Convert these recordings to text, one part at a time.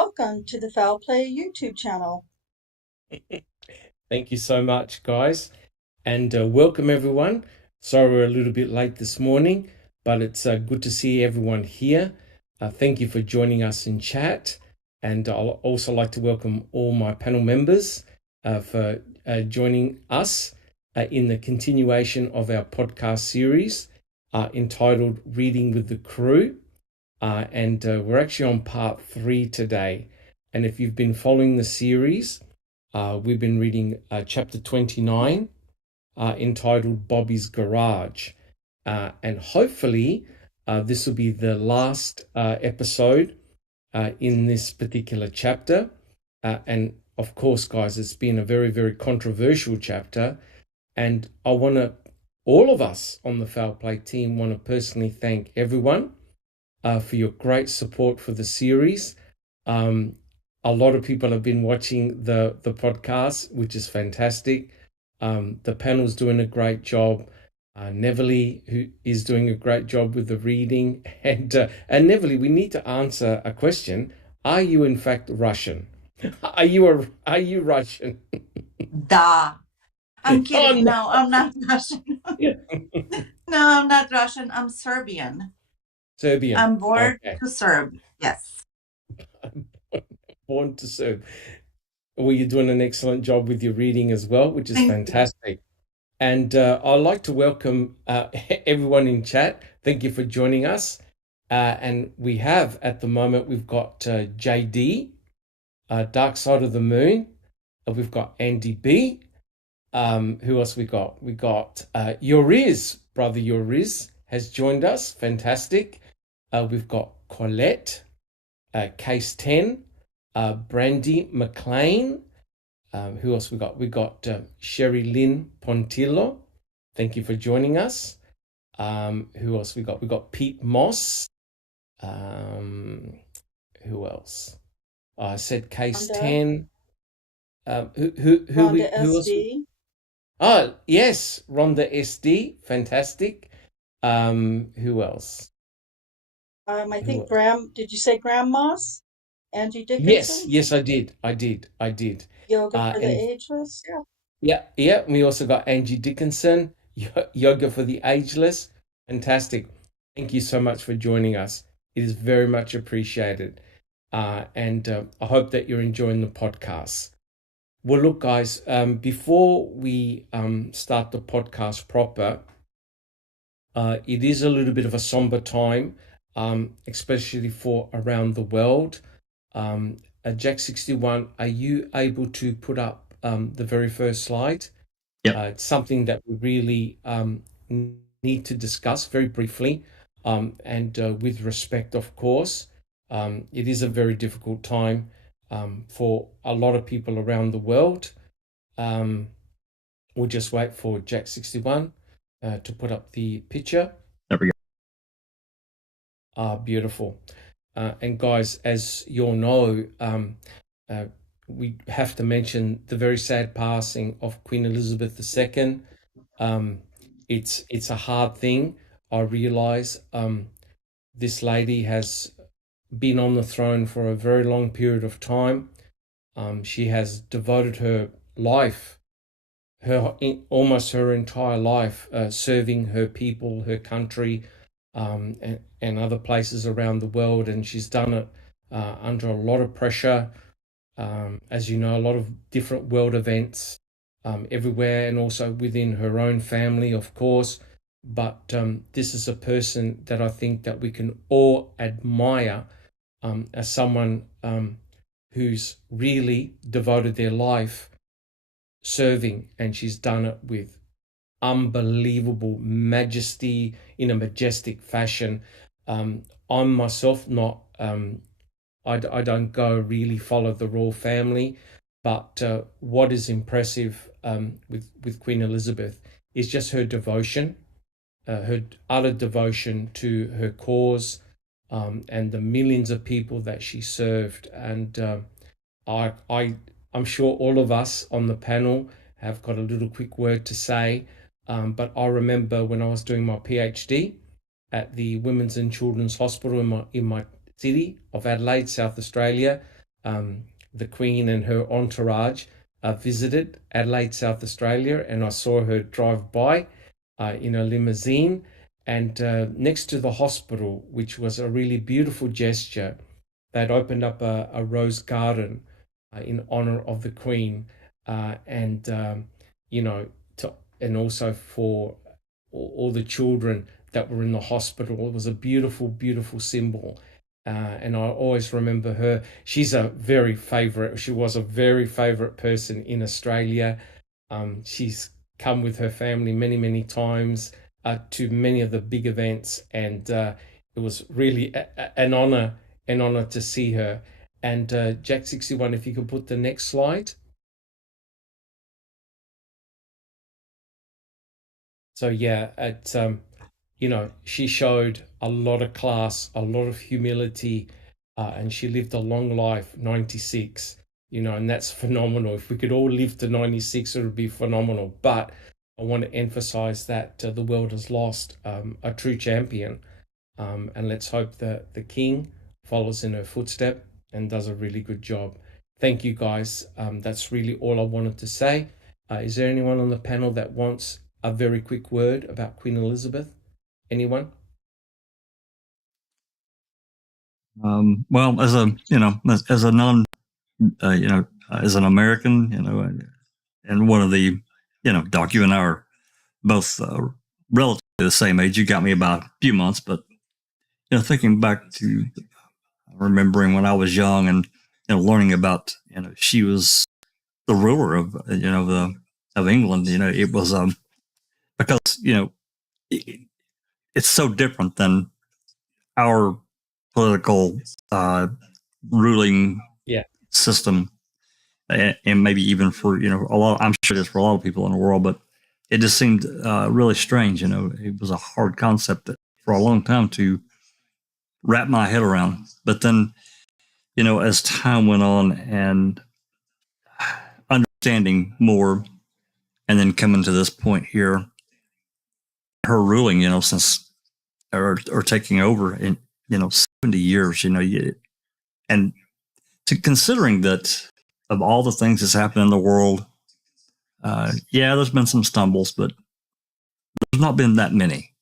Welcome to the Foul Play YouTube channel. Thank you so much, guys, and welcome everyone. Sorry we're a little bit late this morning, but it's good to see everyone here. Thank you for joining us in chat, and I'll also like to welcome all my panel members for joining us in the continuation of our podcast series entitled Reading with the Crew. And we're actually on part 3 today. And if you've been following the series, we've been reading chapter 29 entitled Bobby's Garage. And hopefully this will be the last episode in this particular chapter. And of course, guys, it's been a very, very controversial chapter. And I want to, all of us on the Foul Play team want to personally thank everyone for your great support for the series. A lot of people have been watching the podcast, which is fantastic. The panel's doing a great job. Neville, who is doing a great job with the reading. And Neville, we need to answer a question. Are you in fact Russian? Are you Russian? Da. I'm kidding. Oh, no. No, I'm not Russian. No, I'm not Russian. I'm Serbian. Serbian. I'm born to serve. Yes. Born to serve. Well, you're doing an excellent job with your reading as well, which is fantastic. And I'd like to welcome everyone in chat. Thank you for joining us. And we have, at the moment, we've got JD, Dark Side of the Moon. We've got Andy B. Who else we got? We got Yoriz, brother Yoriz has joined us. Fantastic. We've got Colette, Case 10, Brandy McLean. Who else we got? We got Sherry Lynn Pontillo. Thank you for joining us. Who else we got? We got Pete Moss. Who else? I said Case Rhonda. 10. Who else? SD. Oh, yes, Rhonda SD. Fantastic. Who else? I think Graham, did you say Graham Moss? Angie Dickinson? Yes, I did. Yoga for the Ageless? Yeah. Yeah. We also got Angie Dickinson, Yoga for the Ageless. Fantastic. Thank you so much for joining us. It is very much appreciated. And I hope that you're enjoying the podcast. Well, look, guys, before we start the podcast proper, it is a little bit of a somber time, especially for around the world. Jack 61, are you able to put up the very first slide? Yeah. It's something that we really need to discuss very briefly, and with respect, of course. It is a very difficult time for a lot of people around the world. We'll just wait for Jack 61 to put up the picture. There we go. Beautiful. And guys, as you all know, we have to mention the very sad passing of Queen Elizabeth II. It's a hard thing. I realize this lady has been on the throne for a very long period of time. She has devoted her life, almost her entire life, serving her people, her country, and other places around the world, and she's done it under a lot of pressure. As you know, a lot of different world events everywhere, and also within her own family, of course. But this is a person that I think that we can all admire as someone who's really devoted their life serving, and she's done it with unbelievable majesty, in a majestic fashion. I'm myself not, I don't go really follow the royal family, but what is impressive with Queen Elizabeth is just her devotion, her utter devotion to her cause, and the millions of people that she served. And I'm sure all of us on the panel have got a little quick word to say. But I remember when I was doing my PhD at the Women's and Children's Hospital in my city of Adelaide, South Australia, the Queen and her entourage visited Adelaide, South Australia, and I saw her drive by in a limousine, and next to the hospital, which was a really beautiful gesture, they'd opened up a rose garden in honor of the Queen, and and also for all the children that were in the hospital. It was a beautiful, beautiful symbol. And I always remember her. She was a very favorite person in Australia. She's come with her family many, many times to many of the big events, and it was really an honor to see her. And Jack 61, if you could put the next slide. So yeah, she showed a lot of class, a lot of humility, and she lived a long life, 96, and that's phenomenal. If we could all live to 96, it would be phenomenal. But I want to emphasize that the world has lost a true champion, and let's hope that the King follows in her footstep and does a really good job. Thank you, guys. That's really all I wanted to say. Is there anyone on the panel that wants a very quick word about Queen Elizabeth? Anyone? Well, as a as an American, and one of the, Doc, you and I are both relatively the same age. You got me about a few months, but thinking back to remembering when I was young and learning about, she was the ruler of of England. It was because it's so different than our political ruling system, and maybe even for a lot. I'm sure it is for a lot of people in the world, but it just seemed really strange. It was a hard concept that for a long time to wrap my head around. But then, as time went on and understanding more, and then coming to this point here, her ruling, since or taking over in 70 years, and to considering that of all the things that's happened in the world, there's been some stumbles, but there's not been that many.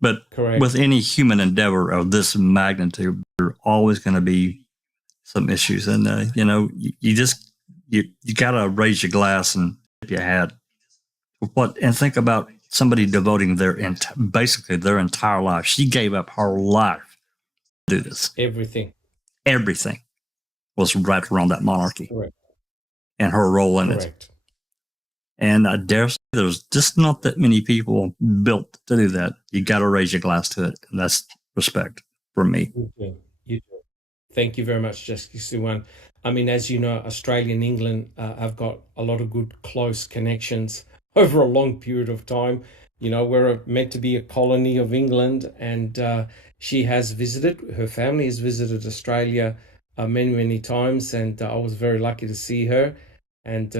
But correct. With any human endeavor of this magnitude, there are always going to be some issues, and you got to raise your glass and tip your hat. And think about somebody devoting basically their entire life. She gave up her life to do this. Everything was wrapped around that monarchy. Correct. And her role in it. And I dare say there's just not that many people built to do that. You got to raise your glass to it, and that's respect from me. You do. Thank you very much, Jessica Suwan. I mean, as you know, Australia and England have got a lot of good, close connections over a long period of time. We're meant to be a colony of England, and she has visited, her family has visited Australia many, many times, and I was very lucky to see her. And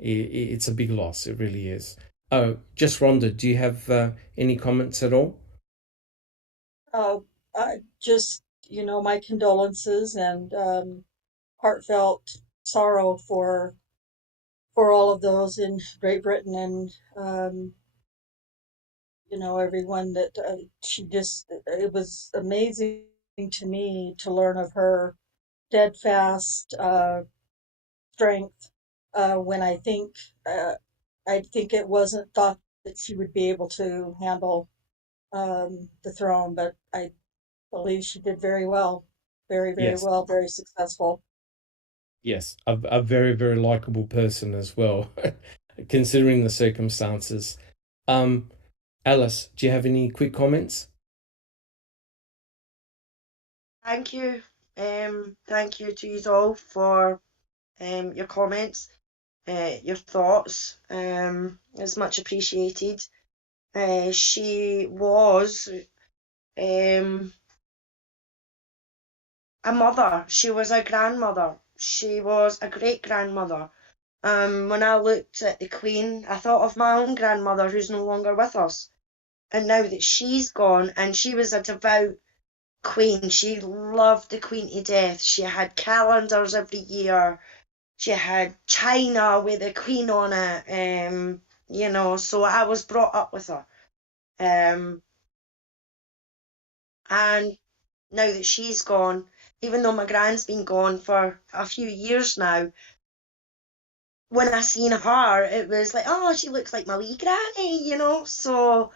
it's a big loss. It really is. Oh, just Rhonda, do you have any comments at all? Just, my condolences and heartfelt sorrow for all of those in Great Britain, and everyone that it was amazing to me to learn of her steadfast strength when I think it wasn't thought that she would be able to handle the throne, but I believe she did very well, very, very well, very successful. Yes, a very, very likable person as well, considering the circumstances. Alice, do you have any quick comments? Thank you. Thank you to you all for your comments, your thoughts. It's much appreciated. She was a mother. She was a grandmother. She was a great grandmother. When I looked at the Queen, I thought of my own grandmother who's no longer with us. And now that she's gone, and she was a devout Queen. She loved the Queen to death. She had calendars every year. She had china with the Queen on it. You know, so I was brought up with her. And now that she's gone, even though my gran's been gone for a few years now, when I seen her, it was like, oh, she looks like my wee granny, you know. So,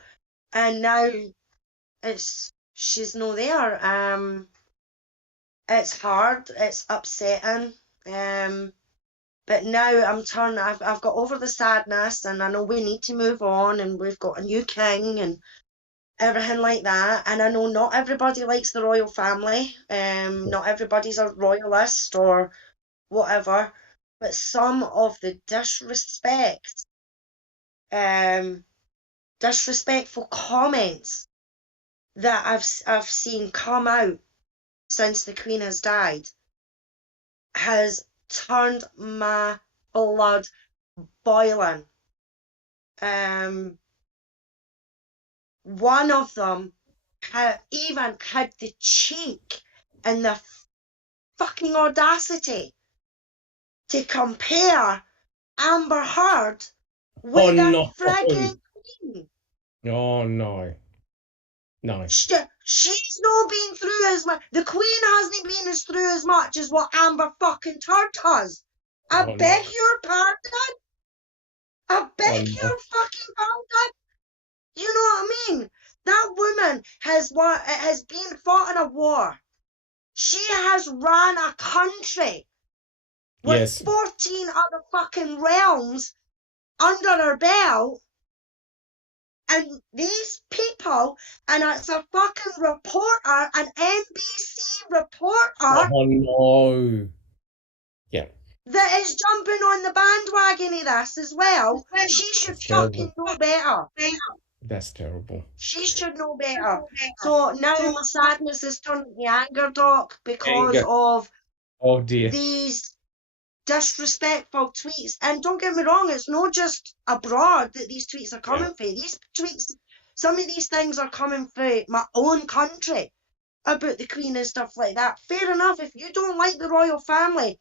and now she's no there. It's hard, it's upsetting. But now I've got over the sadness, and I know we need to move on, and we've got a new king and everything like that. And I know not everybody likes the royal family. Not everybody's a royalist or whatever, but some of the disrespectful comments that I've seen come out since the Queen has died has turned my blood boiling. One of them even had the cheek and the fucking audacity to compare Amber Heard with a frigging Queen. Oh, no. No. She's not been through as much. The Queen hasn't been through as much as what Amber fucking Heard has. I beg your pardon. I beg your fucking pardon. You know what I mean? That woman has been fought in a war. She has ran a country with 14 other fucking realms under her belt. And these people, and it's a fucking reporter, an NBC reporter. Oh, no. Yeah. That is jumping on the bandwagon of this as well. She should fucking know better. That's terrible. She should know better. So now my sadness is turning to anger, Doc, because of these disrespectful tweets. And don't get me wrong, it's not just abroad that these tweets are coming from. These tweets, some of these things are coming from my own country about the Queen and stuff like that. Fair enough, if you don't like the royal family,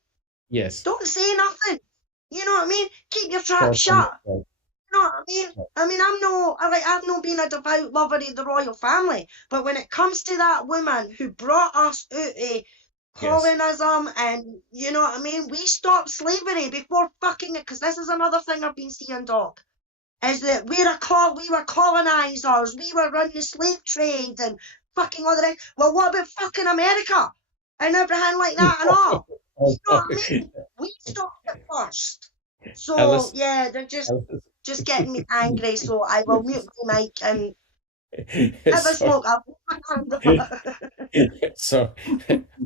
don't say nothing. You know what I mean? Keep your trap shut. You know what I mean? I mean, I've not been a devout lover of the royal family, but when it comes to that woman who brought us out of colonism, and you know what I mean, we stopped slavery before fucking it, because this is another thing I've been seeing, Doc, is that we were colonisers, we were running the slave trade and fucking all the rest. Well, what about fucking America and everything like that and all? You know what I mean? We stopped it first. So Alice, they're just getting me angry, so I will mute the mic and have a smoke. I'll put my hand up. So,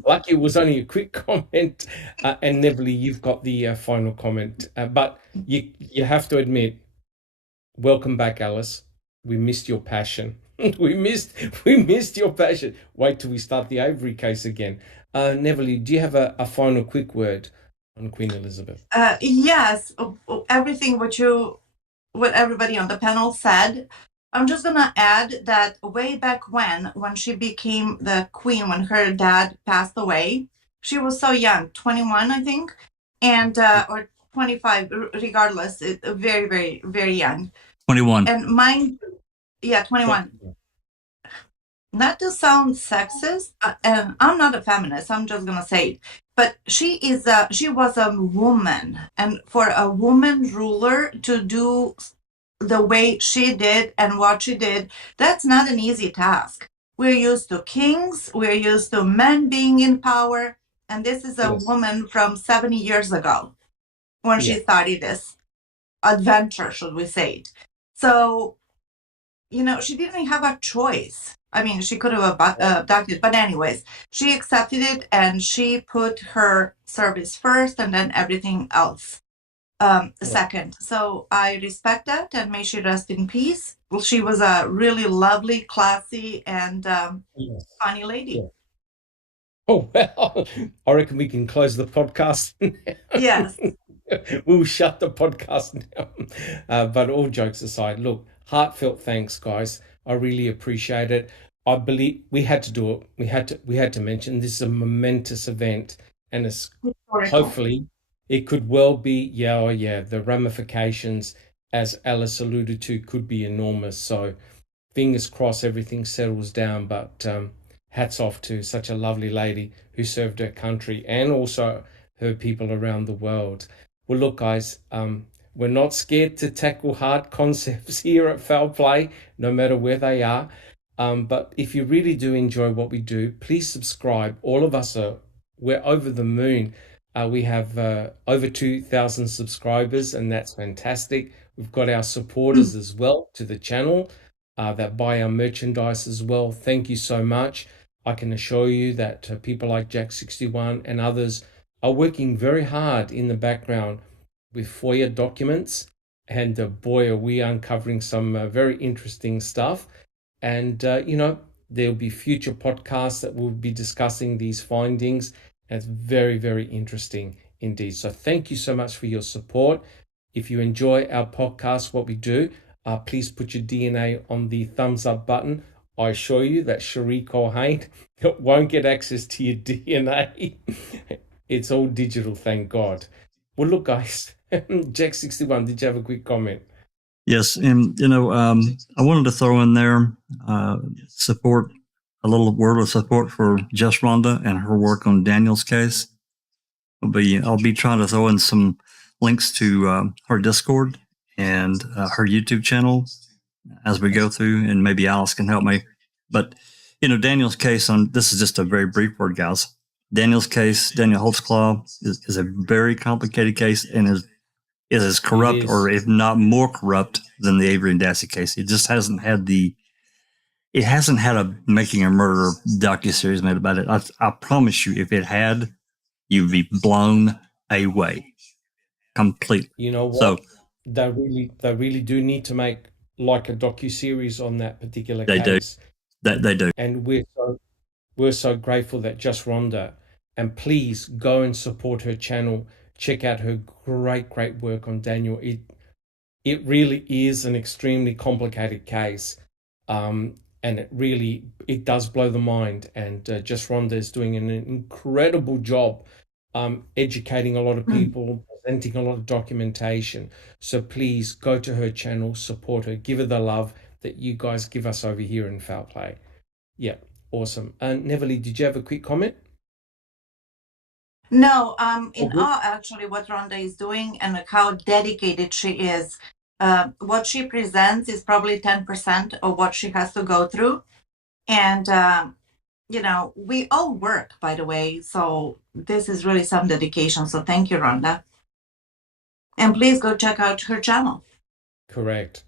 lucky it was only a quick comment, and Neville, you've got the final comment. But you have to admit, welcome back, Alice. We missed your passion. we missed your passion. Wait till we start the Avery case again. Neville, do you have a final quick word on Queen Elizabeth? Yes, everything what everybody on the panel said. I'm just gonna add that way back when she became the queen, when her dad passed away, she was so young, 21, I think, and or 25, regardless, very, very, very young. 21. And 21. Not to sound sexist, and I'm not a feminist, I'm just gonna say it, but she was a woman, and for a woman ruler to do the way she did and what she did, that's not an easy task. We're used to kings, we're used to men being in power, and this is a woman from 70 years ago when she started this adventure, should we say it. So, she didn't have a choice. I mean, she could have abducted, but anyways, she accepted it, and she put her service first and then everything else second. So I respect that, and may she rest in peace. Well, she was a really lovely, classy, and funny lady. Oh, well, I reckon we can close the podcast now. Yes. We'll shut the podcast now. But all jokes aside, look, heartfelt thanks, guys. I really appreciate it. I believe we had to do it. We had to mention this is a momentous event, and it's hopefully it could well be, the ramifications, as Alice alluded to, could be enormous. So fingers crossed everything settles down. But hats off to such a lovely lady who served her country and also her people around the world. Well, look, guys, we're not scared to tackle hard concepts here at Foul Play, no matter where they are. But if you really do enjoy what we do, please subscribe. All of us we're over the moon. We have over 2,000 subscribers, and that's fantastic. We've got our supporters as well to the channel that buy our merchandise as well. Thank you so much. I can assure you that people like Jack61 and others are working very hard in the background with FOIA documents. And boy, are we uncovering some very interesting stuff. And, there'll be future podcasts that will be discussing these findings. And it's very, very interesting indeed. So thank you so much for your support. If you enjoy our podcast, what we do, please put your DNA on the thumbs up button. I assure you that Cherie Colhane won't get access to your DNA. It's all digital, thank God. Well, look, guys, Jack61, did you have a quick comment? Yes, and I wanted to throw in there support, a little word of support for Jess Rhonda and her work on Daniel's case. I'll be trying to throw in some links to her Discord and her YouTube channel as we go through, and maybe Alice can help me. But Daniel's case this is just a very brief word, guys. Daniel's case, Daniel Holtzclaw, is a very complicated case and is as corrupt, or if not more corrupt, than the Avery and Dassey case. It just hasn't had a Making a Murderer docuseries made about it. I promise you, if it had, you'd be blown away completely. You know what? So they really do need to make like a docuseries on that particular case. They do. And we're so grateful that Just Rhonda, and please go and support her channel. Check out her great work on Daniel. It really is an extremely complicated case, and it does blow the mind. And Just Rhonda is doing an incredible job educating a lot of people, presenting a lot of documentation. So please go to her channel, support her, give her the love that you guys give us over here in Foul Play. Yeah, awesome. And Neverly, did you have a quick comment? No, in awe actually what Rhonda is doing and how dedicated she is. What she presents is probably 10% of what she has to go through. And, we all work, by the way. So this is really some dedication. So thank you, Rhonda. And please go check out her channel. Correct.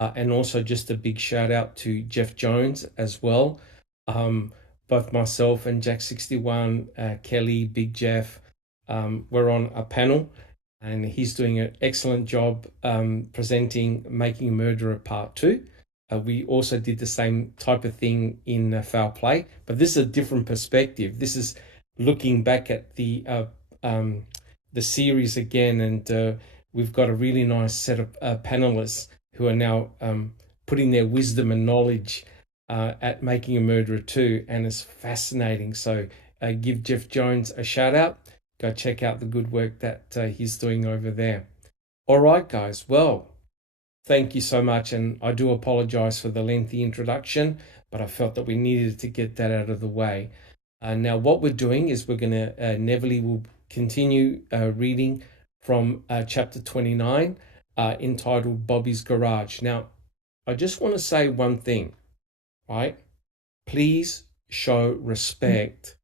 And also just a big shout out to Jeff Jones as well. Both myself and Jack61, Kelly, Big Jeff, we're on a panel, and he's doing an excellent job presenting Making a Murderer Part 2. We also did the same type of thing in Foul Play, but this is a different perspective. This is looking back at the series again, and we've got a really nice set of panelists who are now putting their wisdom and knowledge at Making a Murderer 2, and it's fascinating. So give Jeff Jones a shout out. Go check out the good work that he's doing over there. All right, guys. Well, thank you so much, and I do apologize for the lengthy introduction, but I felt that we needed to get that out of the way. Now, what we're doing is we're going to, Neverly will continue reading from chapter 29, entitled Bobby's Garage. Now, I just want to say one thing. Right? Please show respect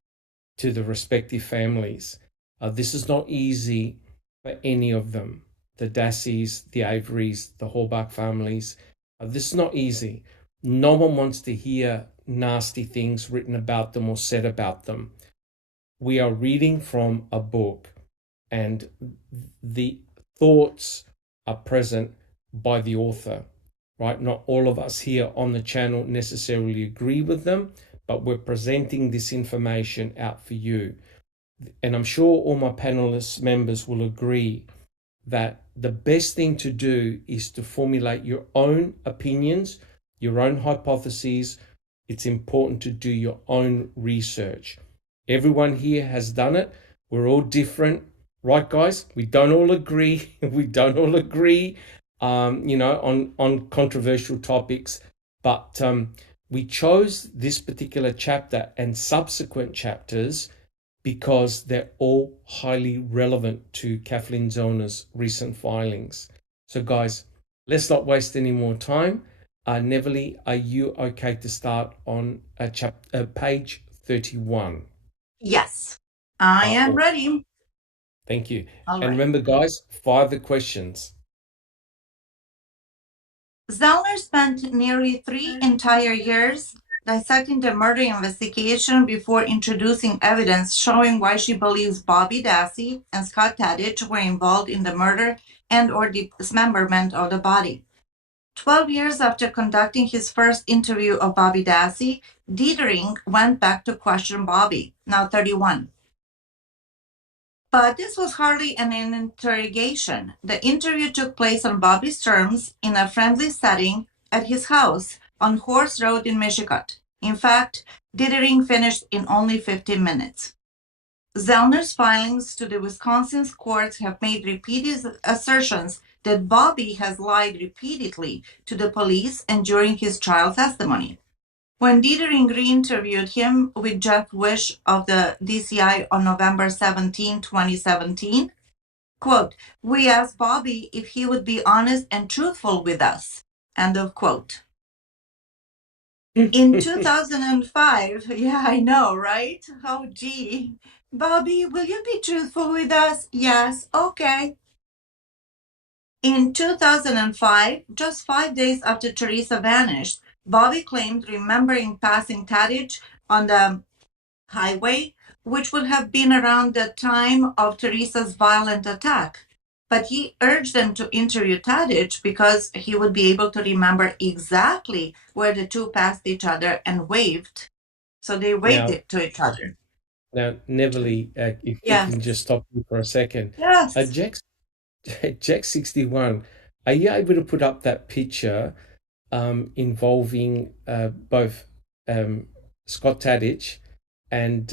to the respective families. This is not easy for any of them. The Dasseys, the Averys, the Hallbach families. This is not easy. No one wants to hear nasty things written about them or said about them. We are reading from a book, and the thoughts are present by the author. Right? Not all of us here on the channel necessarily agree with them, but we're presenting this information out for you. And I'm sure all my panelist members will agree that the best thing to do is to formulate your own opinions, your own hypotheses, it's important to do your own research. Everyone here has done it. We're all different, right, guys? We don't all agree. We don't all agree, on controversial topics. But we chose this particular chapter and subsequent chapters because they're all highly relevant to Kathleen Zellner's recent filings. So, guys, let's not waste any more time. Neverly, are you okay to start on page 31? Yes, I am ready. Thank you. All and right. remember, guys, fire the questions. Zellner spent nearly 3 entire years dissecting the murder investigation before introducing evidence showing why she believes Bobby Dassey and Scott Tadich were involved in the murder and or dismemberment of the body. 12 years after conducting his first interview of Bobby Dassey, Dietering went back to question Bobby, now 31. But this was hardly an interrogation. The interview took place on Bobby's terms in a friendly setting at his house on Horse Road in Michigan. In fact, Dietering finished in only 15 minutes. Zellner's filings to the Wisconsin courts have made repeated assertions that Bobby has lied repeatedly to the police and during his trial testimony. When Dietering re-interviewed him with Jeff Wish of the DCI on November 17, 2017, quote, "We asked Bobby if he would be honest and truthful with us," end of quote. In 2005, yeah, I know, right? Oh, gee. Bobby, will you be truthful with us? Yes, okay. In 2005, just 5 days after Teresa vanished, Bobby claimed remembering passing Tadich on the highway, which would have been around the time of Teresa's violent attack. But he urged them to interview Tadich because he would be able to remember exactly where the two passed each other and waved. So they waved it to each other. Now, Neverly, if we can just stop you for a second. Yes. Jack 61, are you able to put up that picture involving both Scott Tadich and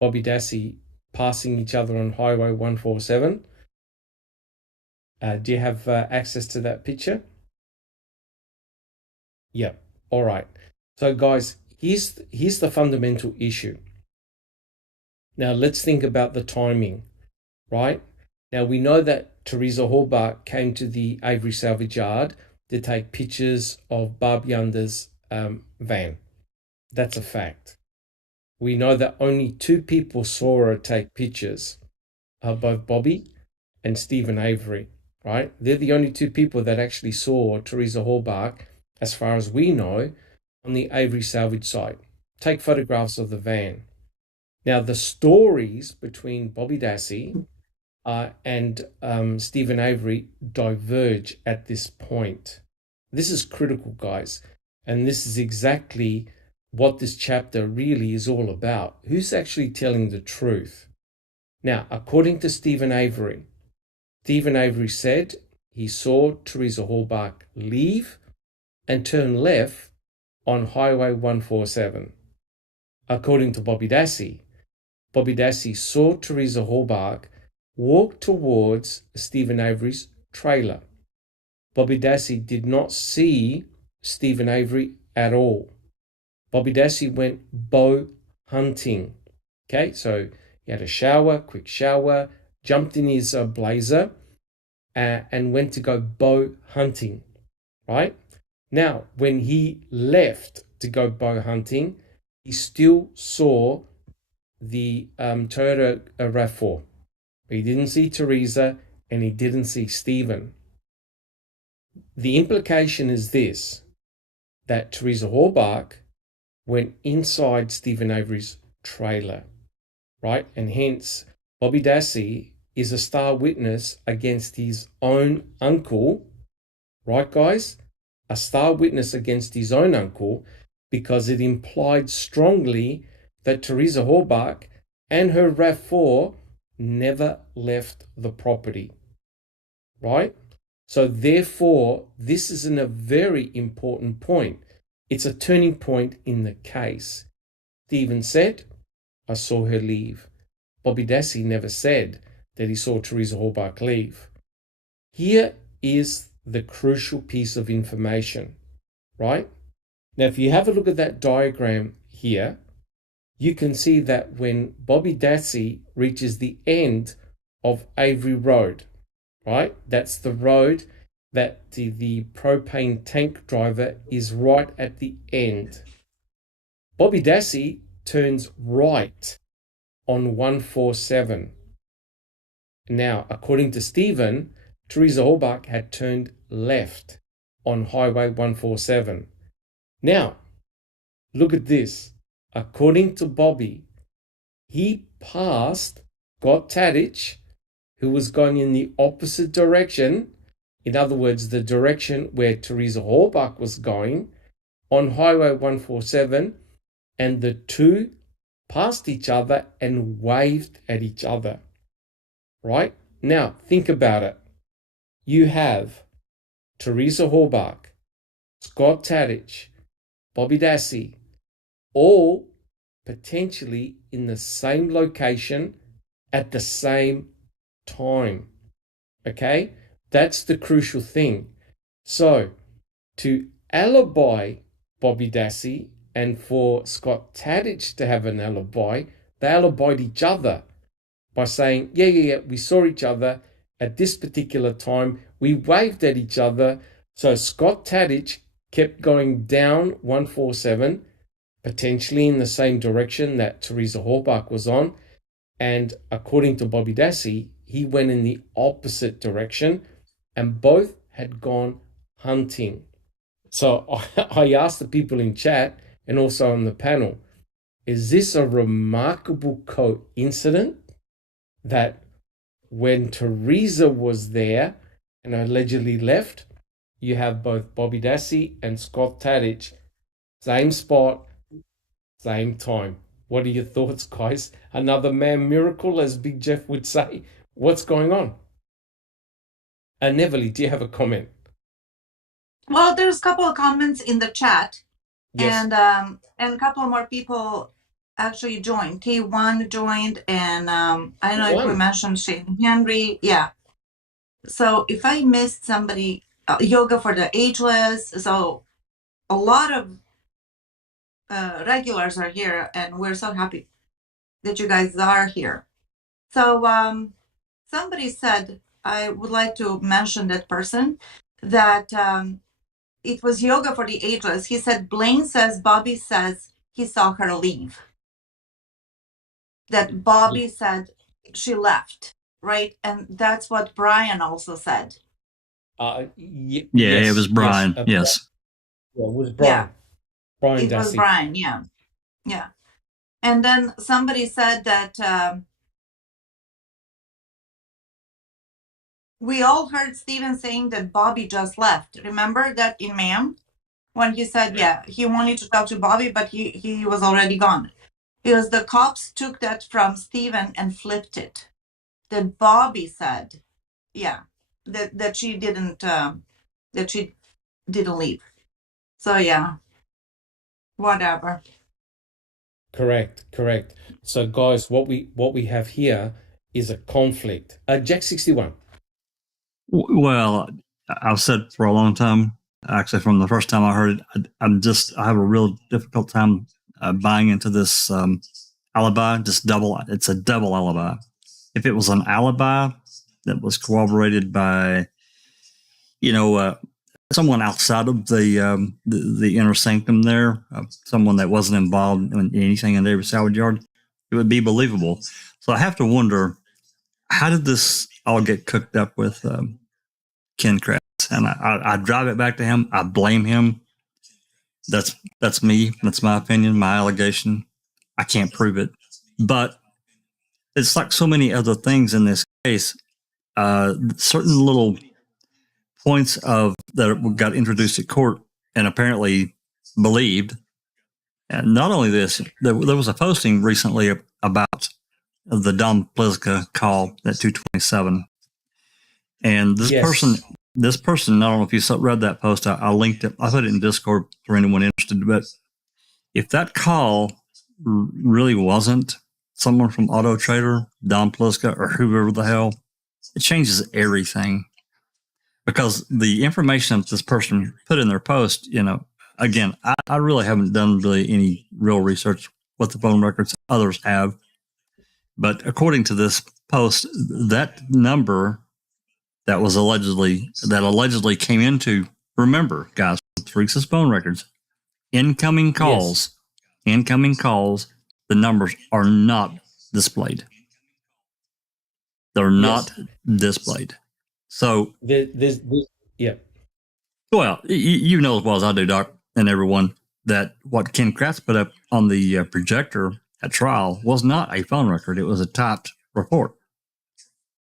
Bobby Dassey passing each other on Highway 147? Do you have access to that picture? Yeah. All right. So, guys, here's the fundamental issue. Now, let's think about the timing, right? Now, we know that Teresa Halbach came to the Avery salvage yard to take pictures of Barb Yunder's van. That's a fact. We know that only 2 people saw her take pictures, both Bobby and Stephen Avery, right? They're the only 2 people that actually saw Teresa Halbach, as far as we know, on the Avery salvage site. Take photographs of the van. Now, the stories between Bobby Dassey and Stephen Avery diverge at this point. This is critical, guys, and this is exactly what this chapter really is all about. Who's actually telling the truth? Now, according to Stephen Avery said he saw Teresa Halbach leave and turn left on Highway 147. According to Bobby Dassey saw Teresa Halbach walk towards Stephen Avery's trailer. Bobby Dassey did not see Stephen Avery at all. Bobby Dassey went bow hunting. Okay, so he had a shower, quick shower, jumped in his blazer, and went to go bow hunting, right? Now, when he left to go bow hunting, he still saw the Toyota RAV4. He didn't see Teresa and he didn't see Stephen. The implication is this, that Teresa Halbach went inside Stephen Avery's trailer, right? And hence, Bobby Dassey is a star witness against his own uncle, right, guys? A star witness against his own uncle because it implied strongly that Teresa Halbach and her RAV4 never left the property, right? So therefore, this is a very important point. It's a turning point in the case. Stephen said, I saw her leave. Bobby Dassey never said that he saw Teresa Halbach leave. Here is the crucial piece of information, right? Now, if you have a look at that diagram here, you can see that when Bobby Dassey reaches the end of Avery Road, right? That's the road that the propane tank driver is right at the end. Bobby Dassey turns right on 147. Now, according to Stephen, Teresa Halbach had turned left on Highway 147. Now, look at this. According to Bobby, he passed Scott Tadich, who was going in the opposite direction, in other words, the direction where Teresa Halbach was going, on Highway 147, and the two passed each other and waved at each other. Right? Now, think about it. You have Teresa Halbach, Scott Tadich, Bobby Dassey, all potentially in the same location at the same time. Okay? That's the crucial thing. So, to alibi Bobby Dassey and for Scott Tadich to have an alibi, they alibied each other by saying, yeah, we saw each other at this particular time. We waved at each other. So Scott Tadich kept going down 147, potentially in the same direction that Teresa Halbach was on. And according to Bobby Dassey, he went in the opposite direction, and both had gone hunting. So I asked the people in chat and also on the panel, is this a remarkable coincidence that when Teresa was there and allegedly left, you have both Bobby Dassey and Scott Tadich, same spot, same time? What are your thoughts, guys? Another man miracle, as Big Jeff would say. What's going on? Neverly, do you have a comment? Well, there's a couple of comments in the chat. Yes. And a couple more people actually joined. T1 joined, and I don't know if we mentioned Shane Henry. Yeah. So if I missed somebody, Yoga for the Ageless. So a lot of regulars are here, and we're so happy that you guys are here. So somebody said, I would like to mention that person, that it was Yoga for the Ageless. He said, Blaine says, Bobby says he saw her leave. That Bobby said she left, right? And that's what Brian also said. Yes, it was Brian. Yes. Yeah, it was Brian. Yeah. Brian it Dassey. was Brian, yeah. Yeah. And then somebody said that we all heard Stephen saying that Bobby just left. Remember that in Ma'am? When he said, yeah, he wanted to talk to Bobby, but he was already gone. Because the cops took that from Stephen and flipped it. That Bobby said, yeah, that she didn't leave. So yeah, whatever. Correct. So guys, what we have here is a conflict. Jack 61. Well, I've said for a long time, actually from the first time I heard it, I have a real difficult time buying into this alibi. It's a double alibi. If it was an alibi that was corroborated by, someone outside of the inner sanctum there, someone that wasn't involved in anything in David Salvage Yard, it would be believable. So I have to wonder, how did this all get cooked up with Ken Kratz? And I drive it back to him. I blame him. That's me. That's my opinion, my allegation. I can't prove it. But it's like so many other things in this case. Certain little points that got introduced at court and apparently believed. And not only this, there was a posting recently about the Dom Pliska call at 227. And this person this person, I don't know if you read that post, I linked it. I put it in Discord for anyone interested. But if that call really wasn't someone from Auto Trader, Don Pliska, or whoever the hell, it changes everything. Because the information that this person put in their post, again, I really haven't done really any real research with the phone records. Others have. But according to this post, that number that allegedly came into, remember, guys, Freaks' phone records, incoming calls, the numbers are not displayed. They're not displayed. So there's yeah. Well, you know as well as I do, Doc, and everyone, that what Ken Kratz put up on the projector at trial was not a phone record. It was a typed report.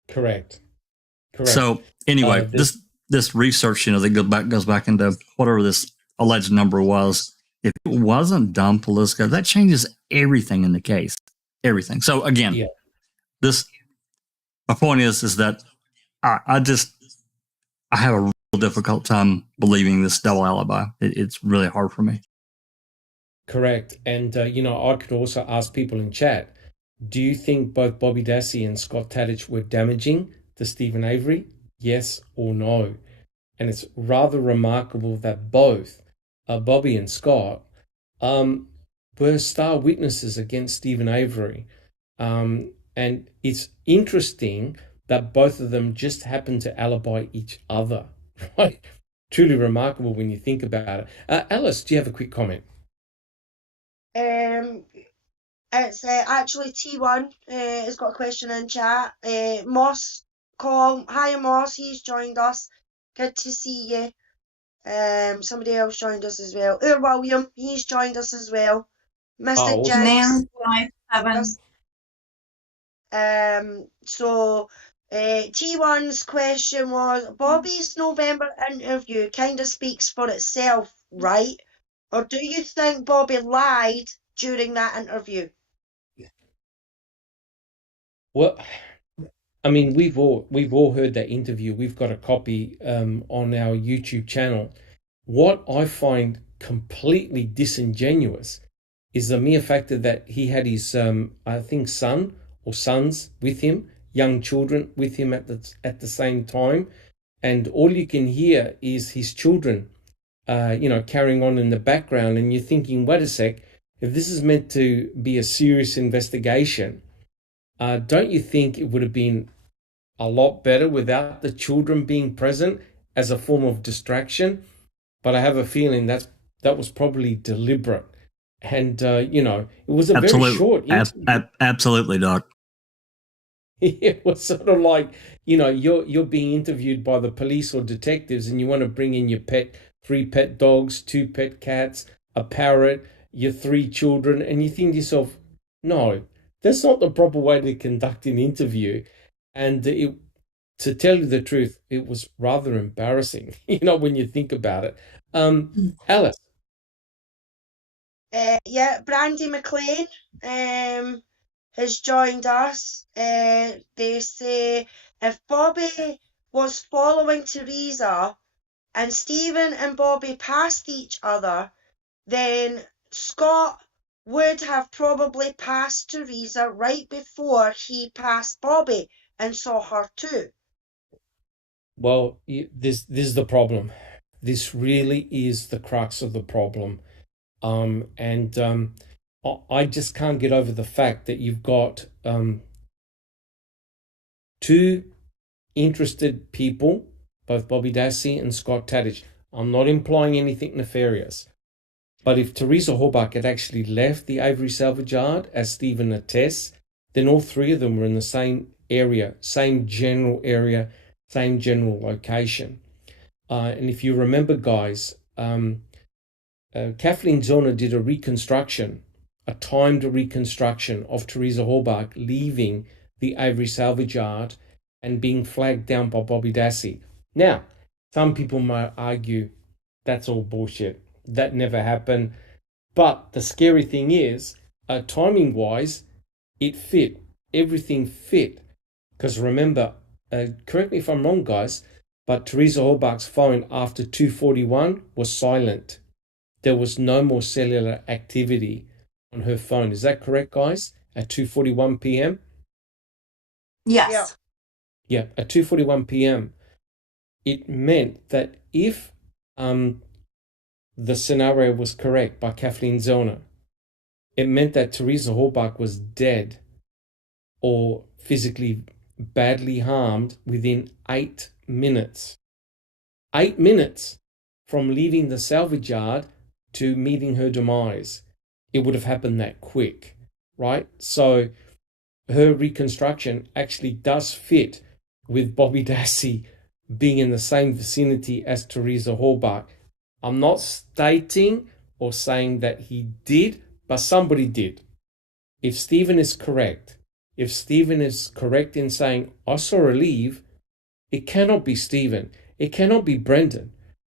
Correct. So anyway, this research, that goes back into whatever this alleged number was. If it wasn't Don Pliska, that changes everything in the case. Everything. So again, my point is that I have a real difficult time believing this double alibi. It's really hard for me. Correct. And, I could also ask people in chat, do you think both Bobby Dassey and Scott Tadich were damaging to Stephen Avery? Yes or no? And it's rather remarkable that both Bobby and Scott were star witnesses against Stephen Avery. And it's interesting that both of them just happened to alibi each other, right? Truly remarkable when you think about it. Alice, do you have a quick comment? It's actually T1 has got a question in chat. Moss call. Hi Moss, he's joined us. Good to see you. Somebody else joined us as well. William, he's joined us as well. Mr. James. So T1's question was, Bobby's November interview kind of speaks for itself, right? Or do you think Bobby lied during that interview? Well, I mean, we've all heard that interview. We've got a copy on our YouTube channel. What I find completely disingenuous is the mere fact that he had his, I think, son or sons with him, young children with him at the same time, and all you can hear is his children, carrying on in the background, and you're thinking, wait a sec, if this is meant to be a serious investigation, don't you think it would have been a lot better without the children being present as a form of distraction? But I have a feeling that was probably deliberate. And, it was a very short interview. Absolutely, Doc. It was sort of like, you're being interviewed by the police or detectives, and you want to bring in your 3 pet dogs, 2 pet cats, a parrot, your 3 children, and you think to yourself, no, that's not the proper way to conduct an interview. And to tell you the truth, it was rather embarrassing, when you think about it. Alice. Brandy McLean has joined us. They say, if Bobby was following Teresa and Stephen and Bobby passed each other, then Scott would have probably passed Teresa right before he passed Bobby and saw her too. Well, this is the problem. This really is the crux of the problem. I just can't get over the fact that you've got 2 interested people, both Bobby Dassey and Scott Tadich. I'm not implying anything nefarious, but if Teresa Horbach had actually left the Avery salvage yard, as Stephen attests, then all 3 of them were in the same area, same general area, same general location. And if you remember, guys, Kathleen Zona did a timed reconstruction of Teresa Horbach leaving the Avery salvage yard and being flagged down by Bobby Dassey. Now, some people might argue that's all bullshit. That never happened. But the scary thing is, timing-wise, it fit. Everything fit. Because remember, correct me if I'm wrong, guys, but Teresa Halbach's phone after 2:41 was silent. There was no more cellular activity on her phone. Is that correct, guys? At 2:41 p.m.? Yes. Yeah, at 2:41 p.m. It meant that if the scenario was correct by Kathleen Zellner, it meant that Teresa Halbach was dead or physically badly harmed within 8 minutes. 8 minutes from leaving the salvage yard to meeting her demise. It would have happened that quick, right? So her reconstruction actually does fit with Bobby Dassey being in the same vicinity as Teresa Halbach. I'm not stating or saying that he did, but somebody did. If Stephen is correct in saying, I saw her leave, it cannot be Stephen. It cannot be Brendan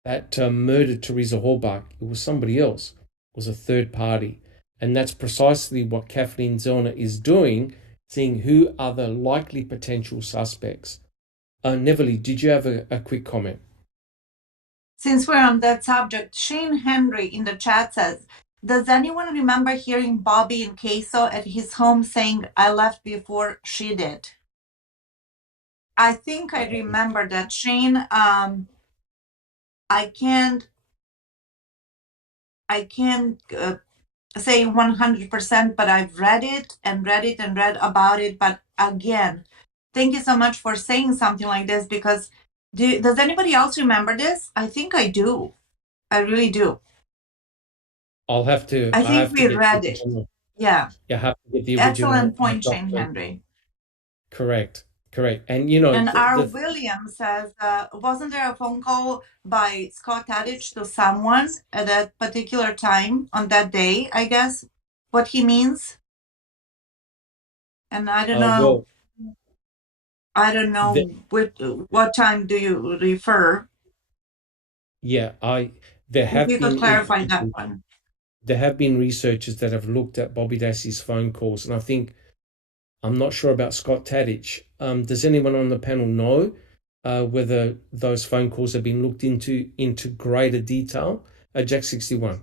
that murdered Teresa Halbach. It was somebody else. It was a third party. And that's precisely what Kathleen Zellner is doing, seeing who are the likely potential suspects. Neverly, did you have a quick comment? Since we're on that subject, Shane Henry in the chat says, does anyone remember hearing Bobby in Queso at his home saying, I left before she did? I think I remember that, Shane. I can't say 100%, but I've read it and read about it. But again, thank you so much for saying something like this, because does anybody else remember this? I think I do. I really do. I'll have to. I think we read it. Yeah. You have to get the original. Excellent point, Shane Henry. Correct. And you know. And R. Williams says, wasn't there a phone call by Scott Tadich to someone at that particular time on that day? I guess what he means. And I don't know. Well, I don't know what time do you refer. Yeah, there have been. You could clarify that one. There have been researchers that have looked at Bobby Dassey's phone calls, and I think I'm not sure about Scott Tadich. Does anyone on the panel know whether those phone calls have been looked into greater detail? Jack 61.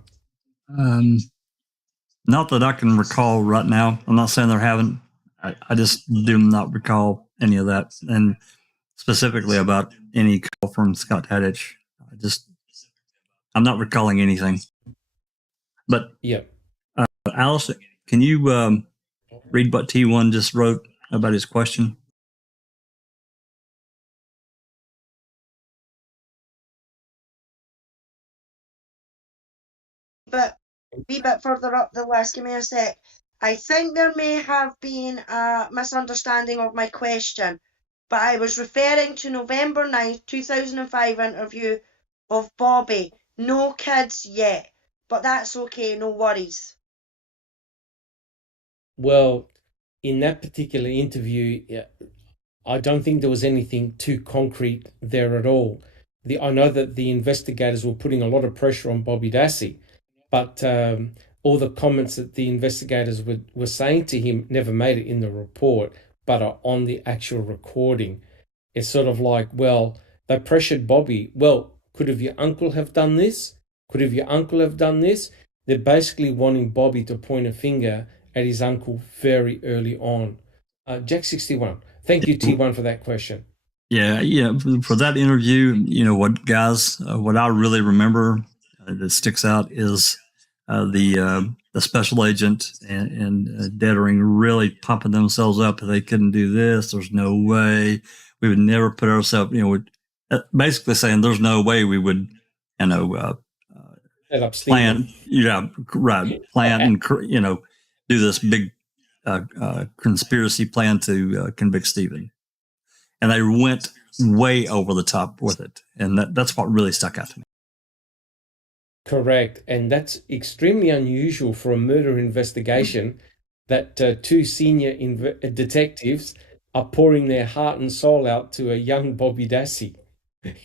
Not that I can recall right now. I'm not saying there haven't. I just do not recall any of that, and specifically about any call from Scott Tadich. I'm not recalling anything. But yeah, Alice, can you read what T1 just wrote about his question? But a wee bit further up the list, give me a sec. I think there may have been a misunderstanding of my question, but I was referring to November 9th, 2005 interview of Bobby. No kids yet, but that's okay, no worries. Well, in that particular interview, I don't think there was anything too concrete there at all. I know that the investigators were putting a lot of pressure on Bobby Dassey, but all the comments that the investigators were saying to him never made it in the report, but are on the actual recording. It's sort of like, well, they pressured Bobby. Well, could have your uncle have done this? Could have your uncle have done this? They're basically wanting Bobby to point a finger at his uncle very early on. Jack 61. Thank you, T1, for that question. Yeah. For that interview, what I really remember that sticks out is the special agent and Dettering really pumping themselves up. They couldn't do this. There's no way we would never put ourselves. Basically saying there's no way we would, plan. Yeah, right. Plan and do this big conspiracy plan to convict Stephen. And they went way over the top with it. And that's what really stuck out to me. Correct. And that's extremely unusual for a murder investigation that two senior detectives are pouring their heart and soul out to a young Bobby Dassey.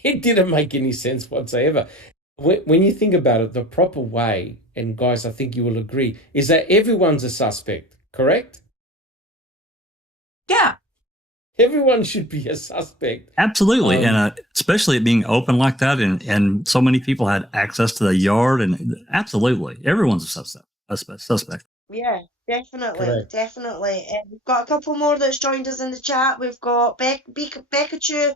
It didn't make any sense whatsoever. When you think about it, the proper way, and guys, I think you will agree, is that everyone's a suspect, correct? Yeah. Everyone should be a suspect. Absolutely. And especially it being open like that, and so many people had access to the yard, and absolutely everyone's a suspect. Yeah, definitely, Correct. definitely. We've got a couple more that's joined us in the chat. We've got Beckachu,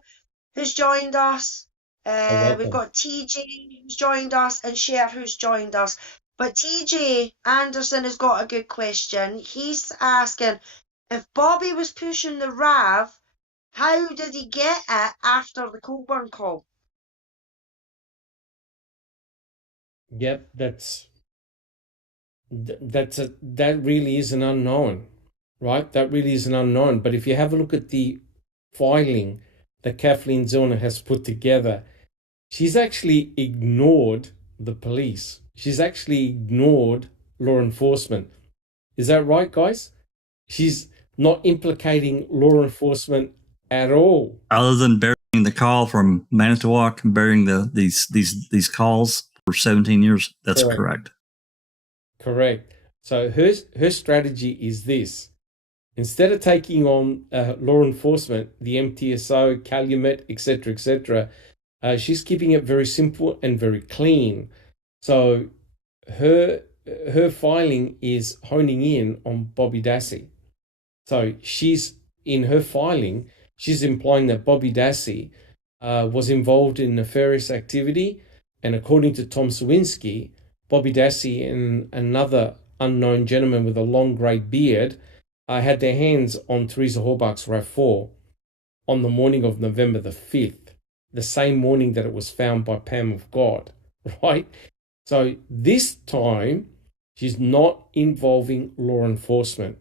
who's joined us. We've got TJ, who's joined us, and Cher, who's joined us. But TJ Anderson has got a good question. He's asking, if Bobby was pushing the RAV, how did he get it after the Coburn call? Yep, that really is an unknown, right? That really is an unknown. But if you have a look at the filing that Kathleen Zellner has put together, she's actually ignored the police. She's actually ignored law enforcement. Is that right, guys? She's not implicating law enforcement at all. Other than burying the call from Manitowoc and burying these calls for 17 years, that's correct. Correct. So her strategy is this. Instead of taking on law enforcement, the MTSO, Calumet, etc., she's keeping it very simple and very clean. So her filing is honing in on Bobby Dassey. So in her filing, she's implying that Bobby Dassey was involved in nefarious activity, and according to Tom Sawinski, Bobby Dassey and another unknown gentleman with a long grey beard had their hands on Teresa Horbach's RAV4 on the morning of November the 5th, the same morning that it was found by Pam of God, right? So this time, she's not involving law enforcement.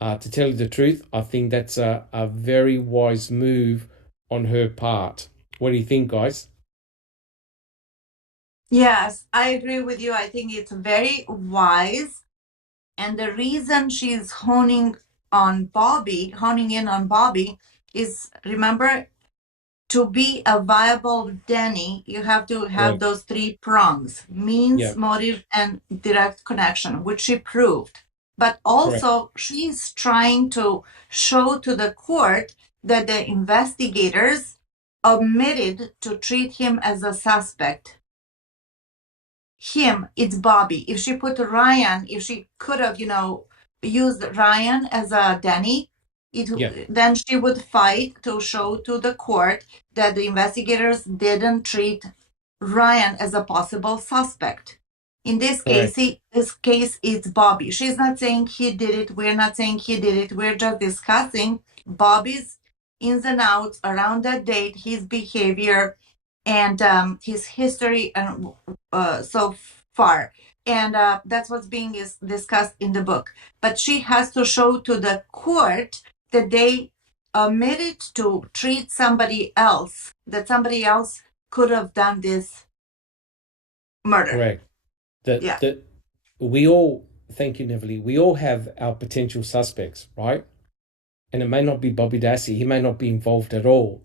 To tell you the truth, I think that's a very wise move on her part. What do you think, guys? Yes, I agree with you. I think it's very wise. And the reason she's honing in on Bobby is, remember, to be a viable Denny, you have to have those three prongs: means, motive, and direct connection, which she proved. But also, she's trying to show to the court that the investigators omitted to treat him as a suspect. It's Bobby. If she put Ryan, if she could have, used Ryan as a Denny, then she would fight to show to the court that the investigators didn't treat Ryan as a possible suspect. In this case, it's Bobby. She's not saying he did it. We're not saying he did it. We're just discussing Bobby's ins and outs around that date, his behavior, and his history, and so far. And that's what's being discussed in the book. But she has to show to the court that they omitted to treat somebody else, that somebody else could have done this murder. Correct. That we all, thank you, Neverly, we all have our potential suspects, right? And it may not be Bobby Dassey. He may not be involved at all.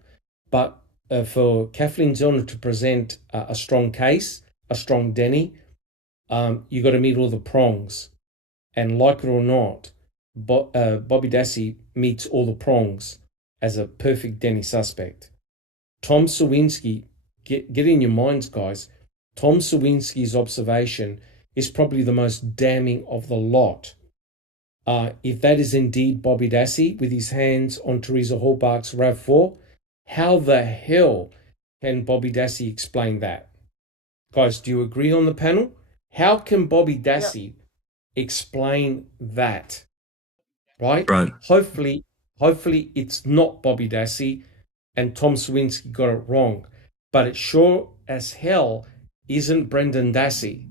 But for Kathleen Zellner to present a strong case, a strong Denny, you got to meet all the prongs. And like it or not, Bobby Dassey meets all the prongs as a perfect Denny suspect. Tom Sawinski, get in your minds, guys, Tom Sawinski's observation is probably the most damning of the lot. If that is indeed Bobby Dassey with his hands on Teresa Horbach's RAV4, how the hell can Bobby Dassey explain that? Guys, do you agree on the panel? How can Bobby Dassey explain that? Right? Hopefully it's not Bobby Dassey and Tom Sawinski got it wrong. But it sure as hell isn't Brendan Dassey,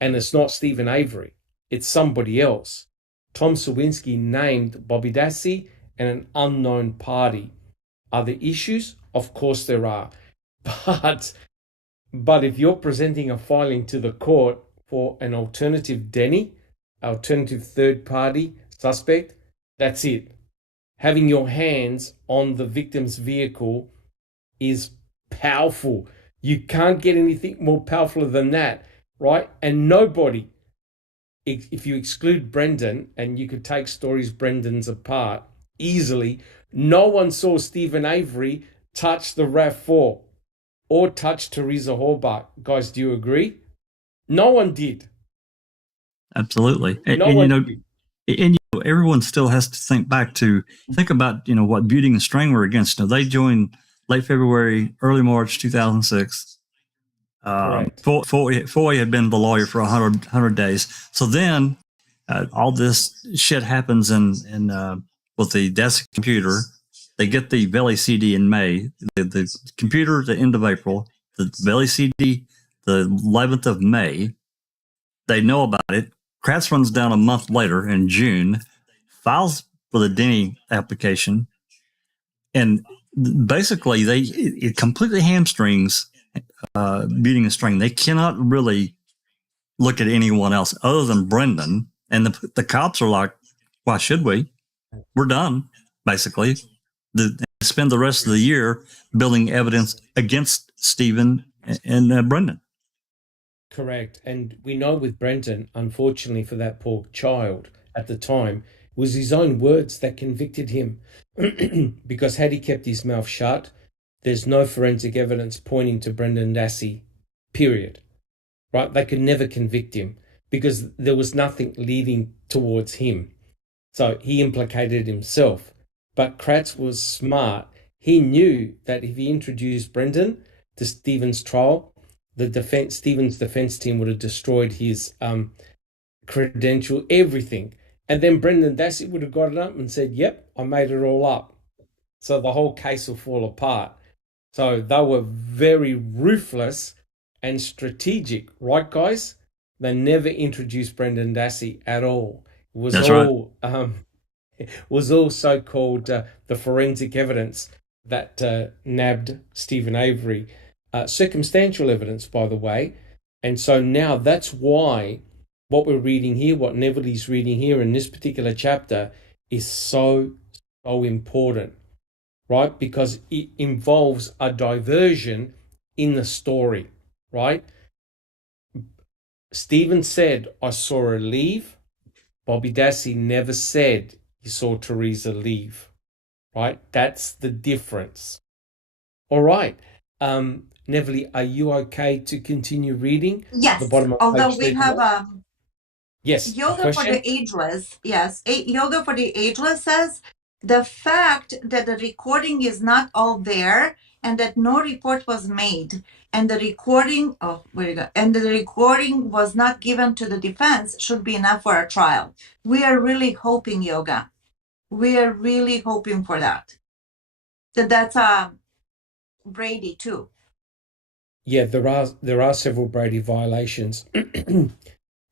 and it's not Stephen Avery. It's somebody else. Tom Sawinski named Bobby Dassey and an unknown party. Are there issues? Of course there are. But if you're presenting a filing to the court for an alternative Denny, alternative third party suspect, that's it. Having your hands on the victim's vehicle is powerful. You can't get anything more powerful than that, right? And nobody, if you exclude Brendan, and you could take stories Brendan's apart easily, No one saw Stephen Avery touch the RAV4 or touch Teresa Hallbach. Guys, do you agree? No one did. Absolutely. No And one did. everyone still has to think about, what Buting and Strang were against. They joined late February, early March 2006. FOIA had been the lawyer for 100 days. So then all this shit happens with the Dassey computer. They get the Veli CD in May. The computer at the end of April. The Veli CD the 11th of May. They know about it. Kratz runs down a month later in June, files for the Denny application, and basically it completely hamstrings Buting and Strang. They cannot really look at anyone else other than Brendan. And the cops are like, why should we? We're done, basically. Spend the rest of the year building evidence against Stephen and Brendan. Correct. And we know with Brendan, unfortunately for that poor child at the time, it was his own words that convicted him. Because had he kept his mouth shut, there's no forensic evidence pointing to Brendan Dassey, period. Right? They could never convict him because there was nothing leading towards him. So he implicated himself. But Kratz was smart. He knew that if he introduced Brendan to Stephen's trial, Stephen's defense team would have destroyed his credential, everything. And then Brendan Dassey would have got it up and said, yep, I made it all up. So the whole case will fall apart. So they were very ruthless and strategic, right, guys? They never introduced Brendan Dassey at all. It was it was all so-called the forensic evidence that nabbed Stephen Avery. Circumstantial evidence, by the way. And so now that's why what we're reading here, what Neville's reading here in this particular chapter is so important, right? Because it involves a diversion in the story, right? Stephen said, I saw her leave. Bobby Dassey never said he saw Teresa leave, right? That's the difference. All right. Neville, are you okay to continue reading? Yes, the bottom of although page we have yes, Yoga for the Ageless. Yes, Yoga for the Ageless says the fact that the recording is not all there and that no report was made and the recording the recording was not given to the defense should be enough for a trial. We are really hoping, Yoga. We are really hoping for that. That's Brady too. Yeah, there are several Brady violations.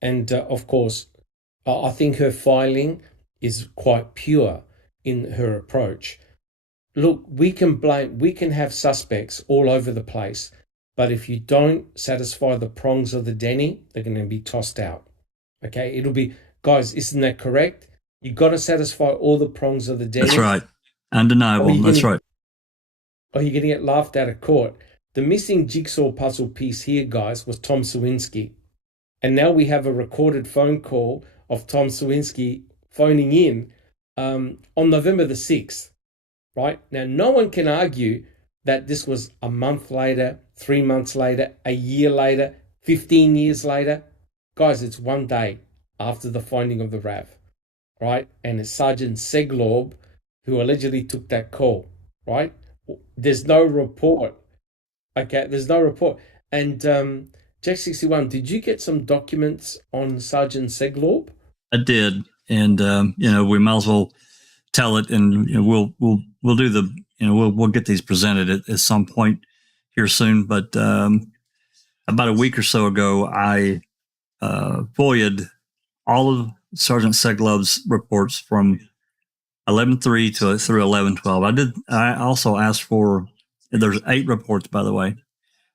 And of course, I think her filing is quite pure in her approach. Look, we can have suspects all over the place, but if you don't satisfy the prongs of the Denny, they're going to be tossed out. Okay, it'll be, guys, isn't that correct? You got to satisfy all the prongs of the Denny. That's right. Undeniable. That's right. Or you're going to get laughed out of court. The missing jigsaw puzzle piece here, guys, was Tom Sawinski. And now we have a recorded phone call of Tom Sawinski phoning in on November the 6th, right? Now, no one can argue that this was a month later, 3 months later, a year later, 15 years later. Guys, it's 1 day after the finding of the RAV, right? And it's Sergeant Seglob who allegedly took that call, right? There's no report. Okay, there's no report. And Jack 61, did you get some documents on Sergeant Seglob? I did, and we might as well tell it, and we'll do the we'll get these presented at some point here soon. But about a week or so ago, I FOIA'd all of Sergeant Seglob's reports from 11/3 through 11/12. I also asked for. There's 8 reports, by the way,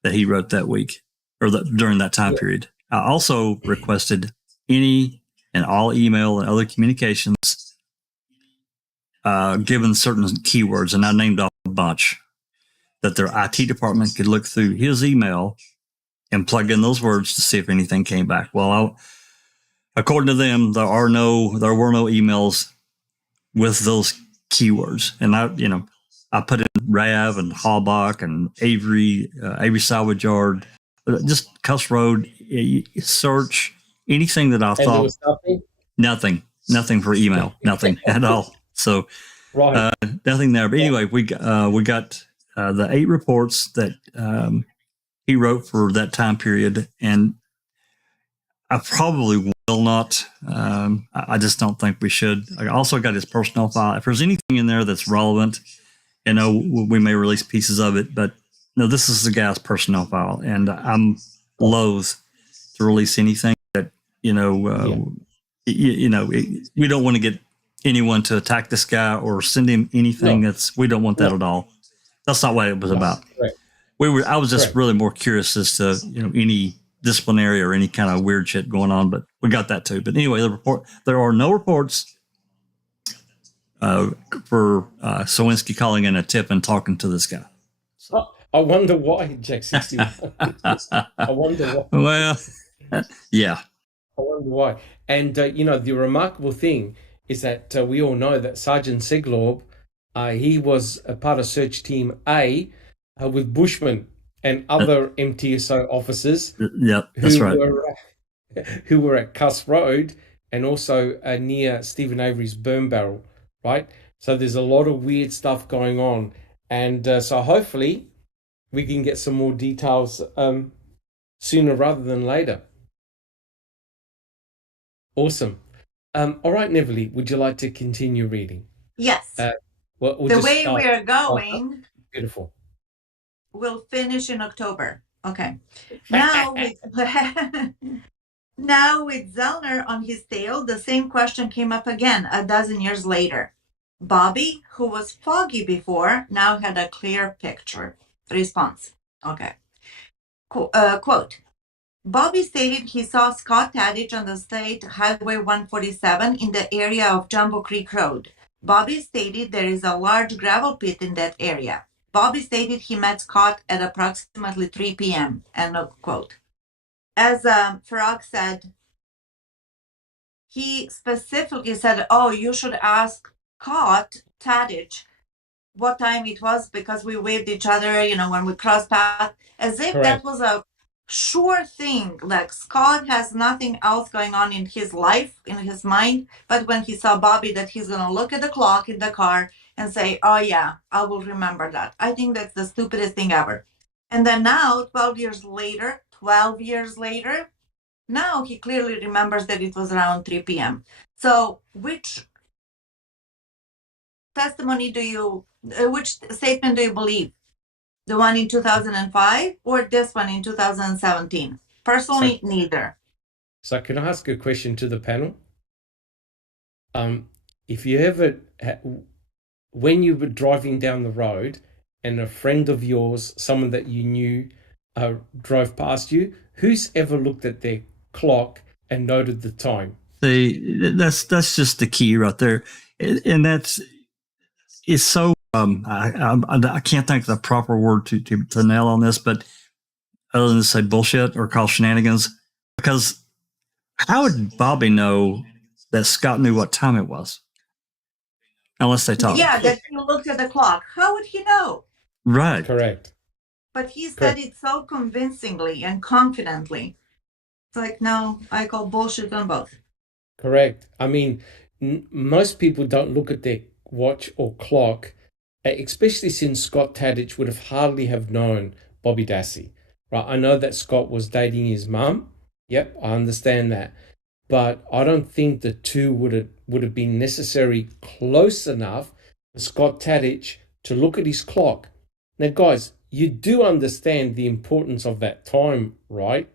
that he wrote that week or during that time period. I also requested any and all email and other communications given certain keywords, and I named off a bunch that their IT department could look through his email and plug in those words to see if anything came back. Well, according to them, there were no emails with those keywords. And I put in Rav and Halbach and Avery, Avery Salvage Yard, just Cuss Road, search anything that I thought. Nothing for email, nothing at all. So right. Nothing there. But anyway, we got the 8 reports that he wrote for that time period, and I probably will not. I just don't think we should. I also got his personnel file. If there's anything in there that's relevant, we may release pieces of it. But no, this is the guy's personnel file, and I'm loath to release anything that we don't want to get anyone to attack this guy or send him anything. We don't want that at all. That's not what it was about. Right. I was just really more curious as to any disciplinary or any kind of weird shit going on, but we got that too. But anyway, there are no reports for Sawinski calling in a tip and talking to this guy. So. I wonder why, Jack 61. I wonder why. Well, yeah. I wonder why. And the remarkable thing is that we all know that Sergeant Seglob, he was a part of Search Team A with Bushman and other MTSO officers. Yep, that's right. Who were at Cuss Road and also near Stephen Avery's burn barrel, right? So there's a lot of weird stuff going on. And so hopefully we can get some more details sooner rather than later. Awesome. All right, Neville, would you like to continue reading? Yes. We'll the way we are going, beautiful. We'll finish in October. Okay. Now with Zellner on his tail, the same question came up again a dozen years later. Bobby, who was foggy before, now had a clear picture. Response. Okay. Quote. Bobby stated he saw Scott Tadich on the State Highway 147 in the area of Jumbo Creek Road. Bobby stated there is a large gravel pit in that area. Bobby stated he met Scott at approximately 3 p.m. End of quote. As Ferak said, he specifically said, you should ask Scott Tadich what time it was because we waved each other, when we crossed paths, as if Correct. That was a sure thing. Like Scott has nothing else going on in his life, in his mind, but when he saw Bobby, that he's going to look at the clock in the car and say, oh yeah, I will remember that. I think that's the stupidest thing ever. And then now, 12 years later, now he clearly remembers that it was around 3 p.m. So which statement do you believe? The one in 2005 or this one in 2017? Personally, neither. So can I ask a question to the panel? If you ever, when you were driving down the road and a friend of yours, someone that you knew, drove past you, who's ever looked at their clock and noted the time? See, that's just the key right there. And it's so, I can't think of the proper word to nail on this, but other than to say bullshit or call shenanigans, because how would Bobby know that Scott knew what time it was? Unless they talked. Yeah, that he looked at the clock. How would he know? Right. Correct. But he said it so convincingly and confidently. It's like, no, I call bullshit on both. Correct. I mean, most people don't look at their watch or clock, especially since Scott Tadich would hardly have known Bobby Dassey. Right? I know that Scott was dating his mum. Yep, I understand that. But I don't think the two would have been necessarily close enough for Scott Tadich to look at his clock. Now, guys, you do understand the importance of that time, right?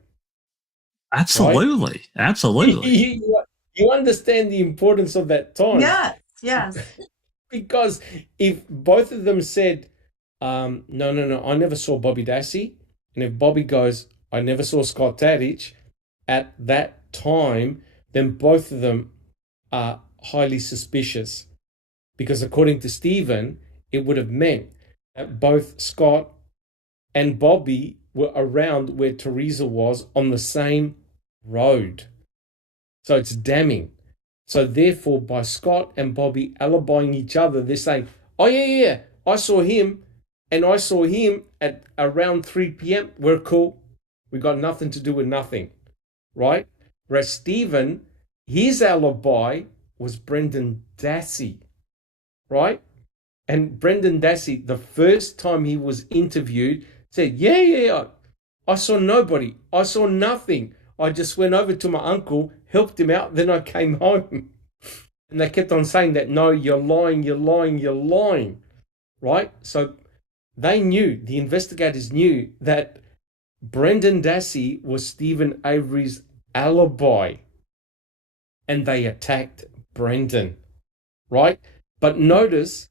Absolutely. Right? Absolutely. You understand the importance of that time. Yes. Because if both of them said, no, I never saw Bobby Dassey, and if Bobby goes, I never saw Scott Tadich at that time, then both of them are highly suspicious. Because according to Stephen, it would have meant that both Scott and Bobby were around where Teresa was on the same road. So it's damning. So therefore, by Scott and Bobby alibying each other, they're saying, oh, yeah, I saw him, and I saw him at around 3 p.m. We're cool. We got nothing to do with nothing, right? Whereas Stephen, his alibi was Brendan Dassey, right? And Brendan Dassey, the first time he was interviewed, said, yeah, I saw nobody. I saw nothing. I just went over to my uncle, helped him out, then I came home. And they kept on saying that, no, you're lying, right? So they knew, the investigators knew that Brendan Dassey was Stephen Avery's alibi. And they attacked Brendan, right? But notice,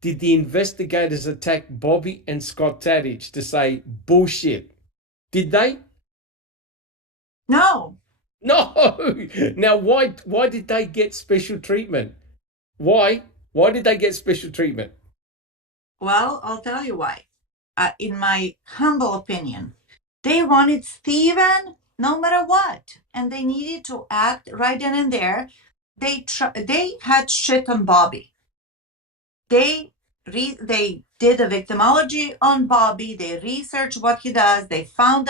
did the investigators attack Bobby and Scott Tadich to say bullshit? Did they? No. Now, why did they get special treatment? Why did they get special treatment? Well, I'll tell you why. In my humble opinion, they wanted Stephen no matter what, and they needed to act right then and there. They had shit on Bobby. They did a victimology on Bobby. They researched what he does. They found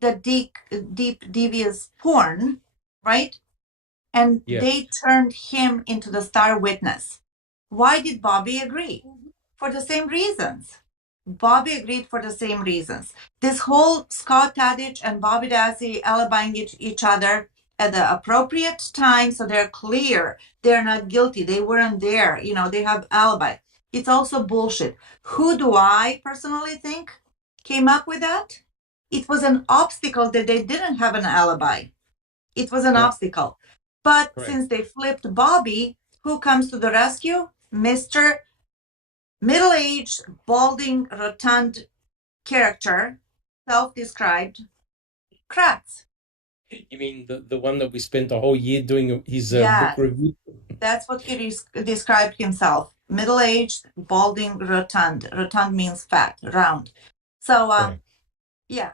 the deep devious porn, right? And Yes. they turned him into the star witness. Why did Bobby agree? For the same reasons. Bobby agreed for the same reasons. This whole Scott Tadich and Bobby Dassey alibying each other at the appropriate time, so they're clear, they're not guilty, they weren't there, they have alibi. It's also bullshit. Who do I personally think came up with that? It was an obstacle that they didn't have an alibi. It was an obstacle. But since they flipped Bobby, who comes to the rescue? Mr. Middle-aged, balding, rotund character, self-described, Kratz. You mean the one that we spent a whole year doing his book review? That's what he described himself. Middle-aged, balding, rotund. Rotund means fat, round. So,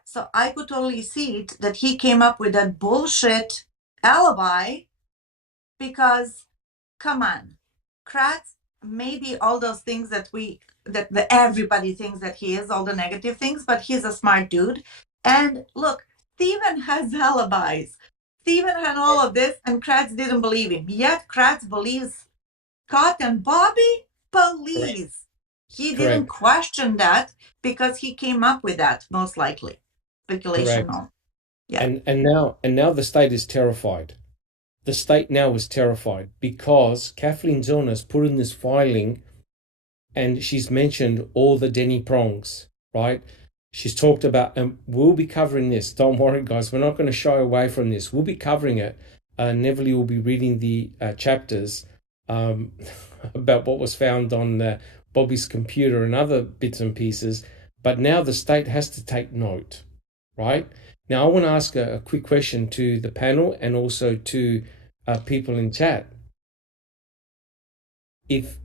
so I could totally see it that he came up with that bullshit alibi because, come on, Kratz, maybe all those things that everybody thinks that he is, all the negative things, but he's a smart dude. And look, Stephen has alibis. Stephen had all of this, and Kratz didn't believe him. Yet Kratz believes Scott, and Bobby believes. He didn't question that because he came up with that, most likely. Speculation. Yeah. And now the state is terrified. The state now is terrified because Kathleen Zellner's put in this filing and she's mentioned all the Denny prongs, right? She's talked about, and we'll be covering this. Don't worry, guys. We're not going to shy away from this. We'll be covering it. Neverly will be reading the chapters about what was found on Bobby's computer and other bits and pieces. But now the state has to take note, right? Now, I want to ask a quick question to the panel and also to people in chat. If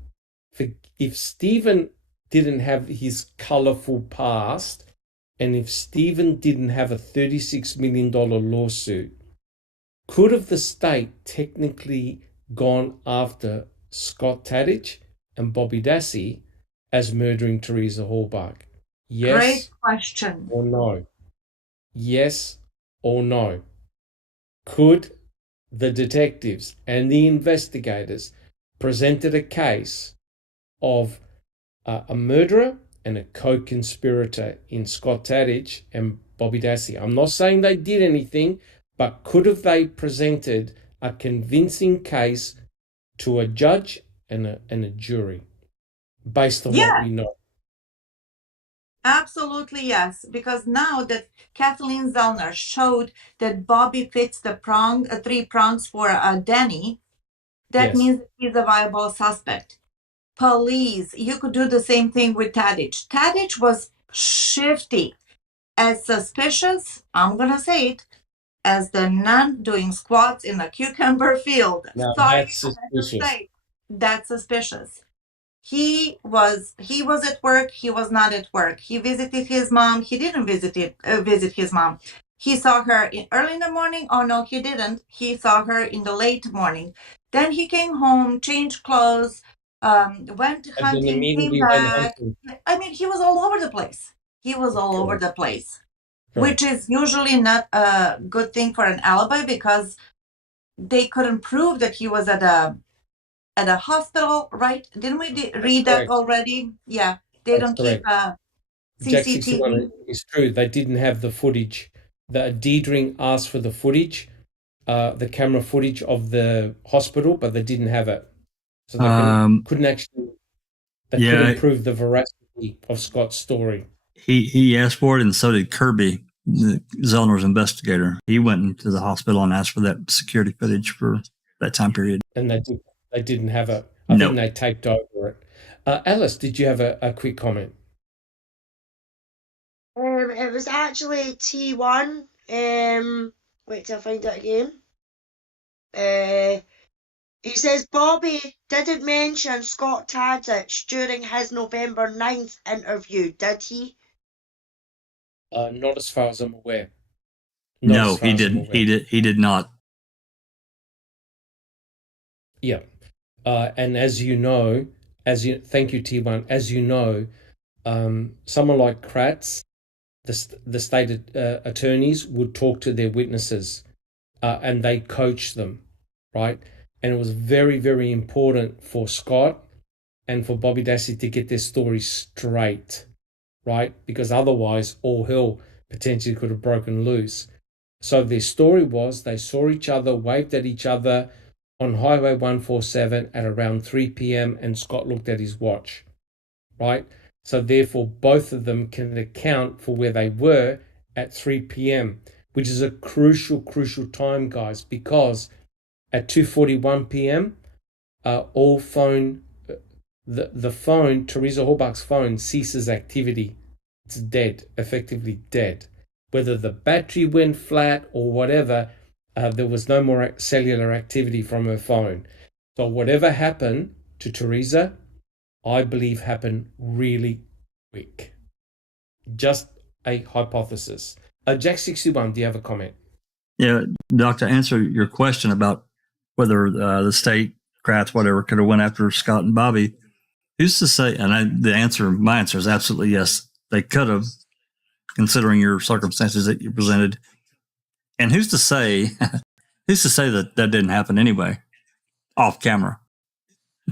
Stephen didn't have his colorful past, and if Stephen didn't have a $36 million lawsuit, could have the state technically gone after Scott Tadich and Bobby Dassey as murdering Teresa Halbach? Yes. Great question. Or no? Yes or no? Could the detectives and the investigators presented a case of a murderer and a co-conspirator in Scott Tadich and Bobby Dassey? I'm not saying they did anything, but could have they presented a convincing case to a judge and a jury based on what we know? Absolutely, yes. Because now that Kathleen Zellner showed that Bobby fits the three prongs for Denny, that means he's a viable suspect. Police, you could do the same thing with Tadich. Tadich was shifty, as suspicious, I'm going to say it, as the nun doing squats in the cucumber field. Now, Sorry, that's suspicious. That's suspicious. He was at work. He was not at work. He visited his mom. He didn't visit his mom. He saw her early in the morning. Oh, no, he didn't. He saw her in the late morning. Then he came home, changed clothes, went hunting, came back. I mean, he was all over the place. He was all over the place, which is usually not a good thing for an alibi because they couldn't prove that he was at a hospital, right? Didn't we read that already? Yeah, they don't keep Jack 61 CCTV. is true. They didn't have the footage. The Deidre asked for the footage, the camera footage of the hospital, but they didn't have it. So they couldn't actually. They couldn't prove the veracity of Scott's story. He asked for it, and so did Kirby, Zellner's investigator. He went into the hospital and asked for that security footage for that time period. And they didn't have it. I think they taped over it. Alice, did you have a quick comment? It was actually T1. Wait till I find it again. He says Bobby didn't mention Scott Tadich during his November 9th interview, did he? Not as far as I'm aware. No, he didn't. He did not. Yeah. And as you know, thank you, T1. As you know, someone like Kratz, the state attorneys would talk to their witnesses, and they coach them, right? And it was very, very important for Scott and for Bobby Dassey to get their story straight, right? Because otherwise, all hell potentially could have broken loose. So their story was they saw each other, waved at each other on Highway 147 at around 3 p.m. and Scott looked at his watch, right? So therefore, both of them can account for where they were at 3 p.m., which is a crucial time, guys, because at 2:41 p.m., all phone, the phone, Teresa Horbach's phone ceases activity. It's dead, effectively dead. Whether the battery went flat or whatever, there was no more cellular activity from her phone. So whatever happened to Teresa, I believe happened really quick. Just a hypothesis. Jack 61, do you have a comment? Yeah, Doc, to answer your question about whether the state, Kratz, whatever, could have went after Scott and Bobby, who's to say? And my answer is absolutely yes. They could have, considering your circumstances that you presented. And who's to say? Who's to say that didn't happen anyway, off camera?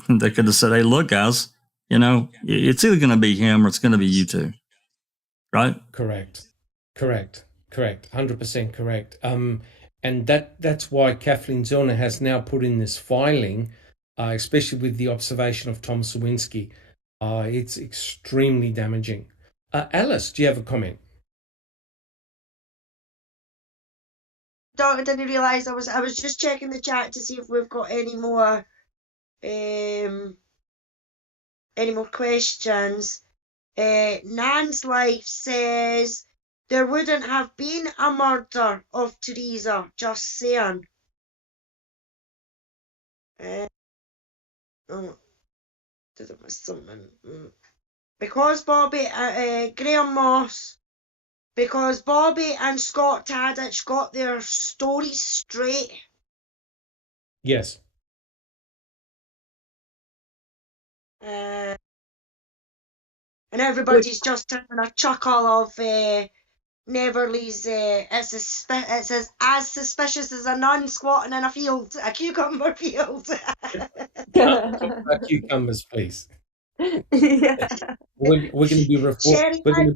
They could have said, "Hey, look, guys, it's either going to be him or it's going to be you two." Right? Correct. 100% correct. And that's why Kathleen Zellner has now put in this filing, especially with the observation of Tom Sawinski. It's extremely damaging. Alice, do you have a comment? I didn't realise I was just checking the chat to see if we've got any more questions. Nan's Life says there wouldn't have been a murder of Teresa, just saying. Did I miss something? Because Bobby, Graham Moss, because Bobby and Scott Tadich got their stories straight. Yes. And everybody's just having a chuckle of Neverly's. It's as suspicious as a nun squatting in a cucumber field. Cucumbers, please. Yeah. We're going to be reporting.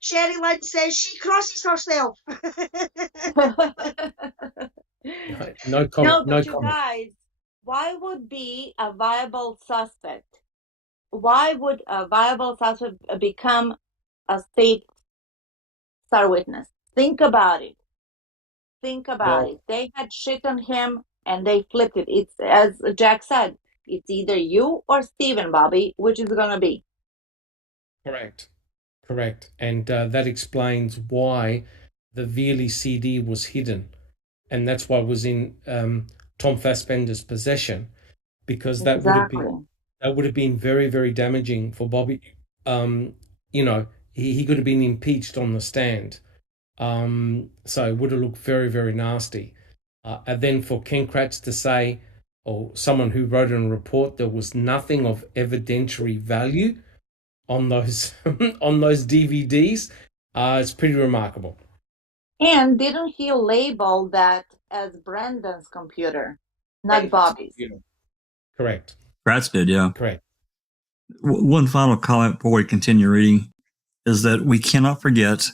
Sherry Lynn says she crosses herself. No comment. No, but no you comment. guys, why would be a viable suspect? Why would a viable suspect become a state star witness? Think about it. They had shit on him and they flipped it. It's, as Jack said, it's either you or Stephen, Bobby, which is going to be. Correct. And that explains why the Veely CD was hidden. And that's why it was in Tom Fassbender's possession, because that would have been very, very damaging for Bobby. He could have been impeached on the stand. So it would have looked very, very nasty. And then for Ken Kratz to say, or someone who wrote in a report, there was nothing of evidentiary value on those on those DVDs, it's pretty remarkable. And didn't he label that as Brandon's computer, not Bobby's? Correct. Kratz did, yeah. Correct. One final comment before we continue reading is that we cannot forget,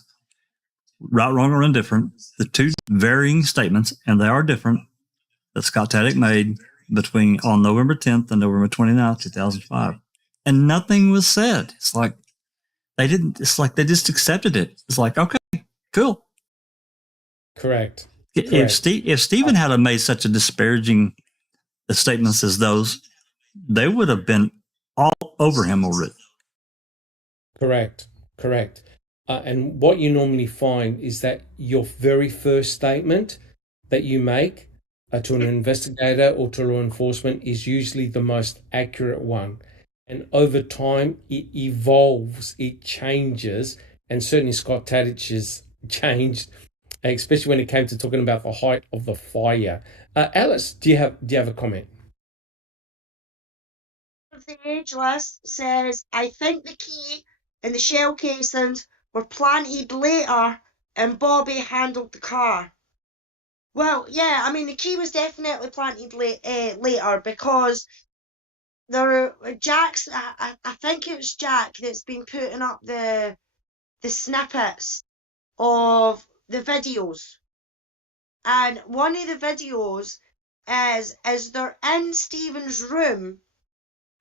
right, wrong, or indifferent, the two varying statements, and they are different, that Scott Taddick made between on November 10th and November 29th, 2005. And nothing was said. It's like they just accepted it. It's like, okay, cool. Correct. If Stephen had made such a disparaging statements as those, they would have been all over him already. Correct. And what you normally find is that your very first statement that you make to an investigator or to law enforcement is usually the most accurate one. And over time, it evolves, it changes, and certainly Scott Taddick has changed, especially when it came to talking about the height of the fire. Alice, do you have a comment? The Ageless says, I think the key and the shell casings were planted later and Bobby handled the car. Well, yeah, I mean, the key was definitely planted later because there are Jack's, I think it was Jack that's been putting up the snippets of the videos. And one of the videos is they're in Stephen's room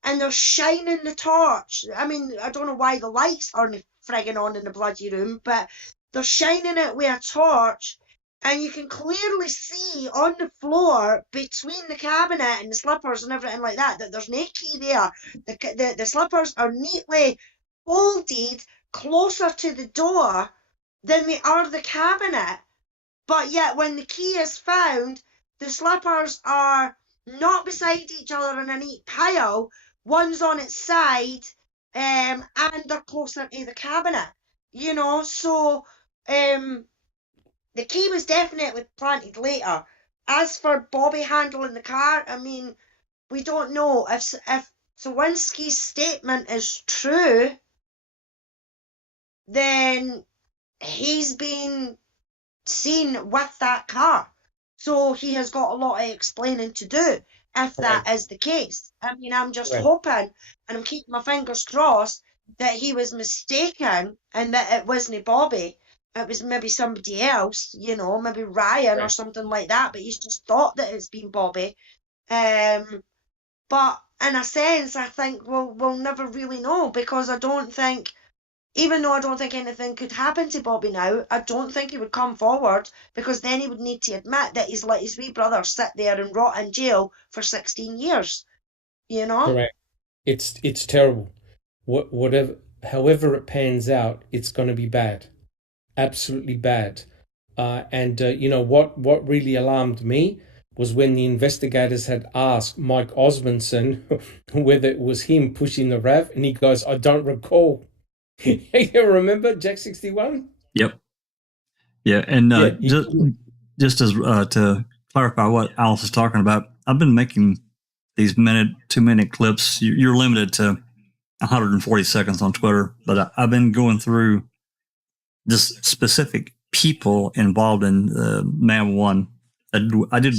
and they're shining the torch. I mean, I don't know why the lights aren't frigging on in the bloody room, but they're shining it with a torch, and you can clearly see on the floor between the cabinet and the slippers and everything like that there's no key there. The slippers are neatly folded closer to the door than they are the cabinet. But yet when the key is found, the slippers are not beside each other in a neat pile. One's on its side, and they're closer to the cabinet. You know, so the key was definitely planted later. As for Bobby handling the car, I mean, we don't know if Sawinski's statement is true. Then he's been seen with that car, so he has got a lot of explaining to do if that is the case. I mean, I'm just hoping, and I'm keeping my fingers crossed, that he was mistaken and that it wasn't Bobby. It was maybe somebody else, you know, maybe Ryan or something like that, but he's just thought that it's been Bobby. But in a sense, I think we'll never really know, because I don't think, even though I don't think anything could happen to Bobby now, I don't think he would come forward, because then he would need to admit that he's let his wee brother sit there and rot in jail for 16 years. You know? Correct. It's terrible. However it pans out, it's going to be bad. Absolutely bad. And you know what really alarmed me was when the investigators had asked Mike Osmondson whether it was him pushing the RAV, and he goes, I don't recall. You remember Jack 61? Yep. Yeah, and just as to clarify what Alice is talking about, I've been making these 2-minute clips. You're limited to 140 seconds on Twitter, but I've been going through just specific people involved in Man 1. I did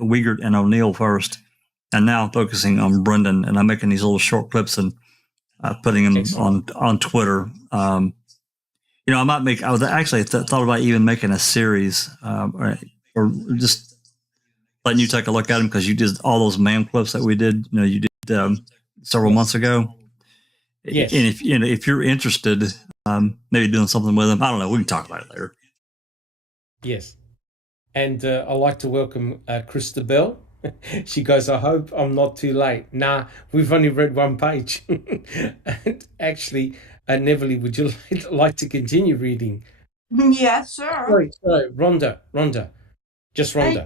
Wiegert and O'Neill first, and now I'm focusing on Brendan, and I'm making these little short clips and putting them on Twitter. You know, I was actually thought about even making a series or just letting you take a look at them, because you did all those man clips that we did. You know, you did several months ago. Yes. And if you're interested, maybe doing something with them, I don't know. We can talk about it later. Yes. And I'd like to welcome Krista Bell. She goes, I hope I'm not too late. Nah, we've only read one page. And actually, Neverly, would you like to continue reading? Yes, sure. Sorry, Rhonda. Just Rhonda.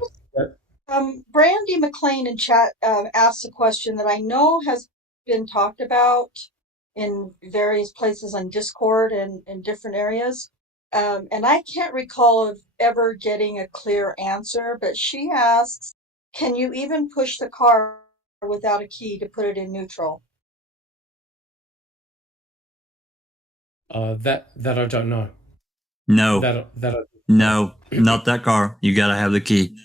Brandy McLean in chat asked a question that I know has been talked about in various places on Discord and in different areas. And I can't recall of ever getting a clear answer, but she asks, can you even push the car without a key to put it in neutral? That I don't know. No, That no, not that car. You got to have the key.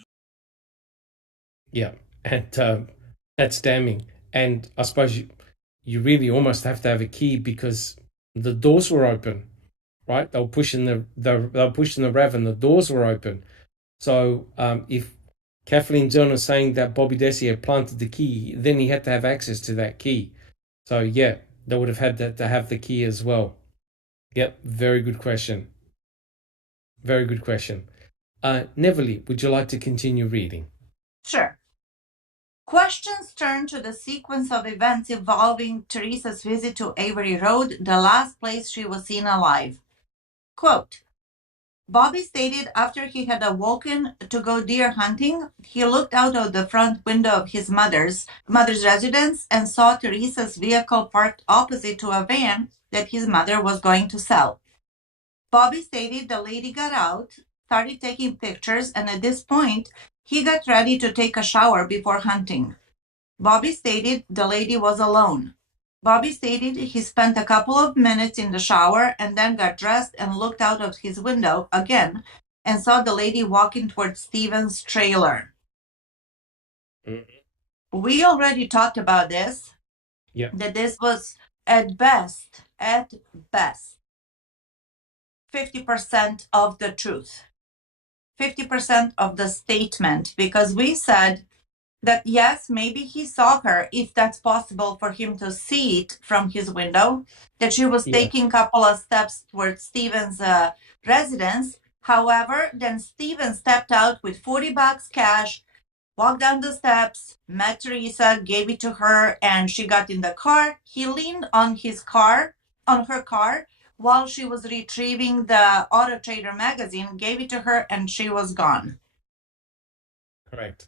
yeah, and that's damning. And I suppose you really almost have to have a key because the doors were open, right? They were pushing they were pushing the rev, and the doors were open. So if Kathleen John is saying that Bobby Dassey had planted the key, then he had to have access to that key. So yeah, they would have had to have the key as well. Yep, very good question. Very good question. Neverly, would you like to continue reading? Sure. Questions turn to the sequence of events involving Teresa's visit to Avery Road, the last place she was seen alive. Quote, Bobby stated after he had awoken to go deer hunting, he looked out of the front window of his mother's residence and saw Teresa's vehicle parked opposite to a van that his mother was going to sell. Bobby stated the lady got out, started taking pictures, and at this point, he got ready to take a shower before hunting. Bobby stated the lady was alone. Bobby stated he spent a couple of minutes in the shower and then got dressed and looked out of his window again and saw the lady walking towards Steven's trailer. Mm-hmm. We already talked about this. Yeah. That this was at best, 50% of the truth, 50% of the statement, because we said that yes, maybe he saw her, if that's possible for him to see it from his window, that she was taking a couple of steps towards Steven's residence. However, then Steven stepped out with $40 cash, walked down the steps, met Teresa, gave it to her, and she got in the car. He leaned on her car, while she was retrieving the Auto Trader magazine, gave it to her, and she was gone. Correct.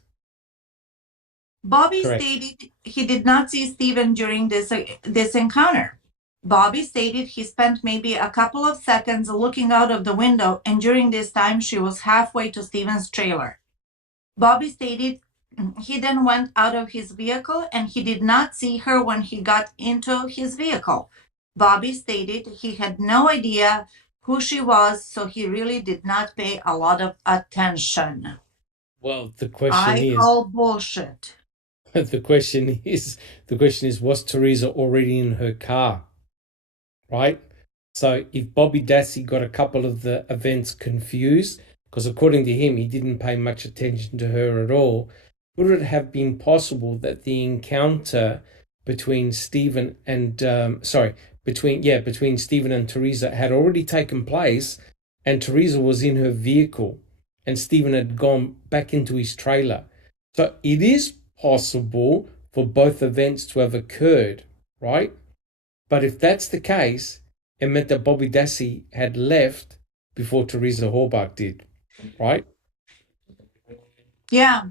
Bobby stated he did not see Steven during this encounter. Bobby stated he spent maybe a couple of seconds looking out of the window, and during this time, she was halfway to Steven's trailer. Bobby stated he then went out of his vehicle, and he did not see her when he got into his vehicle. Bobby stated he had no idea who she was, so he really did not pay a lot of attention. Well, the question is... I call bullshit. The question is, was Teresa already in her car? Right? So if Bobby Dassey got a couple of the events confused, because according to him, he didn't pay much attention to her at all, would it have been possible that the encounter between Steven and between Steven and Teresa had already taken place, and Teresa was in her vehicle and Steven had gone back into his trailer? So it is possible for both events to have occurred, right? But if that's the case, it meant that Bobby Dassey had left before Teresa Horbach did, right? Yeah.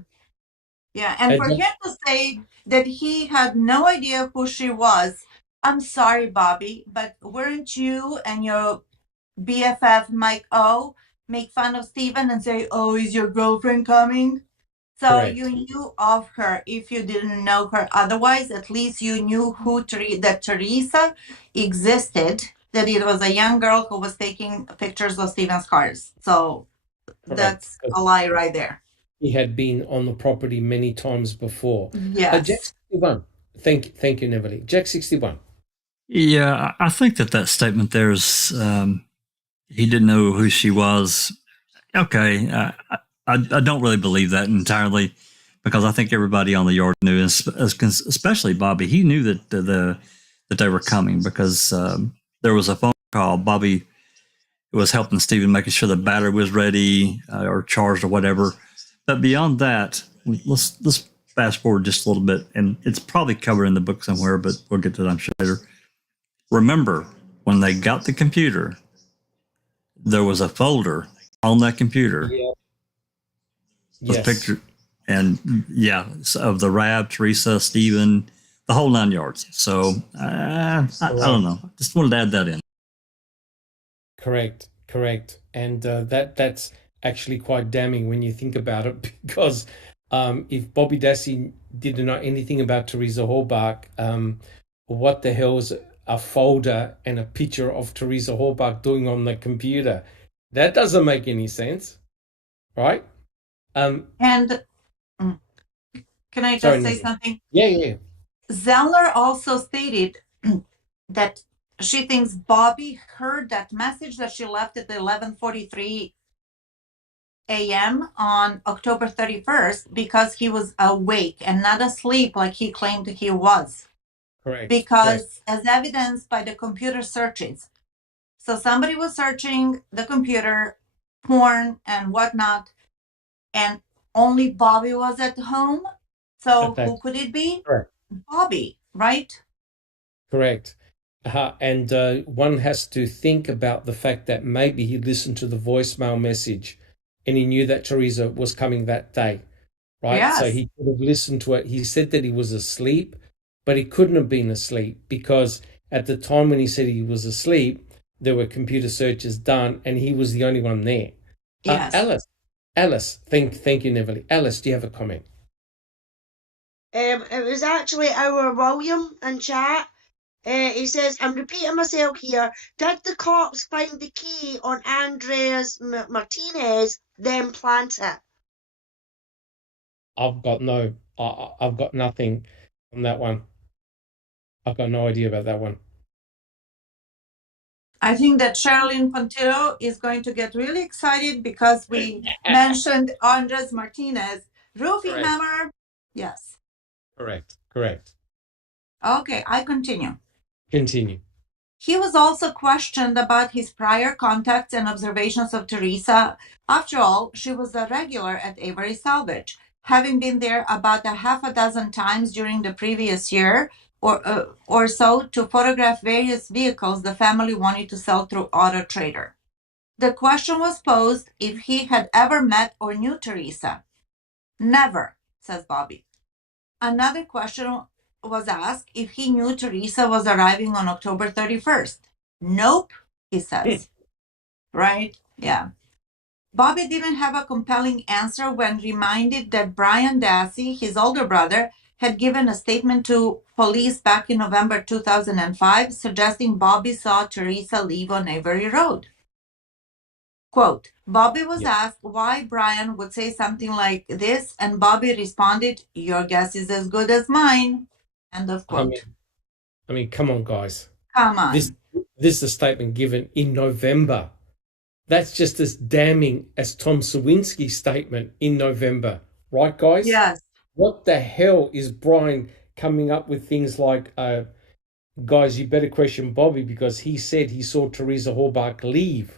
And for him to say that he had no idea who she was, I'm sorry, Bobby, but weren't you and your BFF Mike O make fun of Steven and say, oh, is your girlfriend coming? So Correct. You knew of her if you didn't know her. Otherwise, at least you knew that Teresa existed, that it was a young girl who was taking pictures of Steven's cars. So Correct. That's a lie right there. He had been on the property many times before. Yes. Jack 61. Thank you, Neverly. Jack 61. Yeah, I think that statement there is he didn't know who she was. Okay, I don't really believe that entirely, because I think everybody on the yard knew, especially Bobby. He knew that that they were coming, because there was a phone call. Bobby was helping Steven, making sure the battery was ready or charged or whatever. But beyond that, let's fast forward just a little bit, and it's probably covered in the book somewhere, but we'll get to that, I'm sure, later. Remember, when they got the computer, there was a folder on that computer. Yeah. With pictures, and of the Rab, Teresa, Steven, the whole 9 yards. So I don't know. Just wanted to add that in. Correct. Correct. And that's actually quite damning when you think about it, because if Bobby Dassey didn't know anything about Teresa Halbach, what the hell is a folder and a picture of Teresa Halbach doing on the computer? That doesn't make any sense, right? And can I just say something? Yeah. Zeller also stated that she thinks Bobby heard that message that she left at 11:43 a.m. on October 31st because he was awake and not asleep like he claimed he was. Correct. Because as evidenced by the computer searches. So somebody was searching the computer, porn and whatnot, and only Bobby was at home. So who could it be? Correct. Bobby, right? Correct. And one has to think about the fact that maybe he listened to the voicemail message and he knew that Teresa was coming that day, right? Yes. So he could have listened to it. He said that he was asleep, but he couldn't have been asleep because at the time when he said he was asleep, there were computer searches done and he was the only one there. Yes. Alice, thank you, Neverly. Alice, do you have a comment? It was actually our William in chat. He says, I'm repeating myself here. Did the cops find the key on Andres Martinez, then plant it? I've got nothing on that one. I've got no idea about that one. I think that Sherilyn Pontillo is going to get really excited because we mentioned Andres Martinez. Roofing hammer. Yes. Correct. Okay, I continue. Continue. He was also questioned about his prior contacts and observations of Teresa. After all, she was a regular at Avery Salvage, having been there about a half a dozen times during the previous year or so to photograph various vehicles the family wanted to sell through Auto Trader. The question was posed if he had ever met or knew Teresa. Never, says Bobby. Another question was asked if he knew Teresa was arriving on October 31st. Nope, he says. Right? Yeah. Bobby didn't have a compelling answer when reminded that Brian Dassey, his older brother, had given a statement to police back in November 2005 suggesting Bobby saw Teresa leave on Avery Road. Quote, Bobby was asked why Brian would say something like this, and Bobby responded, your guess is as good as mine. End of quote. I mean, come on, guys. Come on. This is a statement given in November. That's just as damning as Tom Sawinski's statement in November. Right, guys? Yes. What the hell is Brian coming up with things like, guys, you better question Bobby because he said he saw Teresa Halbach leave.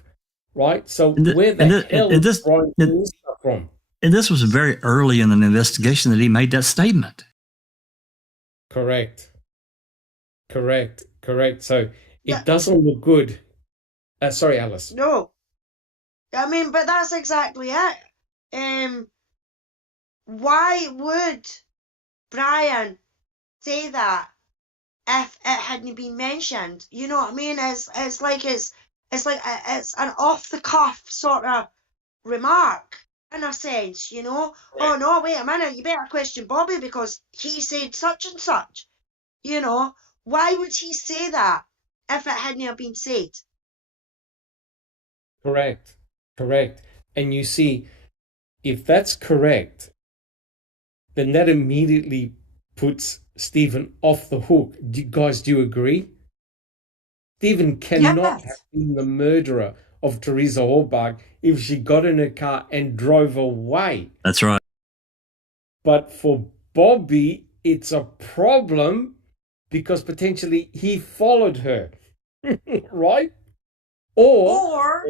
Right? So where the hell is Brian getting this stuff from? And this was very early in an investigation that he made that statement. Correct. So it doesn't look good. Sorry, Alice. No. I mean, but that's exactly it. Why would Brian say that if it hadn't been mentioned? You know what I mean? It's like it's an off the cuff sort of remark in a sense, you know. Right. Oh no, wait a minute, you better question Bobby because he said such and such. You know, why would he say that if it hadn't been said? Correct. And you see, if that's correct, then that immediately puts Stephen off the hook. Do you agree? Stephen cannot have been the murderer of Teresa Halbach if she got in her car and drove away. That's right. But for Bobby, it's a problem because potentially he followed her, right? Or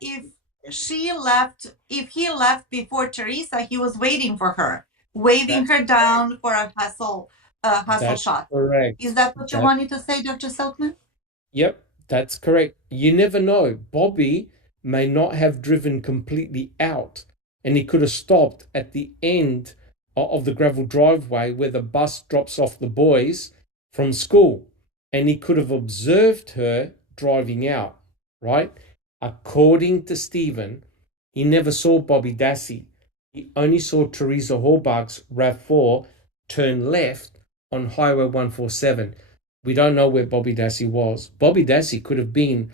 if he left before Teresa, he was waiting for her, waving her down for a hustle shot. Correct. Is that what you wanted to say, Dr. Silkman? Yep, that's correct. You never know. Bobby may not have driven completely out, and he could have stopped at the end of the gravel driveway where the bus drops off the boys from school, and he could have observed her driving out, right? According to Stephen, he never saw Bobby Dassey. He only saw Teresa Hallbach's RAV4 turn left on Highway 147. We don't know where Bobby Dassey was. Bobby Dassey could have been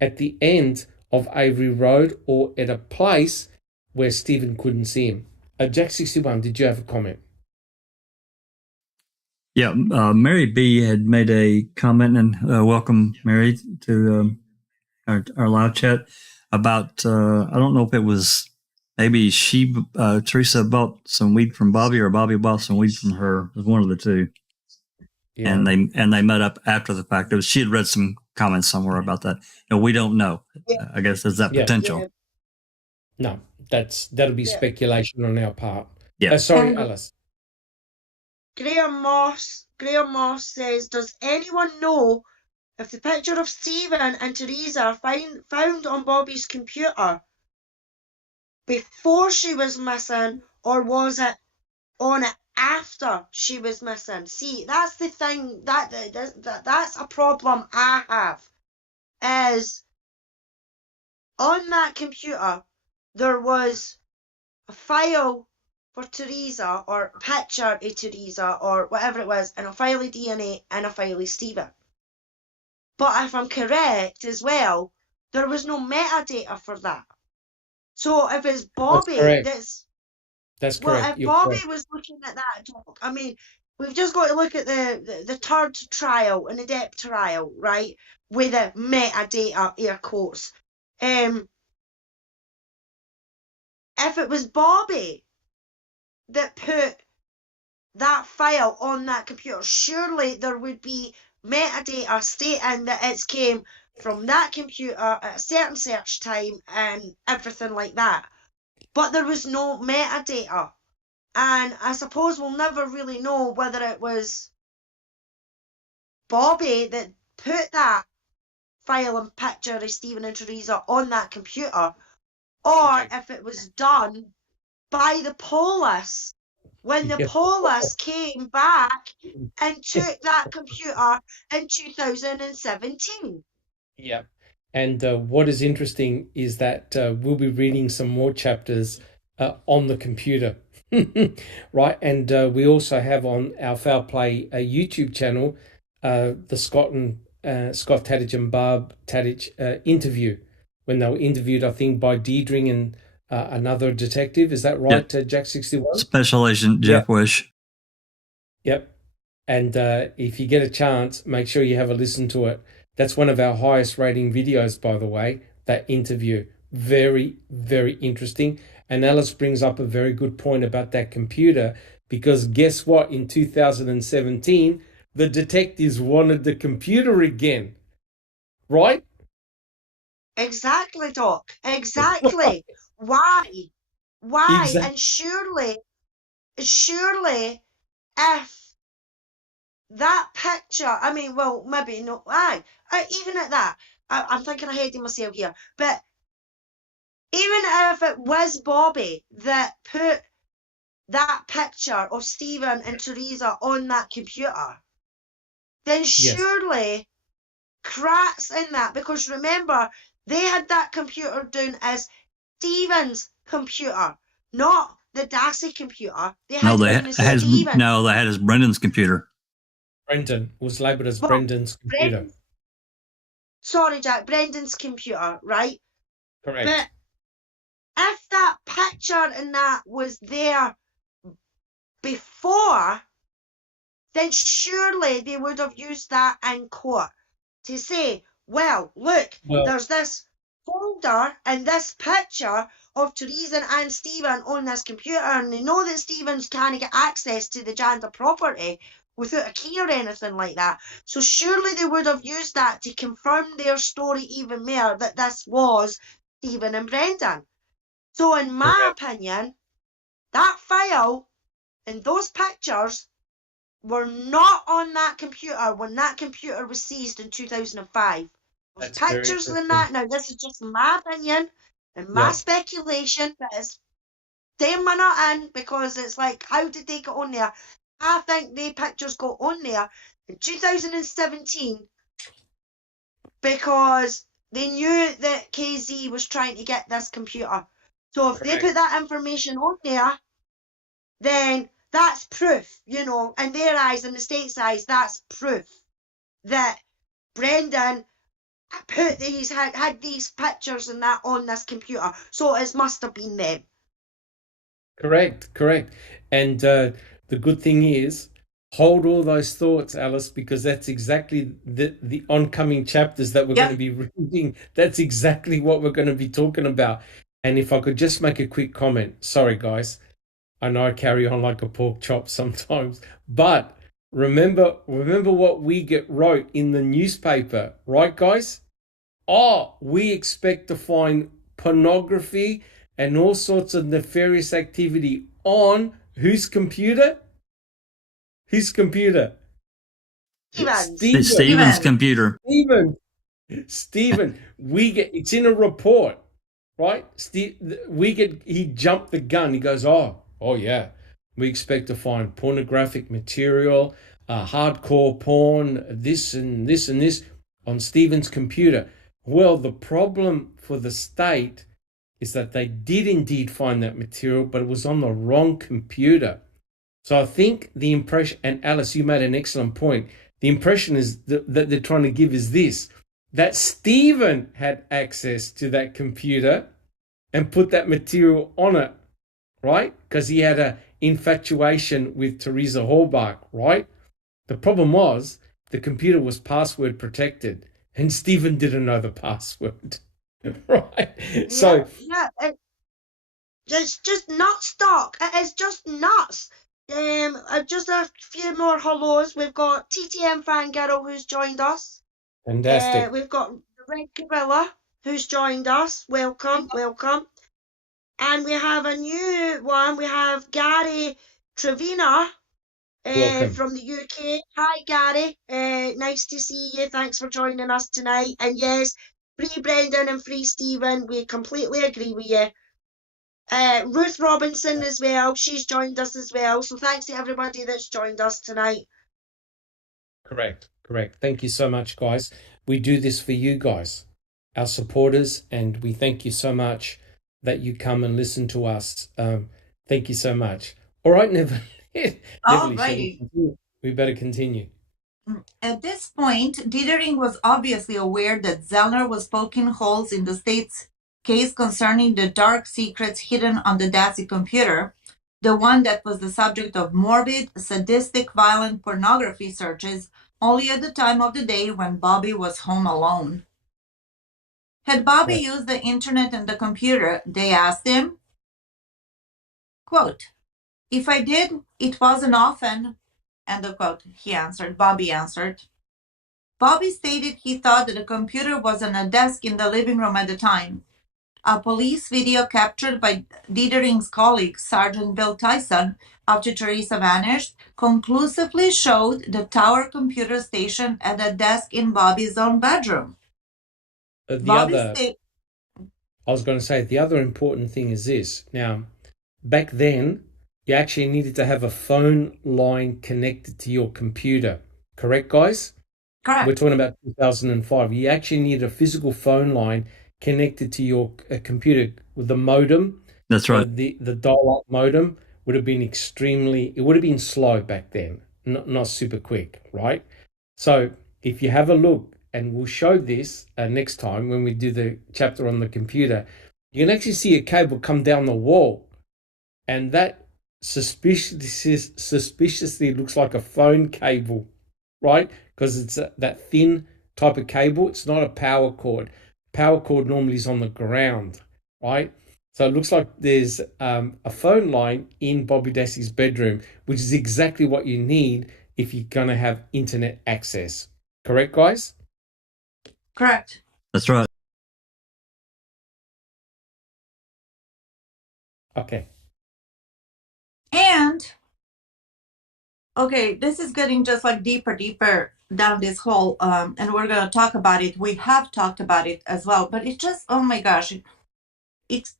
at the end of Avery Road or at a place where Stephen couldn't see him. Jack 61, did you have a comment? Yeah, Mary B had made a comment, and welcome, Mary, to our live chat about, I don't know if it was maybe Teresa bought some weed from Bobby or Bobby bought some weed from her. It was one of the two. Yeah. And they met up after the fact. She had read some comments somewhere about that. We don't know. Yeah. I guess there's that potential. Yeah. No, that'll be speculation on our part. Yeah. Sorry, Alice. Graham Moss says, does anyone know if the picture of Stephen and Teresa found on Bobby's computer before she was missing, or was it on it after she was missing? See, that's the thing, that's a problem I have, is on that computer there was a file for Teresa, or a picture of Teresa, or whatever it was, and a file of DNA and a file of Stephen. But if I'm correct as well, there was no metadata for that. So if it's Bobby, that's correct. Well, if Bobby was looking at that talk, I mean, we've just got to look at the third trial and the depth trial, right? With the metadata, air quotes. If it was Bobby that put that file on that computer, surely there would be metadata stating that it came from that computer at a certain search time and everything like that. But there was no metadata, and I suppose we'll never really know whether it was Bobby that put that file and picture of Stephen and Teresa on that computer, or if it was done by the police when the police came back and took that computer in 2017. Yeah. And what is interesting is that we'll be reading some more chapters on the computer, right? And we also have on our Foul Play YouTube channel the Scott Tadich and Barb Tadich interview, when they were interviewed, I think, by Deidre and another detective. Is that right, Jack 61? Special Agent Jeff Wish. Yep. And if you get a chance, make sure you have a listen to it. That's one of our highest rating videos, by the way, that interview. Very, very interesting. And Alice brings up a very good point about that computer, because guess what? In 2017, the detectives wanted the computer again, right? Exactly, Doc. Exactly. Why? Exactly. And surely, if that picture, I mean, well, maybe not. Even at that, I'm thinking ahead of myself here. But even if it was Bobby that put that picture of Stephen and Teresa on that computer, then surely cracks in that, because remember, they had that computer down as Stephen's computer, not the Dassey computer. They had that is Brendan's computer. Brendan was labelled as Brendan's computer. Sorry, Jack, Brendan's computer, right? Correct. But if that picture and that was there before, then surely they would have used that in court to say, well, look, there's this folder and this picture of Teresa and Stephen on this computer, and they know that Stephen's can't get access to the Janda property without a key or anything like that. So surely they would have used that to confirm their story even more, that this was Stephen and Brendan. So in my opinion, that file and those pictures were not on that computer when that computer was seized in 2005. Those pictures and that, now this is just my opinion and my speculation, but it's staying my nut in, because it's like, how did they get on there? I think the pictures got on there in 2017 because They knew that KZ was trying to get this computer. So if they put that information on there, then that's proof, you know, in their eyes, in the state's eyes, that's proof that Brendan put these had these pictures and that on this computer. So it must have been them. Correct. And the good thing is, hold all those thoughts, Alice, because that's exactly the oncoming chapters that we're going to be reading. That's exactly what we're going to be talking about. And if I could just make a quick comment. Sorry, guys. I know I carry on like a pork chop sometimes. But remember what we wrote in the newspaper, right, guys? We expect to find pornography and all sorts of nefarious activity on whose computer? Whose computer? Stephen's computer. Stephen, it's in a report, right? He jumped the gun. He goes, oh yeah, we expect to find pornographic material, hardcore porn, this and this and this on Stephen's computer. Well, the problem for the state is that they did indeed find that material, but it was on the wrong computer. So I think the impression, and Alice, you made an excellent point, the impression is that they're trying to give is this, that Stephen had access to that computer and put that material on it, right? Because he had an infatuation with Teresa Halbach, right? The problem was the computer was password protected and Stephen didn't know the password. Right. So it's just nuts, Doc. It is just nuts. Just a few more hellos. We've got TTM Fangirl who's joined us. Fantastic. We've got the Red Gorilla who's joined us. Welcome. And we have a new one. We have Gary Trevino from the UK. Hi, Gary. Nice to see you. Thanks for joining us tonight. And yes, free Brendan and free Stephen. We completely agree with you. Ruth Robinson as well. She's joined us as well. So thanks to everybody that's joined us tonight. Correct. Thank you so much, guys. We do this for you guys, our supporters, and we thank you so much that you come and listen to us. Thank you so much. All right, Neverly. We better continue. At this point, Dietering was obviously aware that Zellner was poking holes in the state's case concerning the dark secrets hidden on the Dassey computer, the one that was the subject of morbid, sadistic, violent pornography searches only at the time of the day when Bobby was home alone. Had Bobby used the internet and the computer, they asked him. Quote, if I did, it wasn't often. End of quote. Bobby answered. Bobby stated he thought that the computer was on a desk in the living room at the time. A police video captured by Dietering's colleague, Sergeant Bill Tyson, after Teresa vanished, conclusively showed the tower computer station at a desk in Bobby's own bedroom. I was going to say, the other important thing is this. Now, back then, you actually needed to have a phone line connected to your computer. Correct, guys? Correct. We're talking about 2005. You actually needed a physical phone line connected to your computer with the modem. That's right. The dial-up modem would have been slow back then, not super quick, right? So if you have a look, and we'll show this next time when we do the chapter on the computer, you can actually see a cable come down the wall, and that suspiciously looks like a phone cable, right? Because it's that thin type of cable. It's not a power cord. Power cord normally is on the ground, right? So it looks like there's a phone line in Bobby Dassey's bedroom, which is exactly what you need if you're going to have internet access. Correct, guys? Correct. That's right. Okay. And, okay, this is getting just like deeper down this hole, and we're going to talk about it. We have talked about it as well, but it's just, oh my gosh, it's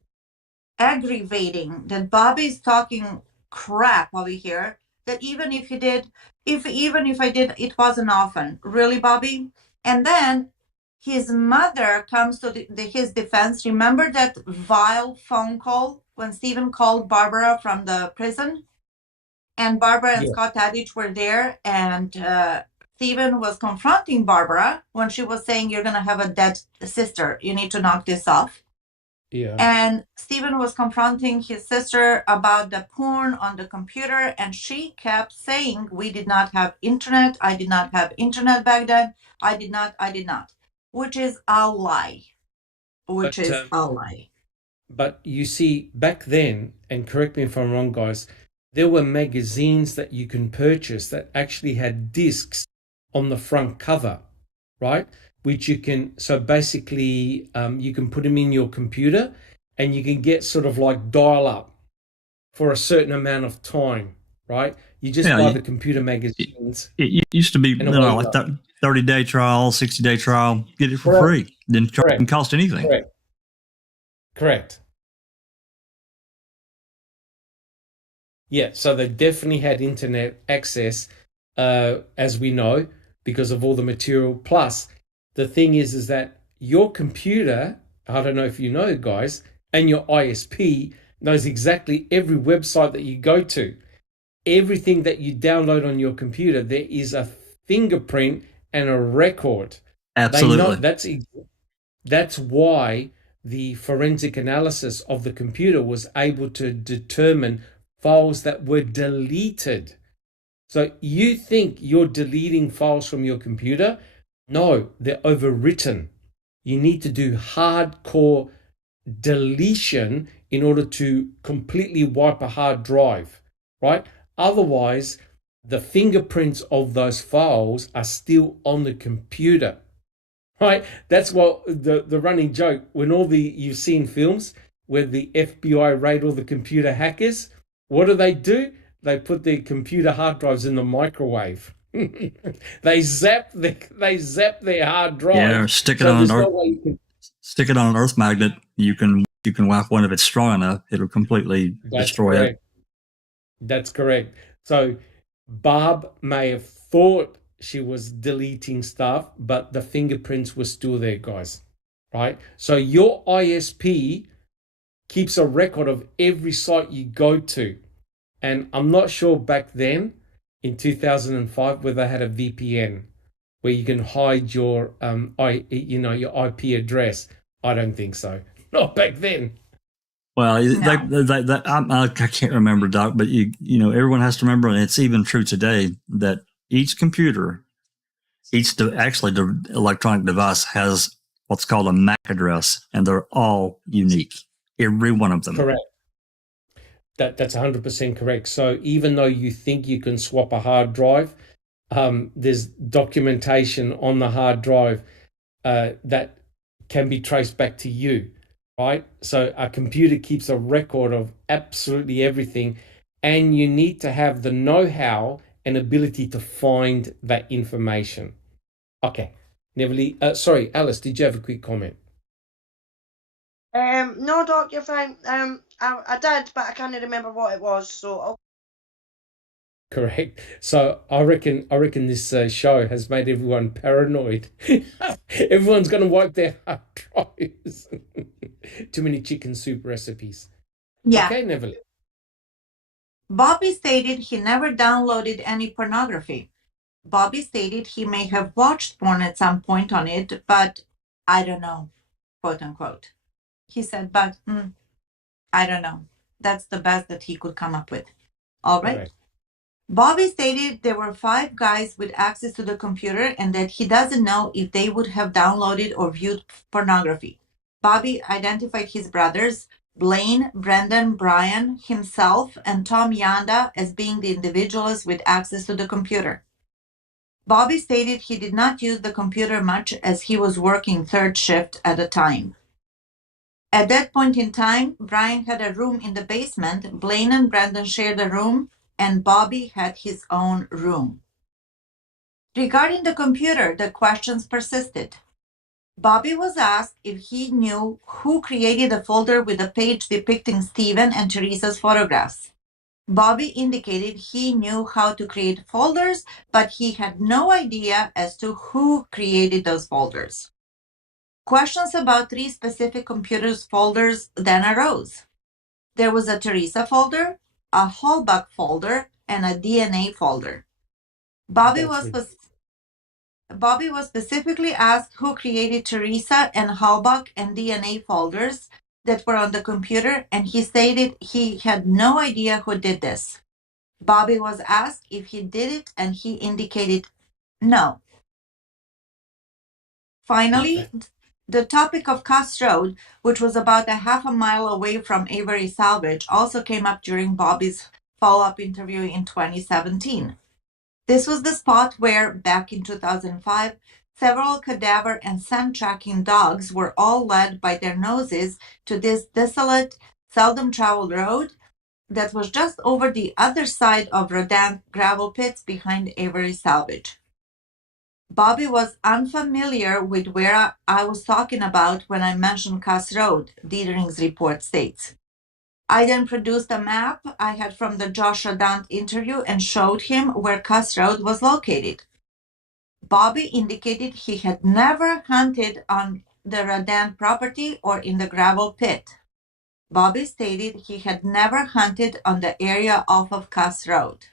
aggravating that Bobby's talking crap over here, that even if I did, it wasn't often. Really, Bobby? And then his mother comes to his defense. Remember that vile phone call when Stephen called Barbara from the prison? And Barbara and Scott Tadich were there, and Stephen was confronting Barbara when she was saying, "You're going to have a dead sister. You need to knock this off." Yeah. And Stephen was confronting his sister about the porn on the computer, and she kept saying, "We did not have internet. I did not have internet back then. I did not. Which is a lie. But you see, back then, and correct me if I'm wrong, guys, there were magazines that you can purchase that actually had discs on the front cover, right? Which you can, so basically, you can put them in your computer and you can get sort of like dial up for a certain amount of time, right? You just buy the computer magazines. It used to be like that 30-day trial, 60-day trial, get it for free. Didn't cost anything. Correct. Yeah, so they definitely had internet access, as we know, because of all the material. Plus, the thing is that your computer, I don't know if you know, guys, and your ISP knows exactly every website that you go to. Everything that you download on your computer, there is a fingerprint and a record. Absolutely. That's why the forensic analysis of the computer was able to determine files that were deleted. So you think you're deleting files from your computer? No, they're overwritten. You need to do hardcore deletion in order to completely wipe a hard drive, right? Otherwise, the fingerprints of those files are still on the computer, right? That's what the running joke, when you've seen films where the FBI raid all the computer hackers, what do? They put their computer hard drives in the microwave. They zap their hard drive. Yeah, stick it on an earth magnet. You can whack one if it's strong enough. It'll completely destroy it. That's correct. So Barb may have thought she was deleting stuff, but the fingerprints were still there, guys. Right? So your ISP keeps a record of every site you go to. And I'm not sure back then, in 2005, whether they had a VPN where you can hide your your IP address. I don't think so. Not back then. Well, I can't remember, Doc, but everyone has to remember, and it's even true today, that each computer, the electronic device has what's called a MAC address, and they're all unique. Every one of them. Correct. That's 100% correct. So even though you think you can swap a hard drive, there's documentation on the hard drive that can be traced back to you, right? So a computer keeps a record of absolutely everything, and you need to have the know-how and ability to find that information. Okay. Sorry, Alice, did you have a quick comment? No, Doc, you're fine. I did, but I can't remember what it was. So Correct. So I reckon this show has made everyone paranoid. Everyone's going to wipe their hard drives. Too many chicken soup recipes. Yeah. Okay, Neville. Bobby stated he never downloaded any pornography. Bobby stated he may have watched porn at some point on it, but I don't know, quote unquote. He said, but I don't know. That's the best that he could come up with. All right. Bobby stated there were 5 guys with access to the computer and that he doesn't know if they would have downloaded or viewed pornography. Bobby identified his brothers, Blaine, Brendan, Brian, himself, and Tom Yanda as being the individuals with access to the computer. Bobby stated he did not use the computer much as he was working third shift at the time. At that point in time, Brian had a room in the basement, Blaine and Brendan shared a room, and Bobby had his own room. Regarding the computer, the questions persisted. Bobby was asked if he knew who created a folder with a page depicting Stephen and Teresa's photographs. Bobby indicated he knew how to create folders, but he had no idea as to who created those folders. Questions about 3 specific computers folders then arose. There was a Teresa folder, a Hallbuck folder, and a DNA folder. Bobby was specifically asked who created Teresa and Hallbuck and DNA folders that were on the computer, and he stated he had no idea who did this. Bobby was asked if he did it, and he indicated no. Finally, the topic of Cuss Road, which was about a half a mile away from Avery Salvage, also came up during Bobby's follow-up interview in 2017. This was the spot where, back in 2005, several cadaver and scent tracking dogs were all led by their noses to this desolate, seldom traveled road that was just over the other side of Rodan gravel pits behind Avery Salvage. Bobby was unfamiliar with where I was talking about when I mentioned Cuss Road, Dietering's report states. I then produced a map I had from the Josh Radant interview and showed him where Cuss Road was located. Bobby indicated he had never hunted on the Radant property or in the gravel pit. Bobby stated he had never hunted on the area off of Cuss Road.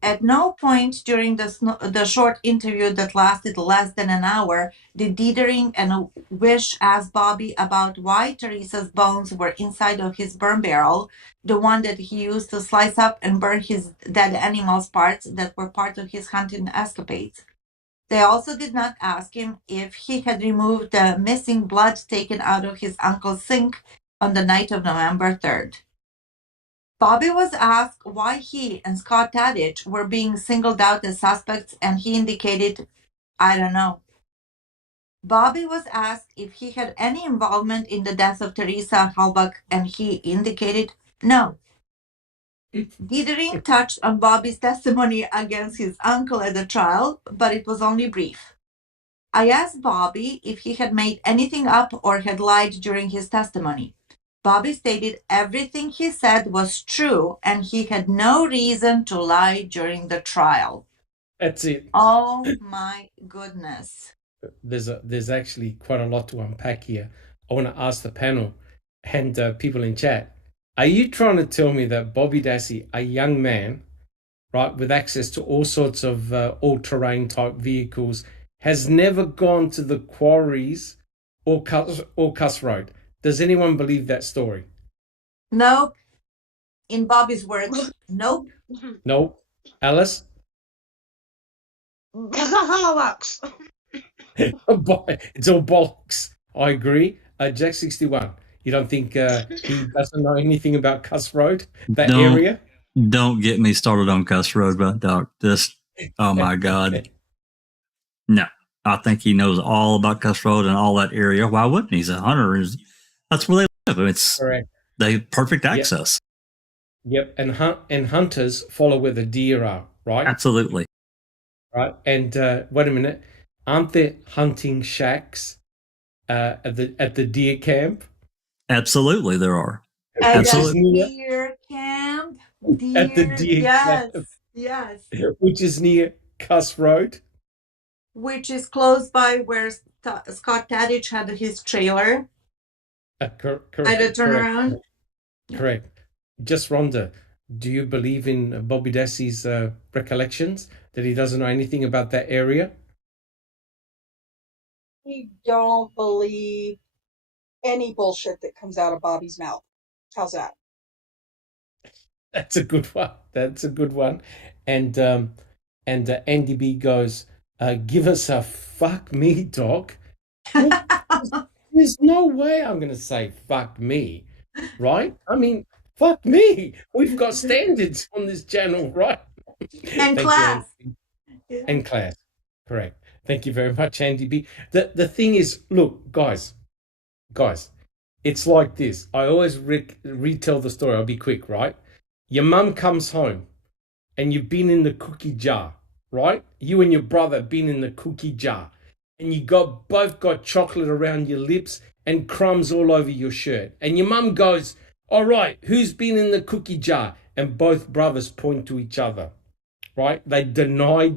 At no point during the short interview that lasted less than an hour did Dietering and Wish ask Bobby about why Teresa's bones were inside of his burn barrel, the one that he used to slice up and burn his dead animals' parts that were part of his hunting escapades. They also did not ask him if he had removed the missing blood taken out of his uncle's sink on the night of November 3rd. Bobby was asked why he and Scott Tadich were being singled out as suspects, and he indicated, I don't know. Bobby was asked if he had any involvement in the death of Teresa Hallbuck, and he indicated no. Dietering touched on Bobby's testimony against his uncle at the trial, but it was only brief. I asked Bobby if he had made anything up or had lied during his testimony. Bobby stated everything he said was true and he had no reason to lie during the trial. That's it. Oh my goodness. There's actually quite a lot to unpack here. I want to ask the panel and people in chat. Are you trying to tell me that Bobby Dassey, a young man, right, with access to all sorts of all-terrain type vehicles, has never gone to the quarries or Cuss Road? Does anyone believe that story? Nope. In Bobby's words, nope. Nope. Alice? Bollocks. It's all bollocks. I agree. Jack 61. You don't think he doesn't know anything about Cuss Road, that area? Don't get me started on Cuss Road, but Doc, oh my God. No, I think he knows all about Cuss Road and all that area. Why wouldn't he? He's a hunter. That's where they live. It's correct. They perfect access. Yep. And hunters follow where the deer are, right? Absolutely. Right. And wait a minute. Aren't there hunting shacks at the deer camp? Absolutely, there are. At the deer camp. At the deer camp. Yes. Which is near Cuss Road. Which is close by where Scott Tadich had his trailer. Correct. At a turnaround. Correct. Just Rhonda, do you believe in Bobby Dassey's recollections, that he doesn't know anything about that area? I don't believe any bullshit that comes out of Bobby's mouth. How's that? That's a good one. And Andy B goes, give us a fuck me, Doc. There's no way I'm going to say fuck me, right? I mean, fuck me. We've got standards on this channel, right? And class. And class, correct. Thank you very much, Andy B. The thing is, look, guys, it's like this. I always retell the story. I'll be quick, right? Your mum comes home and you've been in the cookie jar, right? You and your brother have been in the cookie jar. And you both got chocolate around your lips and crumbs all over your shirt. And your mum goes, all right, who's been in the cookie jar? And both brothers point to each other, right? They deny.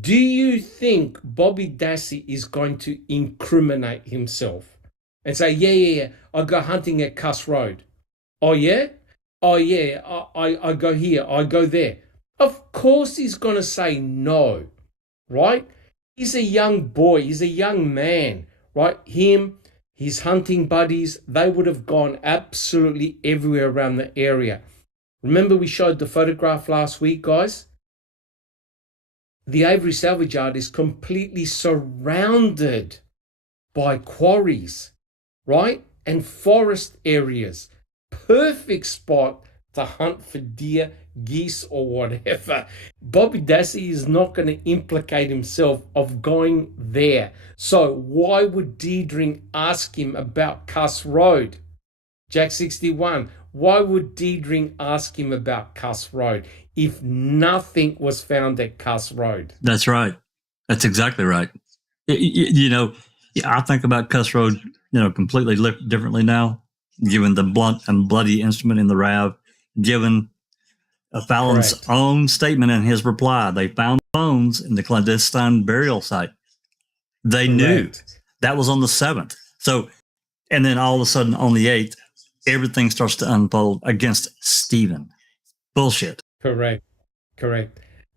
Do you think Bobby Dassey is going to incriminate himself and say, yeah, I go hunting at Cuss Road? Oh, yeah? Oh, yeah, I go here, I go there. Of course he's going to say no, right? He's a young boy, he's a young man, right? Him, his hunting buddies, they would have gone absolutely everywhere around the area. Remember we showed the photograph last week, guys? The Avery salvage yard is completely surrounded by quarries, right? And forest areas. Perfect spot to hunt for deer, geese, or whatever. Bobby Dassey is not going to implicate himself of going there. So why would Deidre ask him about Cuss Road? Jack 61, why would Deidre ask him about Cuss Road if nothing was found at Cuss Road? That's right. That's exactly right. You know, I think about Cuss Road, completely differently now, given the blunt and bloody instrument in the RAV, given Fallon's Correct. own statement in his reply. They found bones in the clandestine burial site. They knew that was on the 7th. So, and then all of a sudden on the 8th, everything starts to unfold against Stephen. Bullshit. Correct.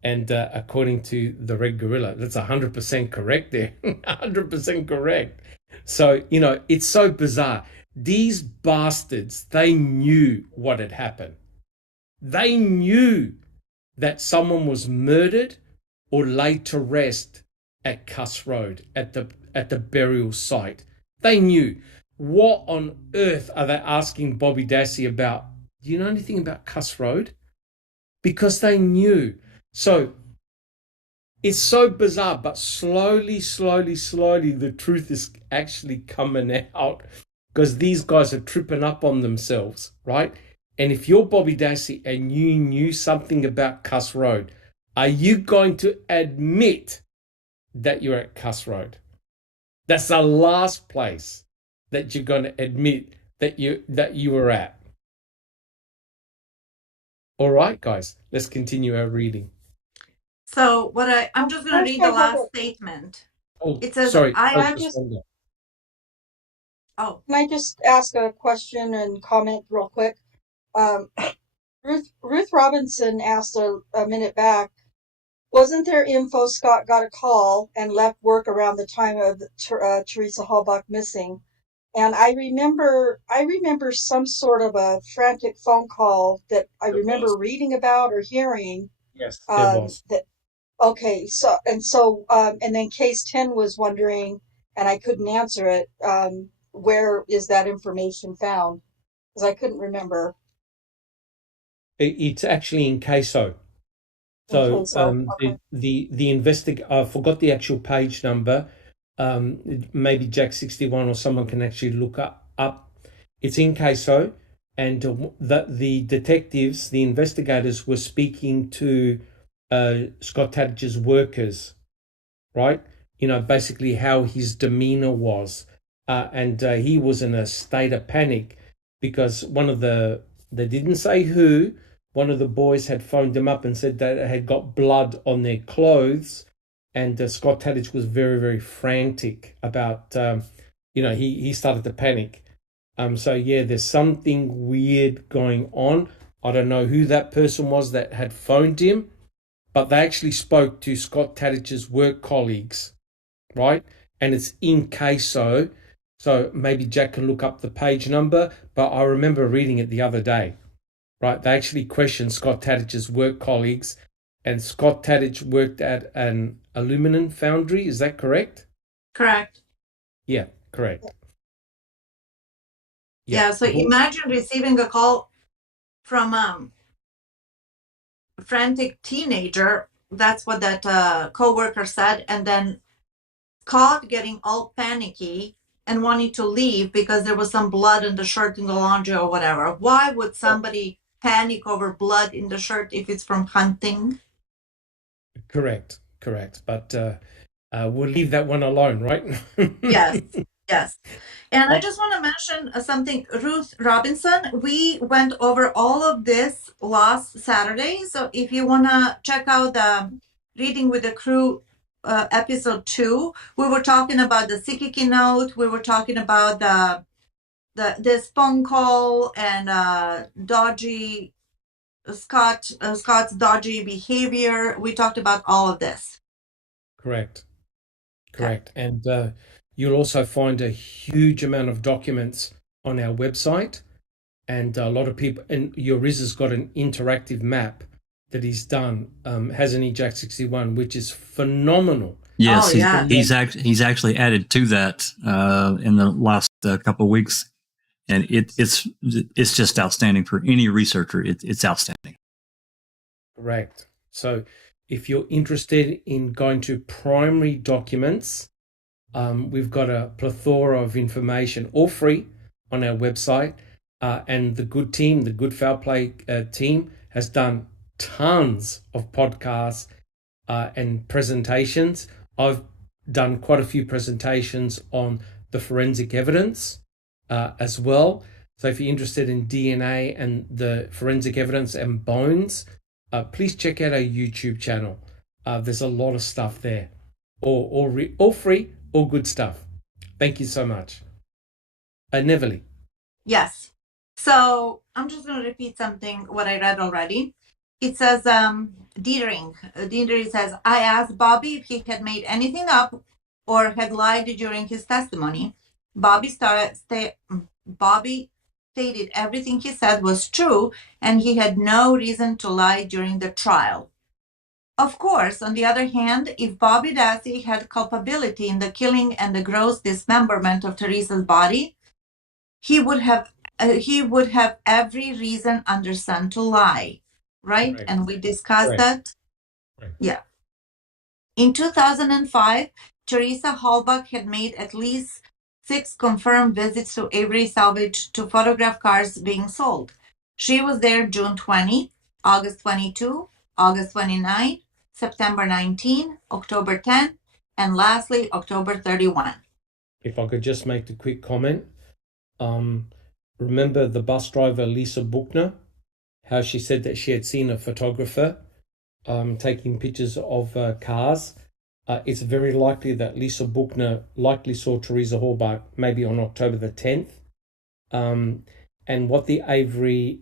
And according to the Red Gorilla, that's 100% correct there. 100% correct. So, it's so bizarre. These bastards, they knew what had happened. They knew that someone was murdered or laid to rest at Cuss Road, at the burial site. They knew. What on earth are they asking Bobby Dassey about? Do you know anything about Cuss Road? Because they knew. So it's so bizarre, but slowly, the truth is actually coming out because these guys are tripping up on themselves, right? And if you're Bobby Dassey and you knew something about Cuss Road, are you going to admit that you're at Cuss Road? That's the last place that you're going to admit that you were at. All right, guys, let's continue our reading. So I'm just going to read the last statement. Oh, it says, sorry. Can I just ask a question and comment real quick? Ruth Robinson asked a minute back, wasn't there info Scott got a call and left work around the time of Teresa Halbach missing? And I remember some sort of a frantic phone call that I remember reading about or hearing. Yes, there was. Okay, and then case 10 was wondering, and I couldn't answer it, where is that information found? Because I couldn't remember. It's actually in CASO. So okay. the I forgot the actual page number. Maybe Jack 61 or someone can actually look up. It's in CASO, and the detectives, the investigators, were speaking to Scott Tadge's workers, right? Basically how his demeanor was, and he was in a state of panic because they didn't say who. One of the boys had phoned them up and said that it had got blood on their clothes, and Scott Tadge was very, very frantic about, he started to panic. So yeah, there's something weird going on. I don't know who that person was that had phoned him, but they actually spoke to Scott Tadge's work colleagues, right? And it's in CASO, so maybe Jack can look up the page number, but I remember reading it the other day. Right, they actually questioned Scott Tadge's work colleagues, and Scott Tadge worked at an aluminum foundry. Is that correct? Correct. Yeah, correct. Yeah, so imagine receiving a call from a frantic teenager. That's what that co-worker said, and then Scott getting all panicky and wanting to leave because there was some blood in the shirt in the laundry or whatever. Why would somebody panic over blood in the shirt if it's from hunting? Correct. But we'll leave that one alone, right? Yes. And I just want to mention something. Ruth Robinson, we went over all of this last Saturday. So if you want to check out the Reading with the Crew, episode 2, we were talking about the Sikiki note. We were talking about this phone call and dodgy Scott's dodgy behavior. We talked about all of this. Correct. And you'll also find a huge amount of documents on our website, and a lot of people, and Yoriz has got an interactive map that he's done, has an EJAC 61, which is phenomenal. Yes, he's actually added to that in the last couple of weeks, and it's just outstanding for any researcher. It's outstanding. Correct. So if you're interested in going to primary documents, we've got a plethora of information, all free, on our website. And the Good Foul Play team has done tons of podcasts and presentations. I've done quite a few presentations on the forensic evidence as well. So if you're interested in DNA and the forensic evidence and bones, please check out our YouTube channel. There's a lot of stuff there, all free, all good stuff. Thank you so much. Neverly. Yes. So I'm just going to repeat something, what I read already. It says, Diedering says, I asked Bobby if he had made anything up or had lied during his testimony. Bobby stated everything he said was true, and he had no reason to lie during the trial. Of course, on the other hand, if Bobby Dassey had culpability in the killing and the gross dismemberment of Teresa's body, he would have every reason under sun to lie, right? Correct. And we discussed that. Right. Yeah. In 2005, Teresa Halbach had made at least 6 confirmed visits to Avery Salvage to photograph cars being sold. She was there June 20, August 22, August 29, September 19, October 10, and lastly, October 31. If I could just make a quick comment. Remember the bus driver, Lisa Buchner, how she said that she had seen a photographer taking pictures of cars. It's very likely that Lisa Buchner likely saw Teresa Halbach maybe on October the 10th. And what the Avery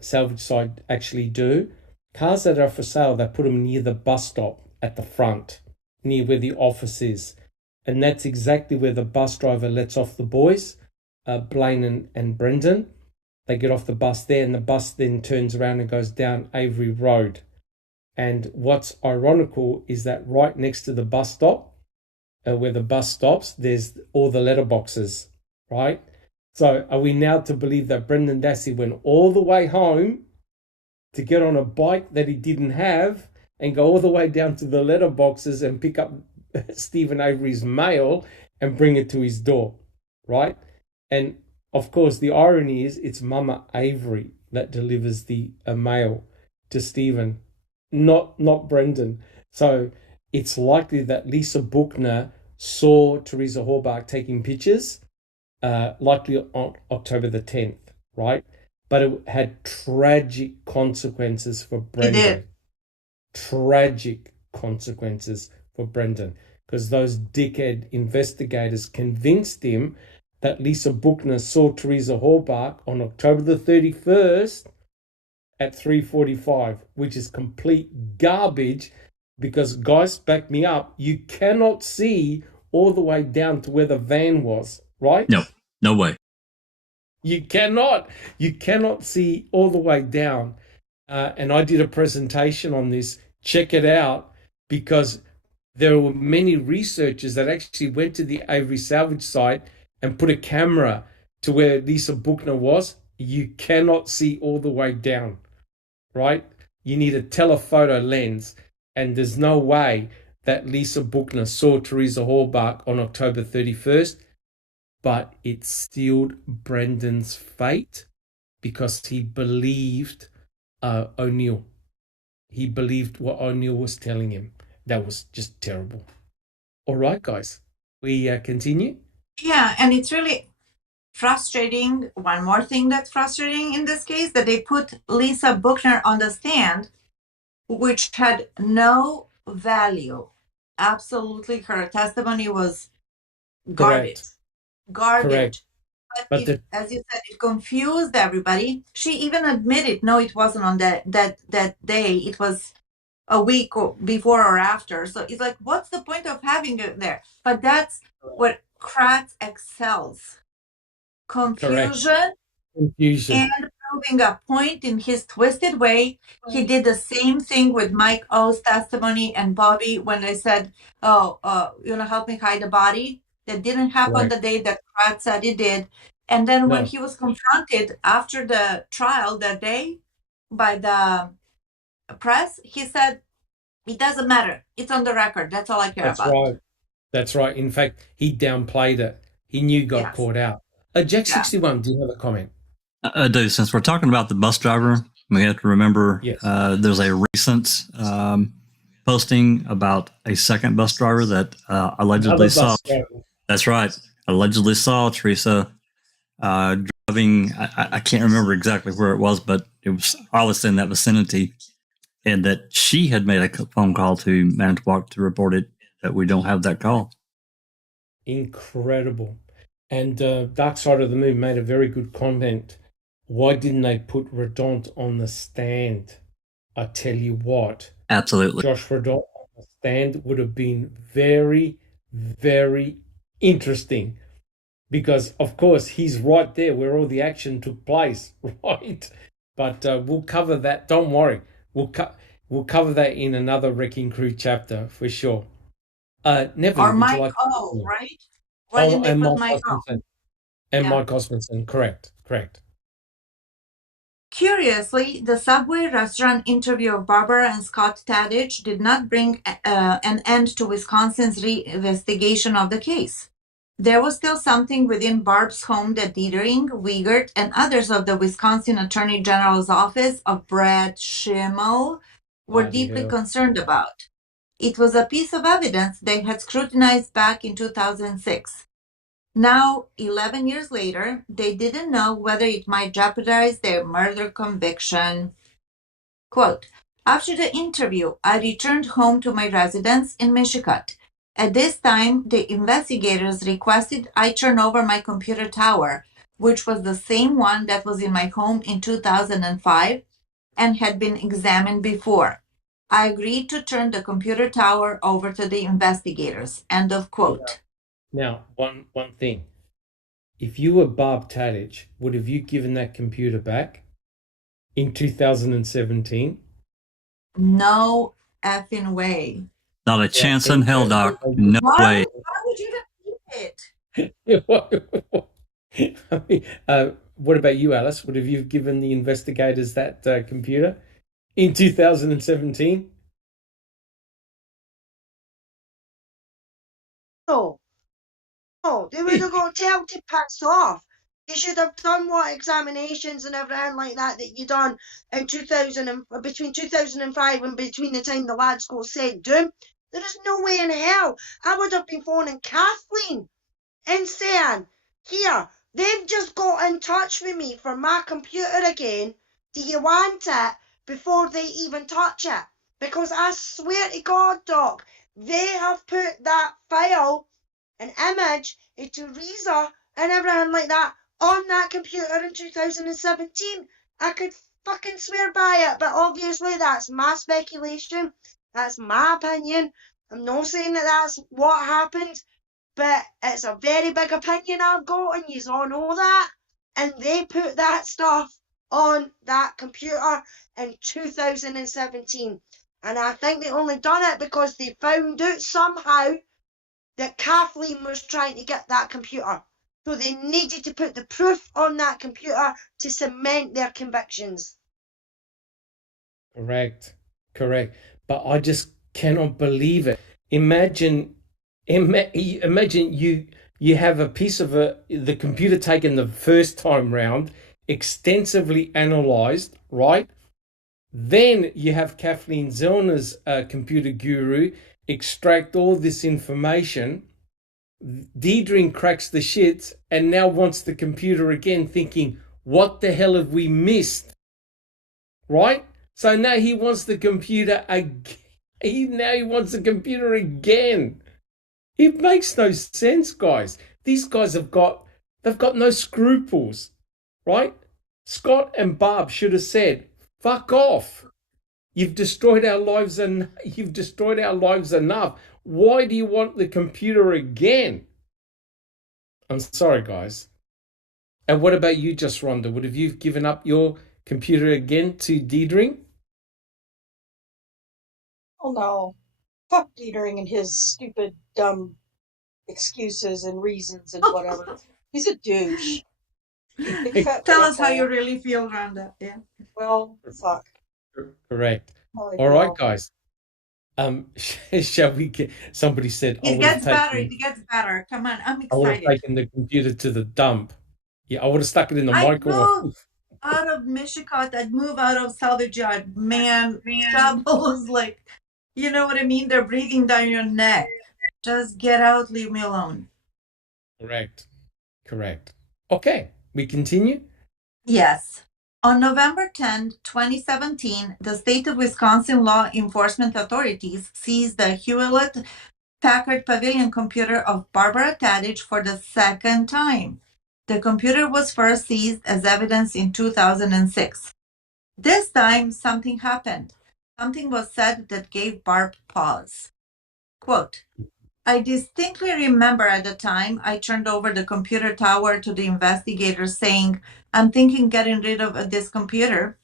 salvage site actually do, cars that are for sale, they put them near the bus stop at the front, near where the office is. And that's exactly where the bus driver lets off the boys, Blaine and Brendan. They get off the bus there, and the bus then turns around and goes down Avery Road. And what's ironical is that right next to the bus stop, where the bus stops, there's all the letterboxes, right? So are we now to believe that Brendan Dassey went all the way home to get on a bike that he didn't have and go all the way down to the letterboxes and pick up Stephen Avery's mail and bring it to his door, right? And of course, the irony is it's Mama Avery that delivers the mail to Stephen, not Brendan. So it's likely that Lisa Buchner saw Teresa Halbach taking pictures, likely on October the 10th, right? But it had tragic consequences for Brendan. It did. Tragic consequences for Brendan, because those dickhead investigators convinced him that Lisa Buchner saw Teresa Halbach on October the 31st at 3:45, which is complete garbage, because, guys, back me up, you cannot see all the way down to where the van was, right? No way. You cannot see all the way down. And I did a presentation on this. Check it out, because there were many researchers that actually went to the Avery salvage site and put a camera to where Lisa Buchner was. You cannot see all the way down, right? You need a telephoto lens, and there's no way that Lisa Buchner saw Teresa Halbach on October 31st, but it sealed Brendan's fate because he believed O'Neill. He believed what O'Neill was telling him. That was just terrible. All right, guys, we continue. Yeah, and it's really frustrating. One more thing that's frustrating in this case, that they put Lisa Buchner on the stand, which had no value. Absolutely, her testimony was garbage. Correct. But it, as you said, it confused everybody. She even admitted, no, it wasn't on that day. It was a week or before or after. So it's like, what's the point of having it there? But that's where Kratz excels. Confusion and proving a point in his twisted way. He did the same thing with Mike O's testimony and Bobby when they said, help me hide the body. That didn't happen the day that Kratz said it did. And then when he was confronted after the trial that day by the press, he said, it doesn't matter. It's on the record. That's all I care about. That's right. In fact, he downplayed it. He knew got caught out. Jack 61, do you have a comment? I do. Since we're talking about the bus driver, we have to remember there's a recent posting about a second bus driver that allegedly saw. That's right. Allegedly saw Teresa driving. I can't remember exactly where it was, but it was obviously in that vicinity, and that she had made a phone call to Manitowoc to report it. That we don't have that call. Incredible. And Dark Side of the Moon made a very good comment. Why didn't they put Redont on the stand? I tell you what. Absolutely. Josh Redont on the stand would have been very, very interesting. Because, of course, he's right there where all the action took place, right? But we'll cover that. Don't worry. We'll cover that in another Wrecking Crew chapter for sure. Neville, or Mike O, right? Why didn't they put Mike O? And Mike Osmondson, correct. Curiously, the Subway restaurant interview of Barbara and Scott Tadich did not bring an end to Wisconsin's re-investigation of the case. There was still something within Barb's home that Dietering, Wiegert, and others of the Wisconsin Attorney General's office of Brad Schimmel were deeply concerned about. It was a piece of evidence they had scrutinized back in 2006. Now, 11 years later, they didn't know whether it might jeopardize their murder conviction. Quote, after the interview, I returned home to my residence in Michigan. At this time, the investigators requested I turn over my computer tower, which was the same one that was in my home in 2005 and had been examined before. I agreed to turn the computer tower over to the investigators. End of quote. Now, one thing. If you were Barb Tadich, would have you given that computer back in 2017? No effing way. Not a chance in hell, Doc. No way. Why would you even keep it? I mean, what about you, Alice? Would have you given the investigators that computer in 2017? No, they would have got told to piss off. You should have done what examinations and everything like that you done in between 2005 and between the time the lads got sent down. There is no way in hell. I would have been phoning Kathleen and saying, here, they've just got in touch with me for my computer again. Do you want it? Before they even touch it. Because I swear to God, Doc, they have put that file, an image, a Teresa and everything like that on that computer in 2017. I could fucking swear by it, but obviously that's my speculation. That's my opinion. I'm not saying that that's what happened, but it's a very big opinion I've got, and you all know that. And they put that stuff on that computer in 2017. And I think they only done it because they found out somehow that Kathleen was trying to get that computer. So they needed to put the proof on that computer to cement their convictions. Correct. But I just cannot believe it. Imagine you have a piece of the computer taken the first time round, extensively analyzed, right? Then you have Kathleen Zellner's computer guru extract all this information. Diedring cracks the shit and now wants the computer again, thinking, what the hell have we missed? Right? So now he wants the computer Now he wants the computer again. It makes no sense, guys. These guys they've got no scruples, right? Scott and Barb should have said, "Fuck off. You've destroyed our lives enough. Why do you want the computer again?" I'm sorry, guys. And what about you, Just Rhonda? Would have you given up your computer again to Deidre? Oh no. Fuck Dietering and his stupid, dumb excuses and reasons and whatever. He's a douche. Tell us how you really feel, Rhonda. Yeah. Well, fuck. Correct. All right, guys. Shall we get? Somebody said it gets better. It gets better. Come on, I'm excited. I would have taken the computer to the dump. Yeah, I would have stuck it in the microwave. Out of Michigan, I'd move out of salvage yard. Man, troubles like, you know what I mean? They're breathing down your neck. Just get out, leave me alone. Correct. Okay, we continue? Yes. On November 10, 2017, the state of Wisconsin law enforcement authorities seized the Hewlett-Packard Pavilion computer of Barbara Tadich for the second time. The computer was first seized as evidence in 2006. This time, something happened. Something was said that gave Barb pause. Quote, I distinctly remember at the time I turned over the computer tower to the investigator saying, I'm thinking getting rid of this computer.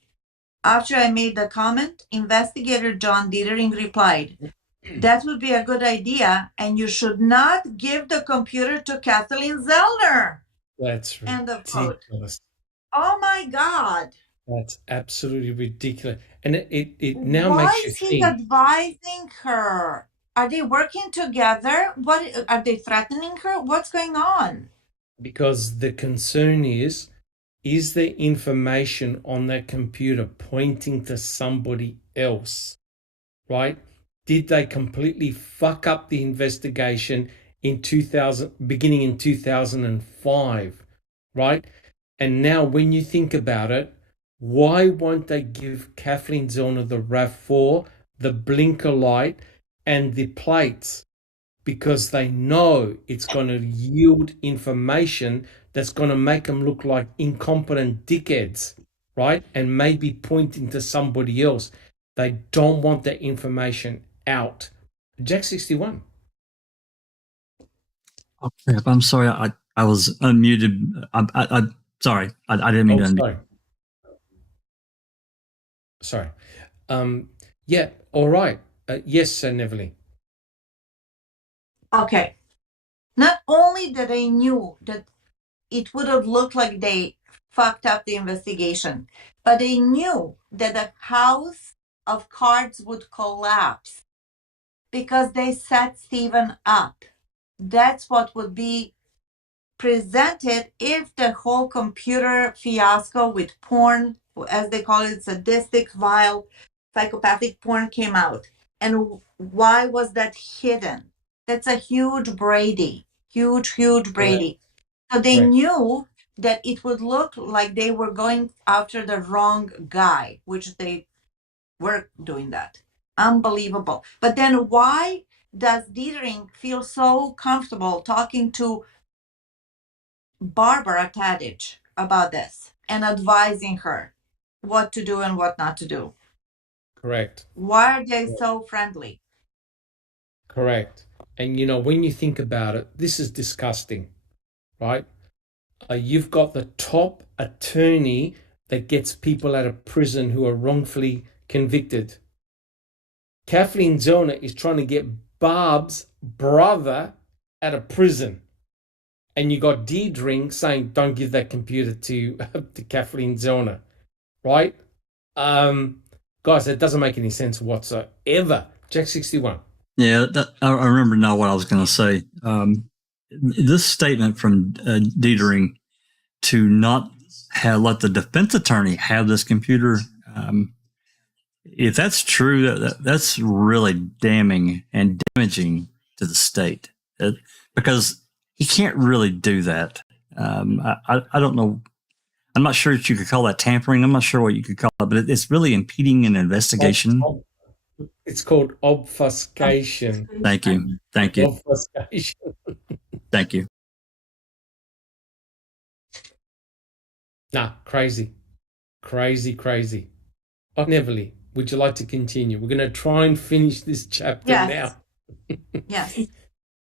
After I made the comment, investigator John Dietering replied, that would be a good idea, and you should not give the computer to Kathleen Zellner. That's ridiculous. End of quote. Oh my God. That's absolutely ridiculous. And it now makes you think. Why is he advising her? Are they working together? What are they threatening her? What's going on? Because the concern is there information on that computer pointing to somebody else, right? Did they completely fuck up the investigation beginning in 2005, right? And now when you think about it, why won't they give Kathleen Zellner the RAV4, the blinker light, and the plates? Because they know it's going to yield information that's going to make them look like incompetent dickheads, right? And maybe pointing to somebody else. They don't want that information out. Jack 61. Okay, I'm sorry. I was unmuted. I'm sorry. I didn't mean to unmute. Sorry. Yeah. All right. Yes, Sir Neverly. Okay. Not only that I knew that it would have looked like they fucked up the investigation, but they knew that the house of cards would collapse because they set Stephen up. That's what would be presented if the whole computer fiasco with porn, as they call it, sadistic, vile, psychopathic porn came out. And why was that hidden? That's a huge Brady. Huge Brady. So they knew that it would look like they were going after the wrong guy, which they were doing that. Unbelievable. But then why does Dietering feel so comfortable talking to Barbara Tadich about this and advising her what to do and what not to do? Correct. Why are they so friendly? Correct. And, when you think about it, this is disgusting, right? You've got the top attorney that gets people out of prison who are wrongfully convicted. Kathleen Zellner is trying to get Barb's brother out of prison. And you got Deidre saying, don't give that computer to Kathleen Zellner, right? Guys, that doesn't make any sense whatsoever. Jack 61. Yeah, I remember now what I was going to say. This statement from Dietering to not let the defense attorney have this computer, if that's true, that's really damning and damaging to the state because he can't really do that. I don't know. I'm not sure that you could call that tampering. I'm not sure what you could call it, but it's really impeding an investigation. It's called obfuscation. Thank you. Thank you. Obfuscation. Thank you. Nah, crazy. Crazy. Oh, Neverly, would you like to continue? We're going to try and finish this chapter now. Yes.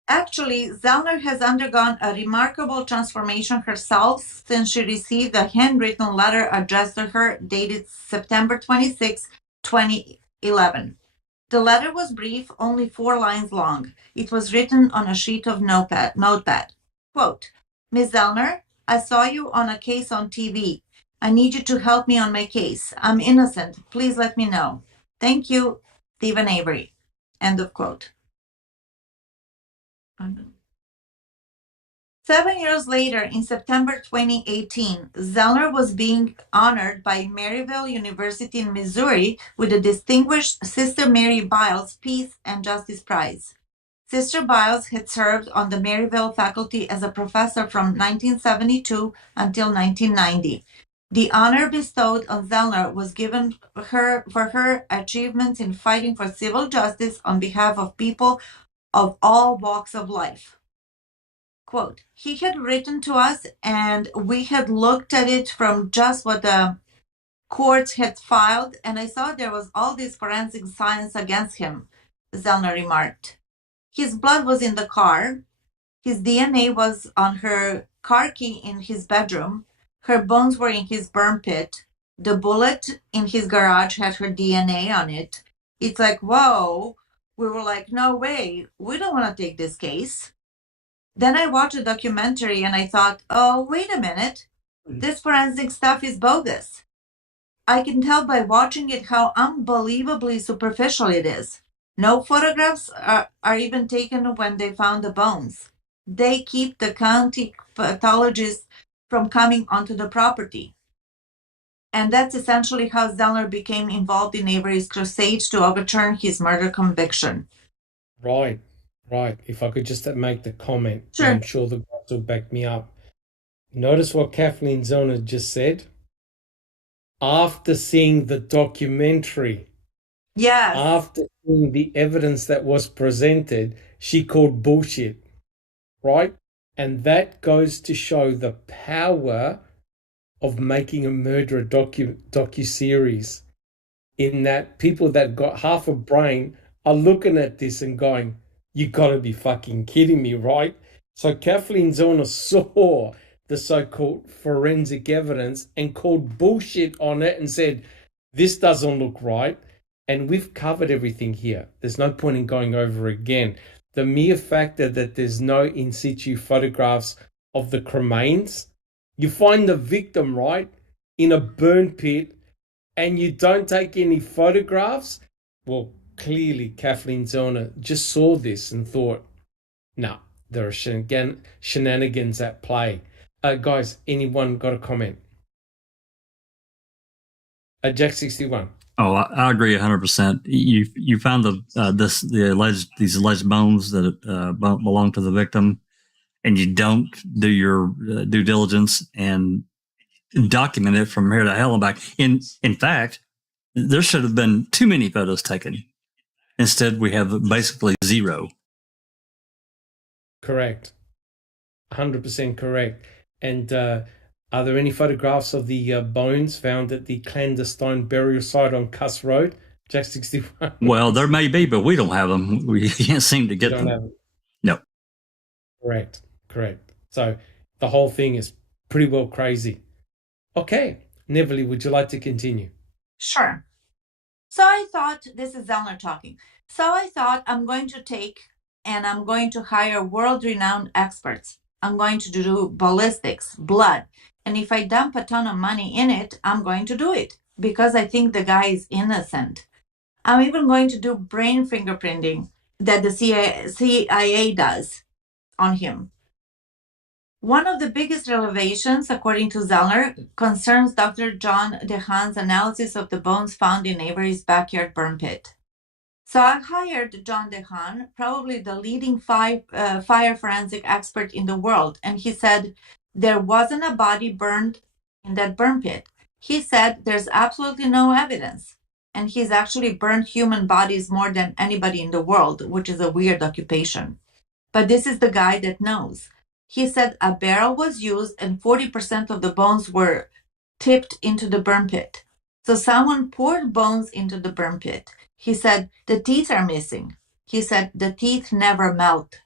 Actually, Zellner has undergone a remarkable transformation herself since she received a handwritten letter addressed to her dated September 26, 2011. The letter was brief, only 4 lines long. It was written on a sheet of notepad. Quote, Ms. Zellner, I saw you on a case on TV. I need you to help me on my case. I'm innocent. Please let me know. Thank you, Stephen Avery. End of quote. 7 years later, in September 2018, Zellner was being honored by Maryville University in Missouri with the distinguished Sister Mary Biles Peace and Justice Prize. Sister Biles had served on the Maryville faculty as a professor from 1972 until 1990. The honor bestowed on Zellner was given her for her achievements in fighting for civil justice on behalf of people of all walks of life. Quote, he had written to us and we had looked at it from just what the courts had filed, and I saw there was all this forensic science against him, Zellner remarked. His blood was in the car. His DNA was on her car key in his bedroom. Her bones were in his burn pit. The bullet in his garage had her DNA on it. It's like, whoa. We were like, no way. We don't want to take this case. Then I watched a documentary and I thought, oh, wait a minute. This forensic stuff is bogus. I can tell by watching it how unbelievably superficial it is. No photographs are even taken when they found the bones. They keep the county pathologists from coming onto the property. And that's essentially how Zellner became involved in Avery's crusade to overturn his murder conviction. Right. If I could just make the comment, sure. I'm sure the guys will back me up. Notice what Kathleen Zellner just said. After seeing the documentary, yes, after seeing the evidence that was presented, she called bullshit, right? And that goes to show the power of making a murder docu-series, in that people that got half a brain are looking at this and going, you gotta be fucking kidding me, right? So Kathleen Zellner saw the so-called forensic evidence and called bullshit on it and said, this doesn't look right. And we've covered everything here. There's no point in going over again. The mere fact that there's no in situ photographs of the cremains, you find the victim, right, in a burn pit, and you don't take any photographs. Well, clearly Kathleen Zellner just saw this and thought, no, there are shenanigans at play. Guys, anyone got a comment? Jack 61. Oh, I agree 100%. You found these alleged bones that belong to the victim, and you don't do your due diligence and document it from here to hell and back. In fact, there should have been too many photos taken. Instead, we have basically 0. Correct. 100% correct. And are there any photographs of the bones found at the clandestine burial site on Cuss Road? Jack 61. Well, there may be, but we don't have them. We can't seem to get them. Have them. No. Correct. So the whole thing is pretty well crazy. Okay. Neverly, would you like to continue? Sure. So I thought, this is Zellner talking. So I thought I'm going to hire world-renowned experts. I'm going to do ballistics, blood. And if I dump a ton of money in it, I'm going to do it because I think the guy is innocent. I'm even going to do brain fingerprinting that the CIA does on him. One of the biggest revelations, according to Zellner, concerns Dr. John DeHaan's analysis of the bones found in Avery's backyard burn pit. So I hired John DeHaan, probably the leading fire forensic expert in the world, and he said there wasn't a body burned in that burn pit. He said there's absolutely no evidence. and he's actually burned human bodies more than anybody in the world, which is a weird occupation. But this is the guy that knows. He said a barrel was used and 40% of the bones were tipped into the burn pit. So someone poured bones into the burn pit. He said the teeth are missing. He said the teeth never melt.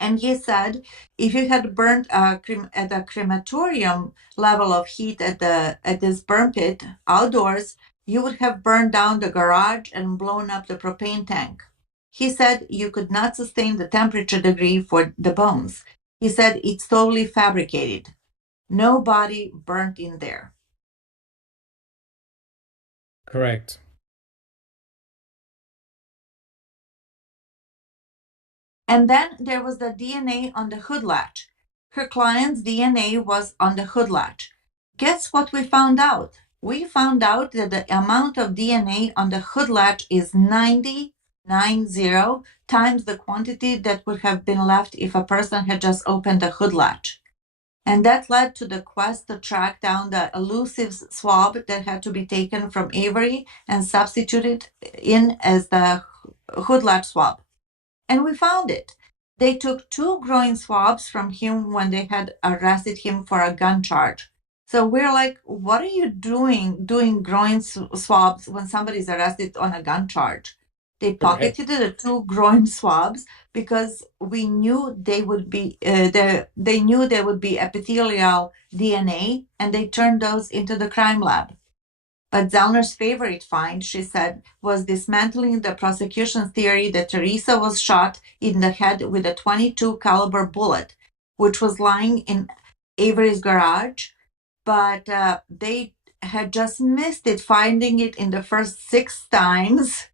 And he said if you had burned at a crematorium level of heat at this burn pit outdoors, you would have burned down the garage and blown up the propane tank. He said you could not sustain the temperature degree for the bones. He said it's totally fabricated. No body burnt in there. Correct. And then there was the DNA on the hood latch. Her client's DNA was on the hood latch. Guess what we found out? We found out that the amount of DNA on the hood latch is 90 times the quantity that would have been left if a person had just opened the hood latch. And that led to the quest to track down the elusive swab that had to be taken from Avery and substituted in as the hood latch swab. And we found it. They took 2 groin swabs from him when they had arrested him for a gun charge. So we're like, what are you doing groin swabs when somebody's arrested on a gun charge? They pocketed the 2 groin swabs because we knew they would be they knew there would be epithelial DNA, and they turned those into the crime lab. But Zellner's favorite find, she said, was dismantling the prosecution's theory that Teresa was shot in the head with a .22 caliber bullet, which was lying in Avery's garage, but they had just missed it, finding it in the first 6 times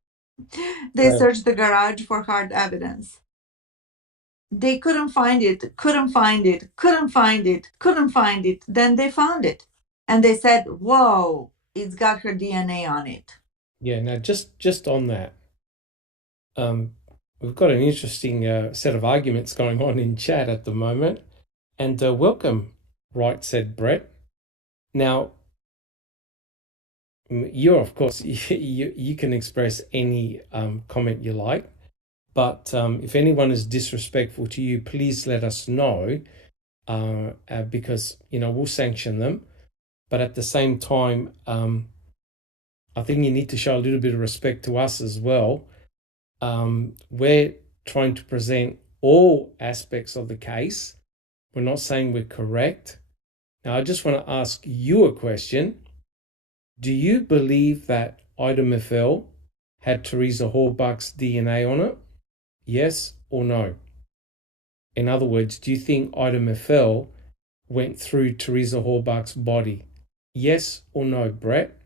they searched the garage for hard evidence. They couldn't find it. Then they found it. And they said, whoa, it's got her DNA on it. Yeah, now just on that, we've got an interesting set of arguments going on in chat at the moment. And welcome, right, said Brett. Now, you're, of course, you can express any comment you like, but if anyone is disrespectful to you, please let us know, because, we'll sanction them. But at the same time, I think you need to show a little bit of respect to us as well. We're trying to present all aspects of the case. We're not saying we're correct. Now, I just want to ask you a question. Do you believe that Ida Miffel had Teresa Halbach's DNA on it? Yes or no? In other words, do you think Ida Miffel went through Teresa Halbach's body? Yes or no, Brett?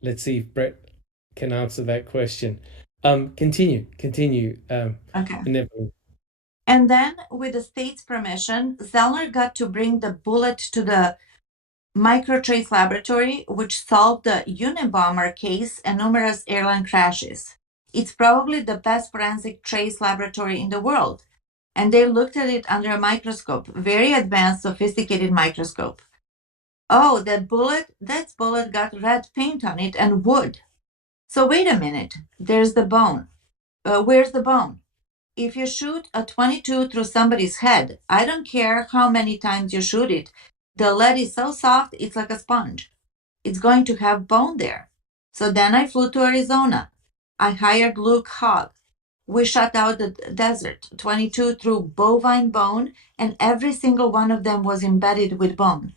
Let's see if Brett can answer that question. Continue. Okay. And then, with the state's permission, Zellner got to bring the bullet to the Microtrace laboratory, which solved the Unabomber case and numerous airline crashes. It's probably the best forensic trace laboratory in the world. And they looked at it under a microscope, very advanced, sophisticated microscope. Oh, that bullet got red paint on it and wood. So wait a minute, there's the bone. Where's the bone? If you shoot a .22 through somebody's head, I don't care how many times you shoot it, the lead is so soft, it's like a sponge. It's going to have bone there. So then I flew to Arizona. I hired Luke Hogg. We shot out the desert, 22 through bovine bone, and every single one of them was embedded with bone.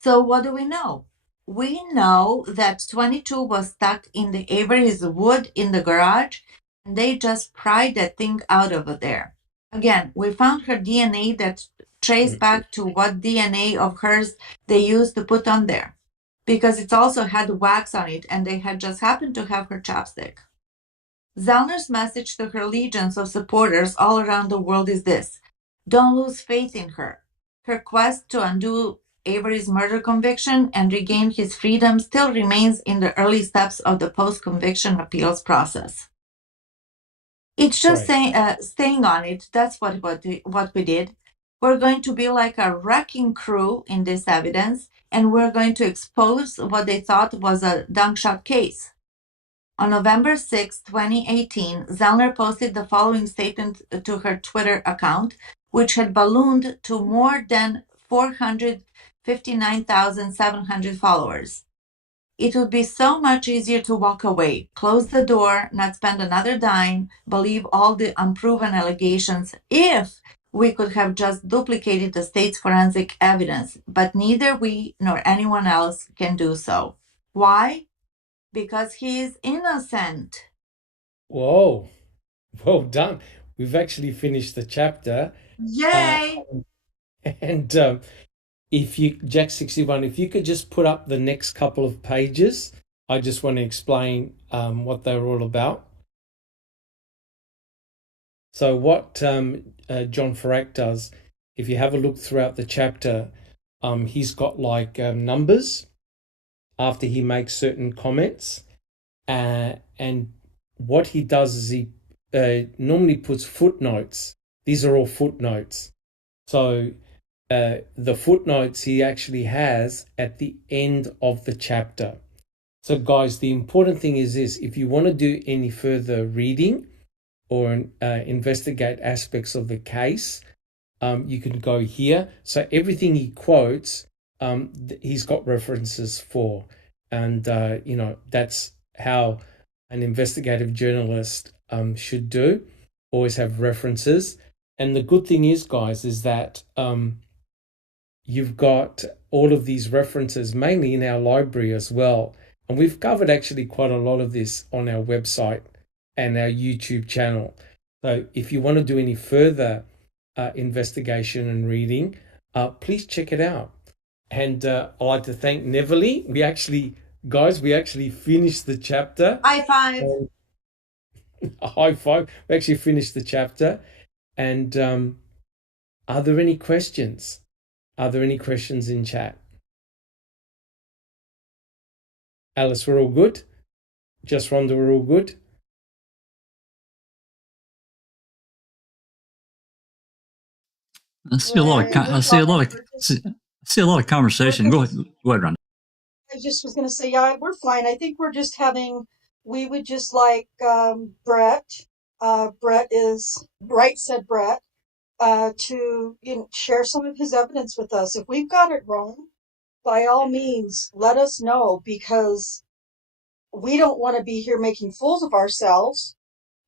So what do we know? We know that 22 was stuck in the Avery's wood in the garage, and they just pried that thing out of there. Again, we found her DNA that traced back to what DNA of hers they used to put on there, because it also had wax on it, and they had just happened to have her chapstick. Zellner's message to her legions of supporters all around the world is this: don't lose faith in her. Her quest to undo Avery's murder conviction and regain his freedom still remains in the early steps of the post-conviction appeals process. It's just staying on it. That's what we did. We're going to be like a wrecking crew in this evidence, and we're going to expose what they thought was a dunk shot case. On November 6, 2018, Zellner posted the following statement to her Twitter account, which had ballooned to more than 459,700 followers. It would be so much easier to walk away, close the door, not spend another dime, believe all the unproven allegations if we could have just duplicated the state's forensic evidence, but neither we nor anyone else can do so. Why? Because he is innocent. Whoa, well done. We've actually finished the chapter. Yay! And if you, Jack61, if you could just put up the next couple of pages, I just want to explain what they're all about. So what John Ferak does, if you have a look throughout the chapter, he's got like numbers after he makes certain comments. And what he does is he normally puts footnotes. These are all footnotes. So the footnotes he actually has at the end of the chapter. So guys, the important thing is this: if you want to do any further reading or investigate aspects of the case, you can go here. So everything he quotes, he's got references for. And, that's how an investigative journalist should do, always have references. And the good thing is, guys, is that you've got all of these references mainly in our library as well. And we've covered actually quite a lot of this on our website and our YouTube channel. So if you want to do any further investigation and reading, please check it out. And I'd like to thank Neverly. We actually finished the chapter. High five. High five. We actually finished the chapter. And are there any questions? Are there any questions in chat? Alice, we're all good? Just Rhonda, we're all good? I see a lot of conversation. Go ahead, Rhonda. I just was going to say, yeah, we're fine. I think we're just we would just like Brett. Brett is Right Said Brett to share some of his evidence with us. If we've got it wrong, by all means, let us know, because we don't want to be here making fools of ourselves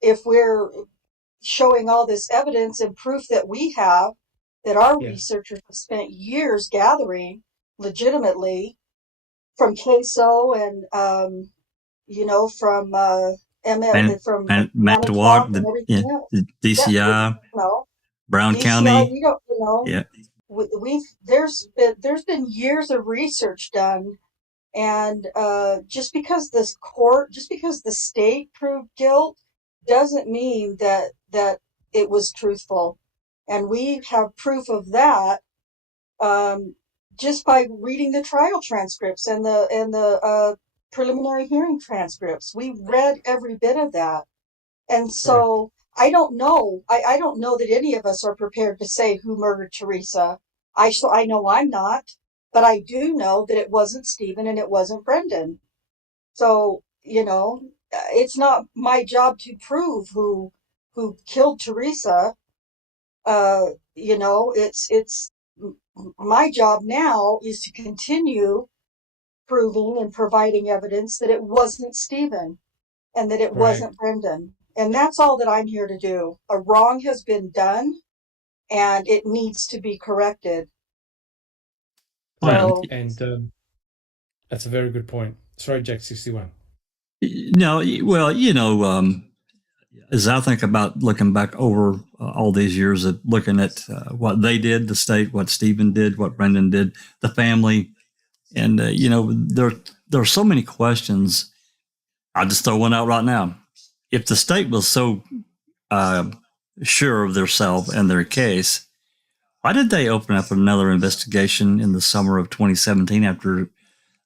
if we're showing all this evidence and proof that we have, that our researchers have spent years gathering legitimately from CASO and, from from Matt DeWalk, the DCI, Brown DCI, County. There's been years of research done, and just because the state proved guilt doesn't mean that it was truthful, and we have proof of that just by reading the trial transcripts and the preliminary hearing transcripts. We read every bit of that, and so I don't know. I don't know that any of us are prepared to say who murdered Teresa. I know I'm not, but I do know that it wasn't Stephen and it wasn't Brendan. So, it's not my job to prove who killed Teresa. It's my job now is to continue proving and providing evidence that it wasn't Stephen and that it wasn't Brendan. And that's all that I'm here to do. A wrong has been done, and it needs to be corrected. So, and that's a very good point. Sorry, Jack61. No, well, as I think about looking back over all these years of looking at what they did, the state, what Stephen did, what Brendan did, the family, and there are so many questions. I'll just throw one out right now. If the state was so sure of themselves and their case, why did they open up another investigation in the summer of 2017 after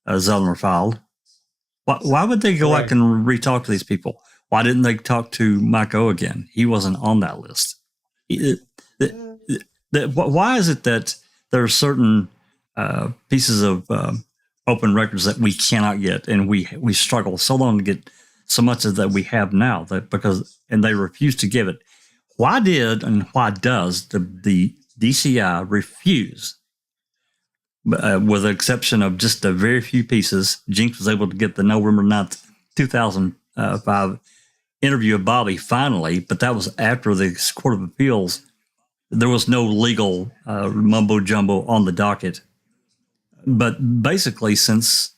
Zellner filed? Why would they go back and re-talk to these people? Why didn't they talk to Mike O again? He wasn't on that list. Why is it that there are certain pieces of open records that we cannot get, and we struggle so long to get so much of that we have now, and they refuse to give it? Why did and why does the DCI refuse? With the exception of just a very few pieces, Jinx was able to get the November 9th, 2005 interview of Bobby finally, but that was after the Court of Appeals. There was no legal mumbo jumbo on the docket. But basically, since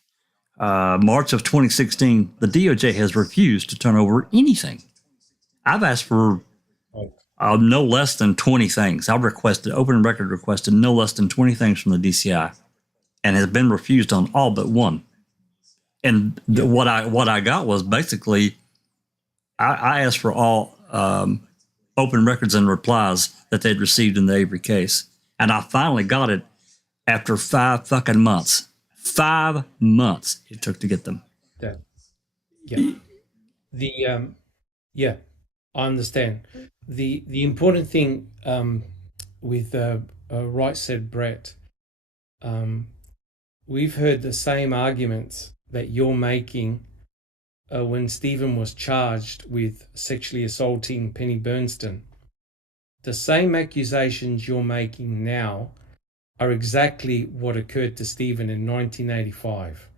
March of 2016, the DOJ has refused to turn over anything. I've asked for no less than 20 things. I've open record requested no less than 20 things from the DCI, and has been refused on all but one. And what I got was basically, I asked for all open records and replies that they'd received in the Avery case, and I finally got it after 5 fucking months. 5 months it took to get them. I understand. The important thing with Right Said Brett, we've heard the same arguments that you're making when Stephen was charged with sexually assaulting Penny Bernstein. The same accusations you're making now are exactly what occurred to Stephen in 1985.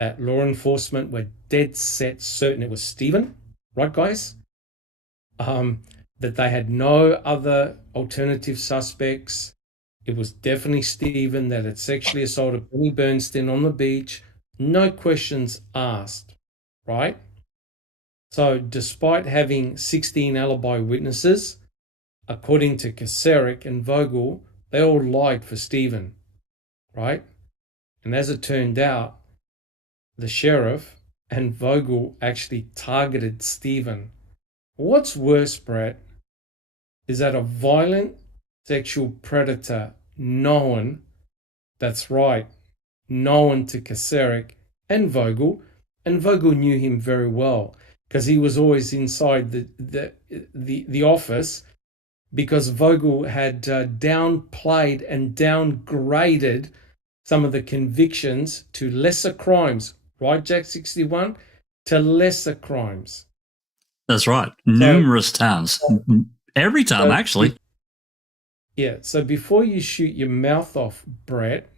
That law enforcement were dead set certain it was Stephen, right, guys? That they had no other alternative suspects. It was definitely Stephen that had sexually assaulted Penny Bernstein on the beach. No questions asked, right? So despite having 16 alibi witnesses, according to Kacerik and Vogel, they all lied for Stephen, right? And as it turned out, the sheriff and Vogel actually targeted Stephen. What's worse, Brett, is that a violent sexual predator known, that's right, known to Kacerik and Vogel knew him very well because he was always inside the office, because Vogel had downplayed and downgraded some of the convictions to lesser crimes, right, Jack 61? To lesser crimes. That's right. Numerous times. Every time, actually. Yeah, so before you shoot your mouth off, Brett,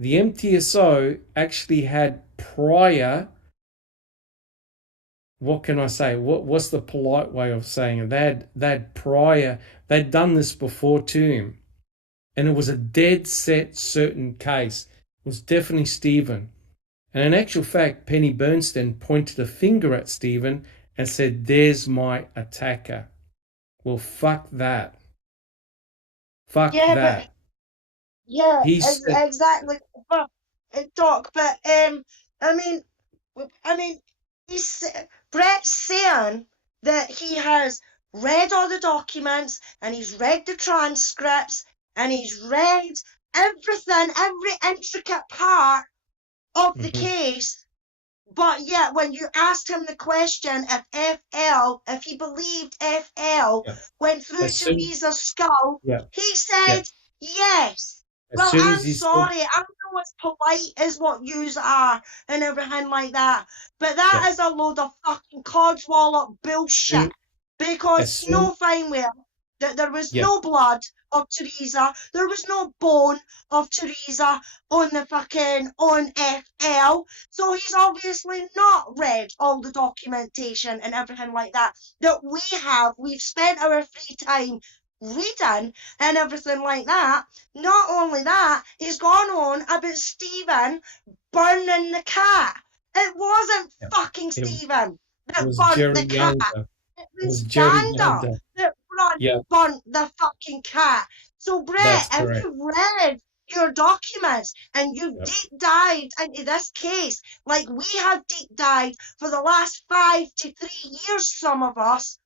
the MTSO actually had prior, what can I say? What's the polite way of saying it? They'd done this before to him. And it was a dead set certain case. It was definitely Stephen. And in actual fact, Penny Bernstein pointed a finger at Stephen and said, "There's my attacker." Well, fuck that. Fuck that. Exactly. But, Doc, but Brett's saying that he has read all the documents and he's read the transcripts and he's read everything, every intricate part of the case. But yet, when you asked him the question if he believed FL went through Teresa's skull, he said yes. Well, I'm sorry, I know it's polite is what yous are and everything like that, but that is a load of fucking codswallop bullshit. Because you know fine well that there was no blood of Teresa, there was no bone of Teresa on FL, so he's obviously not read all the documentation and everything like that we have. We've spent our free time reading and everything like that. Not only that, he's gone on about Stephen burning the cat. It wasn't fucking Stephen that burnt the cat. It was Gander that burnt the fucking cat. So, Brett, if you read your documents and you deep dived into this case like we have deep dived for the last 5 to 3 years, some of us,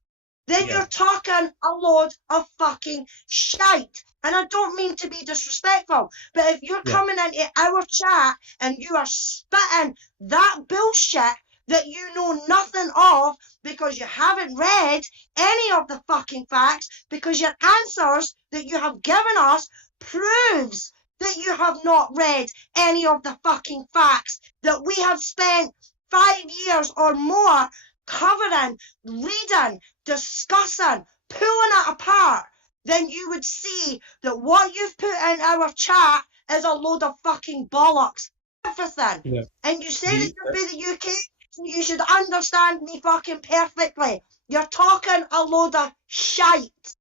then you're talking a load of fucking shite. And I don't mean to be disrespectful, but if you're coming into our chat and you are spitting that bullshit that you know nothing of because you haven't read any of the fucking facts, because your answers that you have given us proves that you have not read any of the fucking facts that we have spent 5 years or more covering, reading, discussing, pulling it apart. Then you would see that what you've put in our chat is a load of fucking bollocks. Everything. Yeah. And you say that you're from the UK, so you should understand me fucking perfectly. You're talking a load of shite.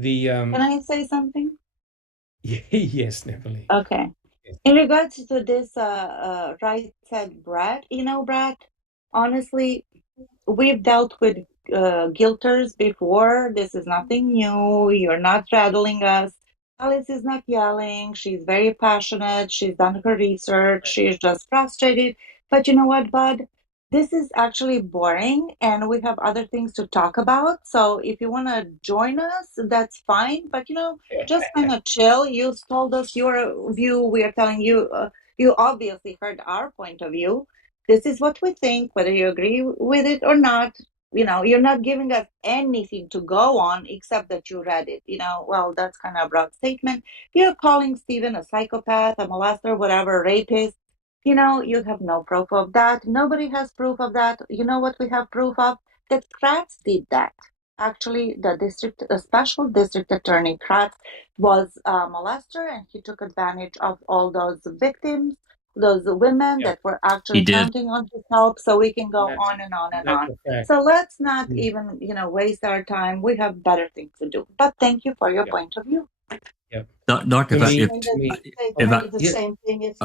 Can I say something? Yes, Neville. Okay. In regards to this, right said Brad, Brad, honestly, we've dealt with guilters before. This is nothing new. You're not rattling us. Alice is not yelling. She's very passionate. She's done her research. She's just frustrated. But you know what, Bud? This is actually boring, and we have other things to talk about. So if you want to join us, that's fine. But, just kind of chill. You told us your view. We are telling you, you obviously heard our point of view. This is what we think, whether you agree with it or not. You're not giving us anything to go on except that you read it. Well, that's kind of a broad statement. You're calling Stephen a psychopath, a molester, whatever, rapist. You have no proof of that. Nobody has proof of that. You know what we have proof of? That Kratz did that. Actually, the special district attorney Kratz was a molester, and he took advantage of all those victims, those women that were actually counting on his help. So we can go on and on and on. So let's not even, waste our time. We have better things to do. But thank you for your point of view. Yep. Doc, the same thing. If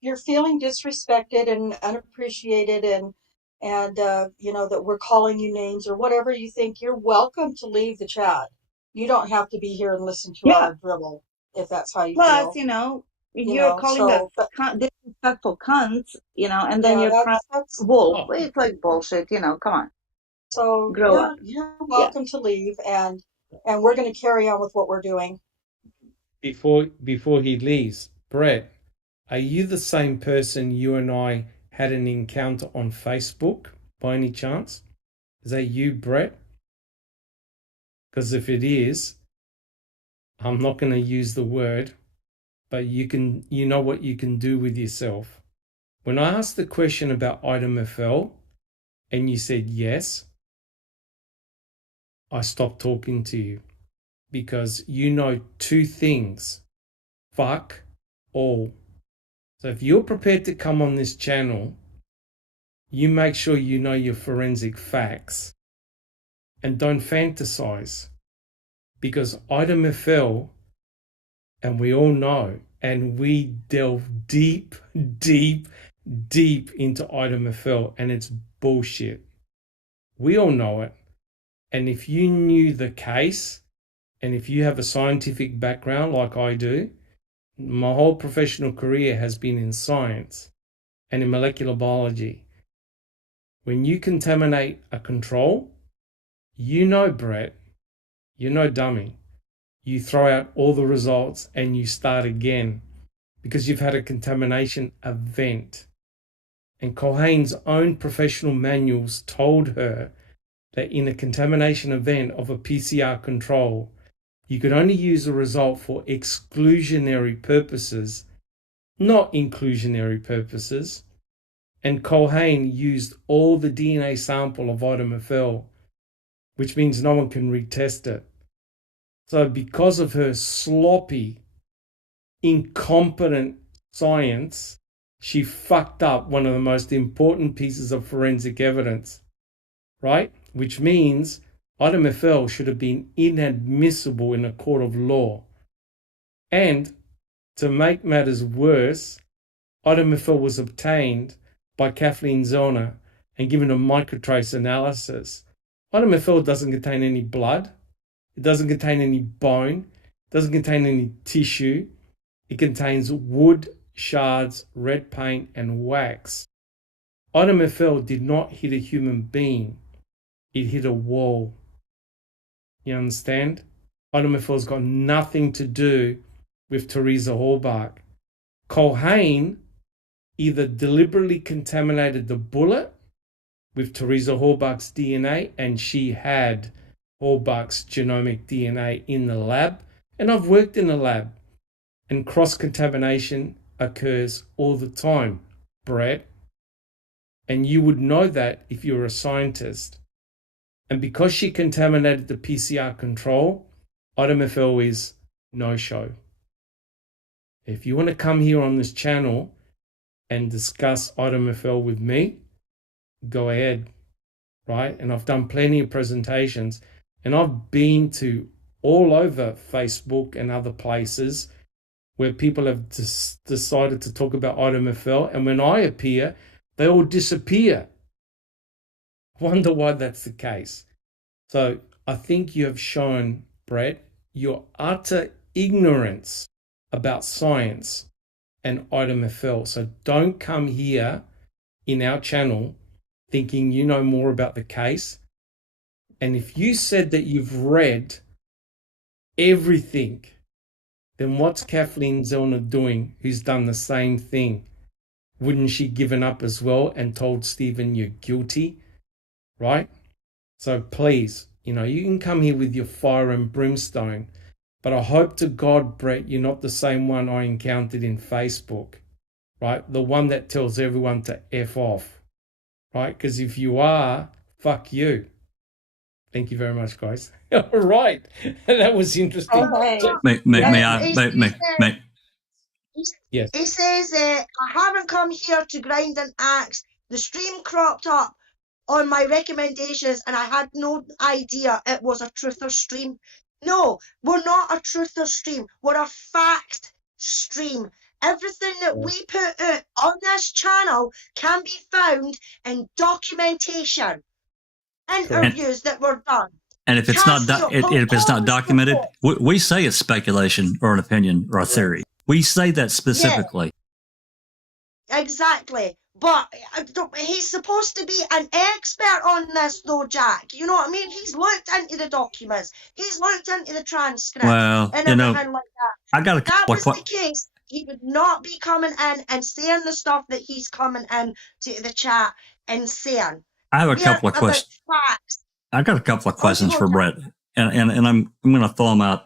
you're feeling disrespected and unappreciated and that we're calling you names or whatever you think, you're welcome to leave the chat. You don't have to be here and listen to our dribble if that's how you feel. Plus, you're calling us disrespectful cunts, and then you're crying wolf. It's like bullshit, come on. So grow up. You're welcome to leave, and we're going to carry on with what we're doing. Before he leaves, Brett, are you the same person you and I had an encounter on Facebook by any chance? Is that you, Brett? Because if it is, I'm not going to use the word, but you know what you can do with yourself. When I asked the question about item FL and you said yes, I stopped talking to you because you know two things: fuck all. So if you're prepared to come on this channel, you make sure you know your forensic facts and don't fantasize, because item FL, and we all know, and we delve deep into item FL, and it's bullshit. We all know it. And if you knew the case, and if you have a scientific background like I do, my whole professional career has been in science and in molecular biology. When you contaminate a control, Brett, dummy, you throw out all the results and you start again because you've had a contamination event. And Culhane's own professional manuals told her that in a contamination event of a PCR control, you could only use the result for exclusionary purposes, not inclusionary purposes. And Culhane used all the DNA sample of item FL, which means no one can retest it. So because of her sloppy, incompetent science, she fucked up one of the most important pieces of forensic evidence, right? Which means item FL should have been inadmissible in a court of law. And to make matters worse, item FL was obtained by Kathleen Zellner and given a microtrace analysis. Item FL doesn't contain any blood. It doesn't contain any bone. It doesn't contain any tissue. It contains wood, shards, red paint, and wax. Item FL did not hit a human being. It hit a wall. You understand? Item FL's got nothing to do with Teresa Halbach. Culhane either deliberately contaminated the bullet with Teresa Halbach's DNA, and she had Halbach's genomic DNA in the lab. And I've worked in a lab, and cross-contamination occurs all the time, Brett. And you would know that if you were a scientist. And because she contaminated the PCR control, IMFL is no-show. If you want to come here on this channel and discuss IMFL with me, go ahead, right? And I've done plenty of presentations, and I've been to all over Facebook and other places where people have decided to talk about IMFL, and when I appear, they all disappear. Wonder why that's the case. So I think you have shown, Brett, your utter ignorance about science and IMFL. So don't come here in our channel thinking you know more about the case. And if you said that you've read everything, then what's Kathleen Zellner doing, who's done the same thing? Wouldn't she given up as well and told Stephen you're guilty, right? So please, you can come here with your fire and brimstone, but I hope to God, Brett, you're not the same one I encountered in Facebook, right? The one that tells everyone to F off, right? Because if you are, fuck you. Thank you very much, guys. All right. That was interesting. Okay. Yes. He says, I haven't come here to grind an axe. The stream cropped up on my recommendations and I had no idea it was a truther stream. No, we're not a truther stream. We're a fact stream. Everything that we put out on this channel can be found in documentation. Interviews that were done. And if it's not documented, we say it's speculation or an opinion or a theory. We say that specifically. Yeah, exactly. But he's supposed to be an expert on this, though, Jack. You know what I mean? He's looked into the documents. He's looked into the transcript. Well, and everything like that. I got If that was the case, he would not be coming in and saying the stuff that he's coming in to the chat and saying. I have a couple of questions. I got a couple of questions for Brett, and I'm going to throw them out,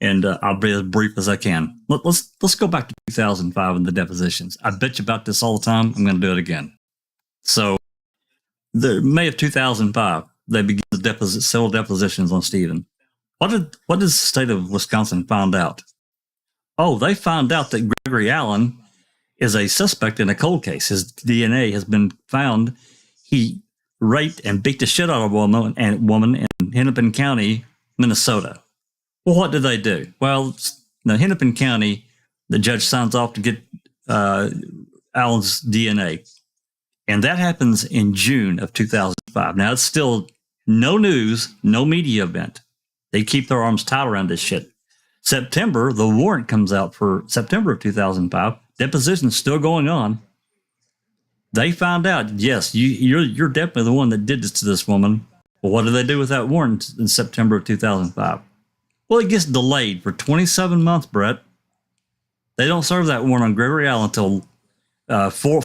and I'll be as brief as I can. Let's go back to 2005 and the depositions. I bitch about this all the time. I'm going to do it again. So, the May of 2005, they began several depositions on Stephen. What did the state of Wisconsin find out? Oh, they found out that Gregory Allen is a suspect in a cold case. His DNA has been found. He raped and beat the shit out of a woman in Hennepin County, Minnesota. Well, what did they do? Well, the Hennepin County, the judge signs off to get Allen's DNA. And that happens in June of 2005. Now, it's still no news, no media event. They keep their arms tight around this shit. September, the warrant comes out for September of 2005. Deposition's still going on. They found out, yes, you're definitely the one that did this to this woman. Well, what do they do with that warrant in September of 2005? Well, it gets delayed for 27 months, Brett. They don't serve that warrant on Gregory Allen until 4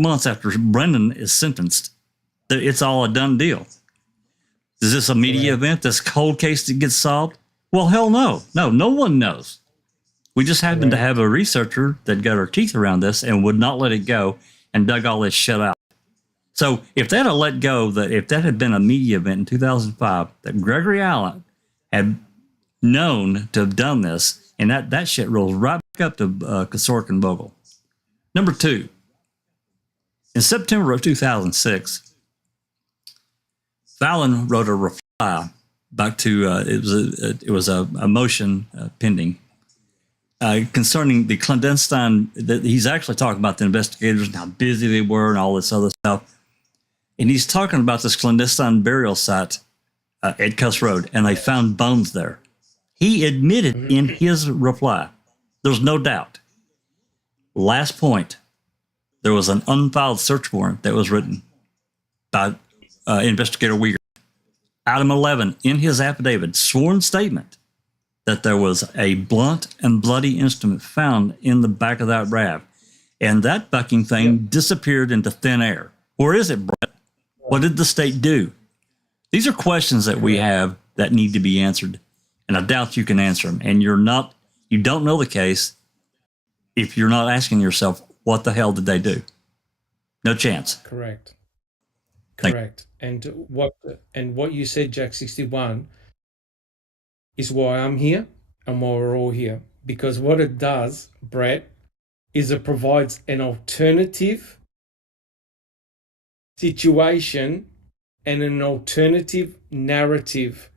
months after Brendan is sentenced. It's all a done deal. Is this a media event, this cold case that gets solved? Well, hell no. No one knows. We just happened to have a researcher that got her teeth around this and would not let it go and dug all this shit out. So if that had let go, if that had been a media event in 2005, that Gregory Allen had known to have done this, and that shit rolls right back up to Kasork and Vogel. Number two, in September of 2006, Fallon wrote a reply back to it was a motion pending concerning the clandestine. That he's actually talking about the investigators and how busy they were and all this other stuff, and he's talking about this clandestine burial site at Cuss Road, and they found bones there. He admitted in his reply, there's no doubt. Last point, there was an unfiled search warrant that was written by Investigator Uyghur. Item 11, in his affidavit, sworn statement that there was a blunt and bloody instrument found in the back of that RAV. And that bucking thing disappeared into thin air. Or is it, Brett? What did the state do? These are questions that we have that need to be answered. And I doubt you can answer them. And you don't know the case if you're not asking yourself, what the hell did they do? No chance. Correct. And what you said, Jack 61, is why I'm here and why we're all here. Because what it does, Brett, is it provides an alternative situation and an alternative narrative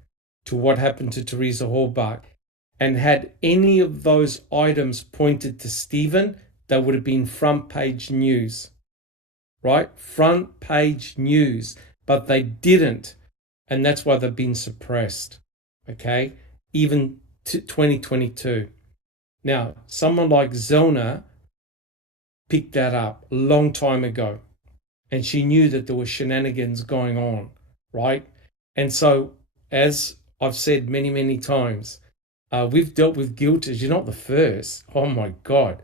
to what happened to Teresa Halbach. And had any of those items pointed to Stephen, they would have been front page news, right? Front page news, but they didn't. And that's why they've been suppressed, okay? Even to 2022. Now, someone like Zona picked that up a long time ago, and she knew that there were shenanigans going on, right? And so, as I've said many, many times, we've dealt with guilters. You're not the first. Oh my God.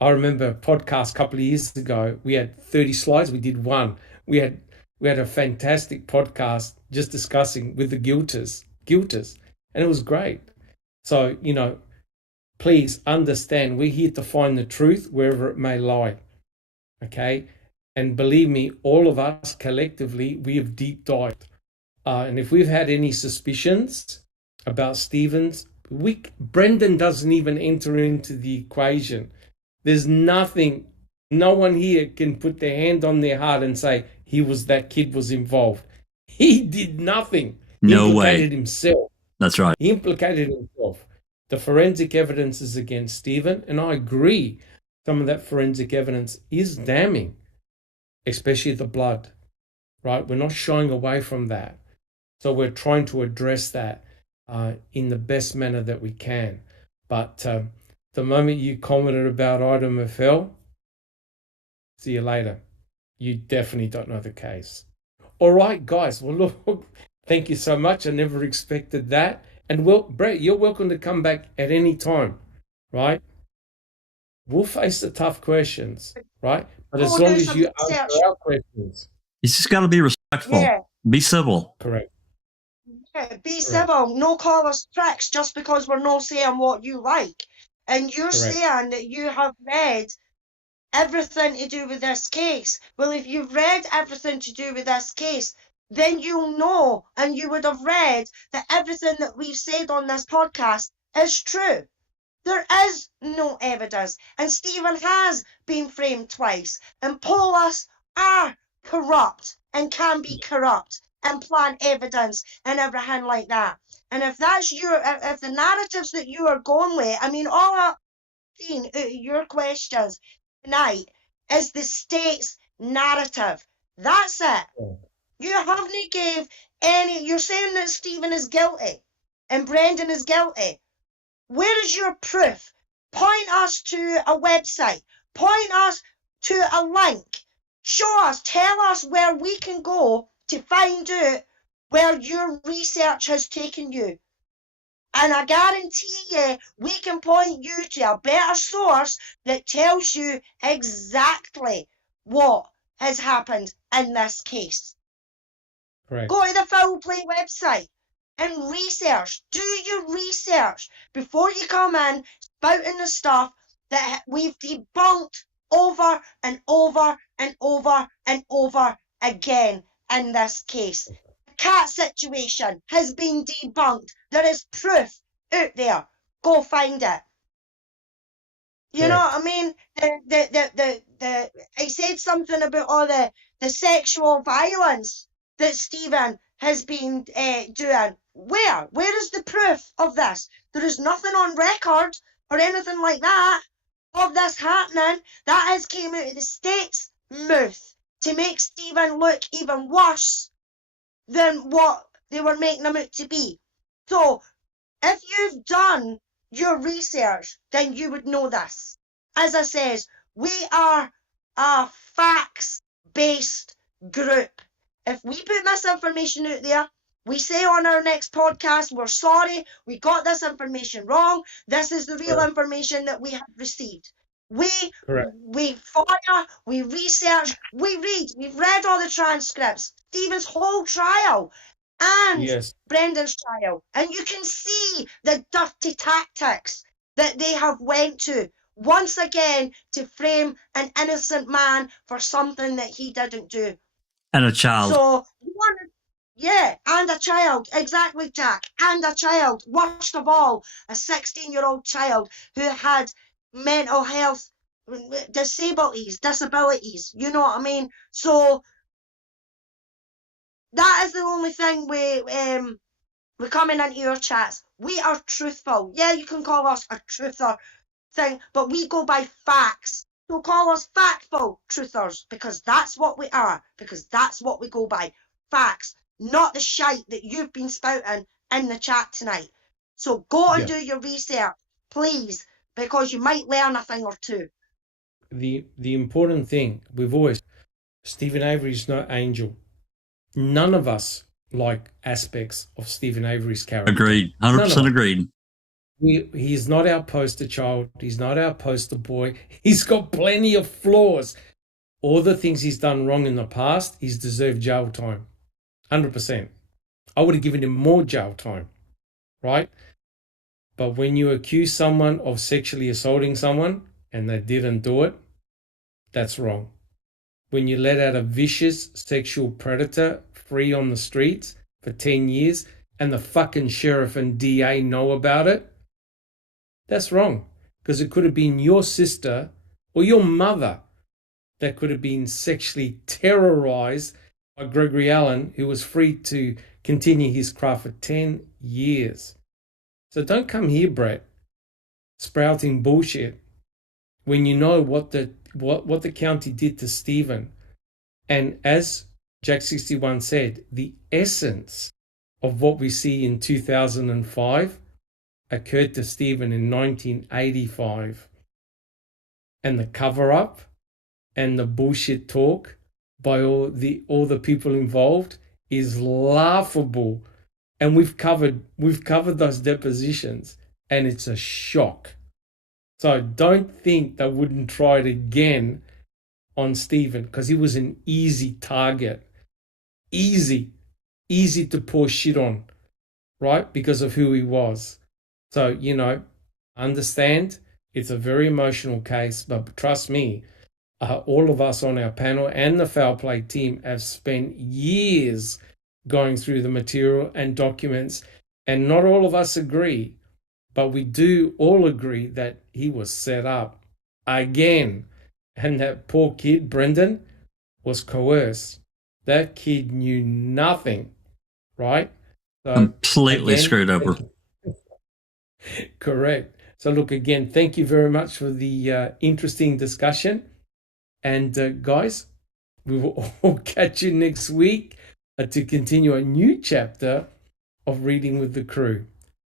I remember a podcast a couple of years ago. We had 30 slides. We did one. We had a fantastic podcast just discussing with the guilters, and it was great. So, please understand, we're here to find the truth wherever it may lie. Okay? And believe me, all of us collectively, we have deep dived. And if we've had any suspicions about Stevens, Brendan doesn't even enter into the equation. There's nothing, no one here can put their hand on their heart and say that kid was involved. He did nothing. No way. He implicated himself. That's right. He implicated himself. The forensic evidence is against Stephen, and I agree some of that forensic evidence is damning, especially the blood, right? We're not shying away from that. So we're trying to address that in the best manner that we can. But the moment you commented about item FL, see you later. You definitely don't know the case. All right, guys. Well, look, thank you so much. I never expected that. And Brett, you're welcome to come back at any time, right? We'll face the tough questions, right? But as long as you answer our questions. You just got to be respectful. Yeah. Be civil. Correct. Yeah, be civil. No call us tricks just because we're not saying what you like. And you're saying that you have read everything to do with this case. Well, if you've read everything to do with this case, then you'll know, and you would have read, that everything that we've said on this podcast is true. There is no evidence, and Stephen has been framed twice, and police are corrupt and can be corrupt and plant evidence and everything like that. And if that's if the narratives that you are going with, I mean, all I've seen out of your questions tonight is the state's narrative. That's it. You haven't gave any. You're saying that Stephen is guilty and Brendan is guilty. Where is your proof? Point us to a website. Point us to a link. Show us. Tell us where we can go to find out where your research has taken you. And I guarantee you, we can point you to a better source that tells you exactly what has happened in this case. Correct. Go to the Foul Play website and research. Do your research before you come in spouting the stuff that we've debunked over and over and over and over again in this case. The cat situation has been debunked. There is proof out there. Go find it. You know what I mean? I said something about all the sexual violence that Stephen has been doing. Where is the proof of this? There is nothing on record or anything like that of this happening. That has came out of the state's mouth to make Stephen look even worse than what they were making him out to be. So, if you've done your research, then you would know this. As I says, we are a facts-based group. If we put misinformation out there, we say on our next podcast, we're sorry, we got this information wrong. This is the real information that we have received. Correct. We FOIA, we research, we read. We've read all the transcripts, Stephen's whole trial and Yes. Brendan's trial, and you can see the dirty tactics that they have went to once again to frame an innocent man for something that he didn't do. And a child. So, yeah, and a child. Exactly, Jack. And a child. Worst of all, a 16-year-old child who had mental health disabilities. You know what I mean? So, that is the only thing we're coming into your chats. We are truthful. Yeah, you can call us a truther thing, but we go by facts. So call us factful truthers, because that's what we are, because that's what we go by. Facts, not the shite that you've been spouting in the chat tonight. So go and do your research, please, because you might learn a thing or two. The important thing, we've always, Stephen Avery's no angel. None of us like aspects of Stephen Avery's character. Agreed. 100% agreed. He's not our poster child. He's not our poster boy. He's got plenty of flaws. All the things he's done wrong in the past, he's deserved jail time. 100%. I would have given him more jail time, right? But when you accuse someone of sexually assaulting someone and they didn't do it, that's wrong. When you let out a vicious sexual predator free on the streets for 10 years and the fucking sheriff and DA know about it, that's wrong, because it could have been your sister or your mother that could have been sexually terrorized by Gregory Allen, who was free to continue his craft for 10 years. So don't come here, Brett, sprouting bullshit when you know what the county did to Stephen. And as Jack 61 said, the essence of what we see in 2005 occurred to Stephen in 1985. And the cover-up and the bullshit talk by all the people involved is laughable. And we've covered those depositions, and it's a shock. So don't think they wouldn't try it again on Stephen, because he was an easy target. Easy to pour shit on, right? Because of who he was. So, understand it's a very emotional case, but trust me, all of us on our panel and the Foul Play team have spent years going through the material and documents, and not all of us agree, but we do all agree that he was set up again, and that poor kid, Brendan, was coerced. That kid knew nothing, right? So, completely screwed over. Correct. So look, again, thank you very much for the interesting discussion. And guys, we will all catch you next week to continue a new chapter of Reading with the Crew.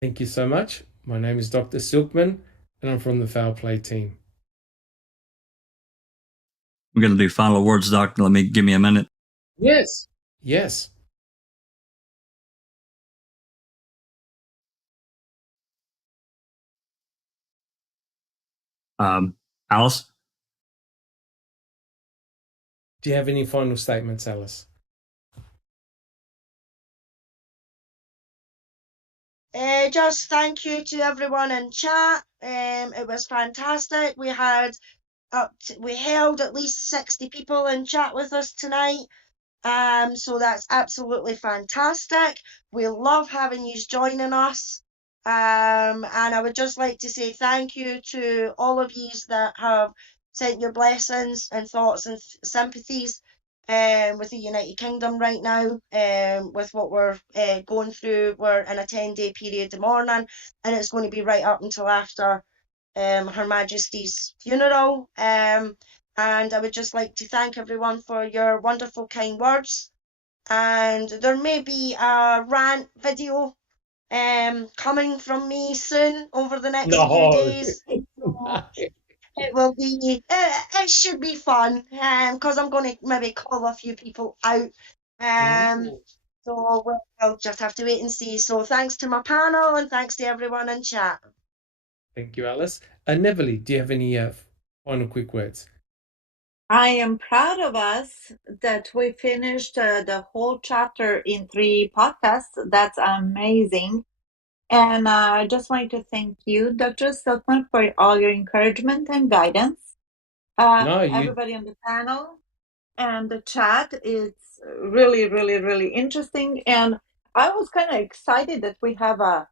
Thank you so much. My name is Dr. Silkman, and I'm from the Foul Play team. I'm going to do final words, Doc. Give me a minute. Yes. Alice? Do you have any final statements, Alice? Just thank you to everyone in chat. It was fantastic. We held at least 60 people in chat with us tonight. So that's absolutely fantastic. We love having you joining us. And I would just like to say thank you to all of you that have sent your blessings and thoughts and sympathies with the United Kingdom right now, with what we're going through. We're in a 10-day period the morning, and it's going to be right up until after Her Majesty's funeral. And I would just like to thank everyone for your wonderful, kind words. And there may be a rant video coming from me soon over the next few days. It will be, it should be fun, because I'm going to maybe call a few people out. So we'll just have to wait and see. So thanks to my panel, and thanks to everyone in chat. Thank you, Alice. Neverly, do you have any Final quick words. I am proud of us that we finished the whole chapter in 3 podcasts. That's amazing. And I just wanted to thank you, Dr. Silkman, for all your encouragement and guidance. Everybody on the panel and the chat is really, really, really interesting. And I was kind of excited that we have a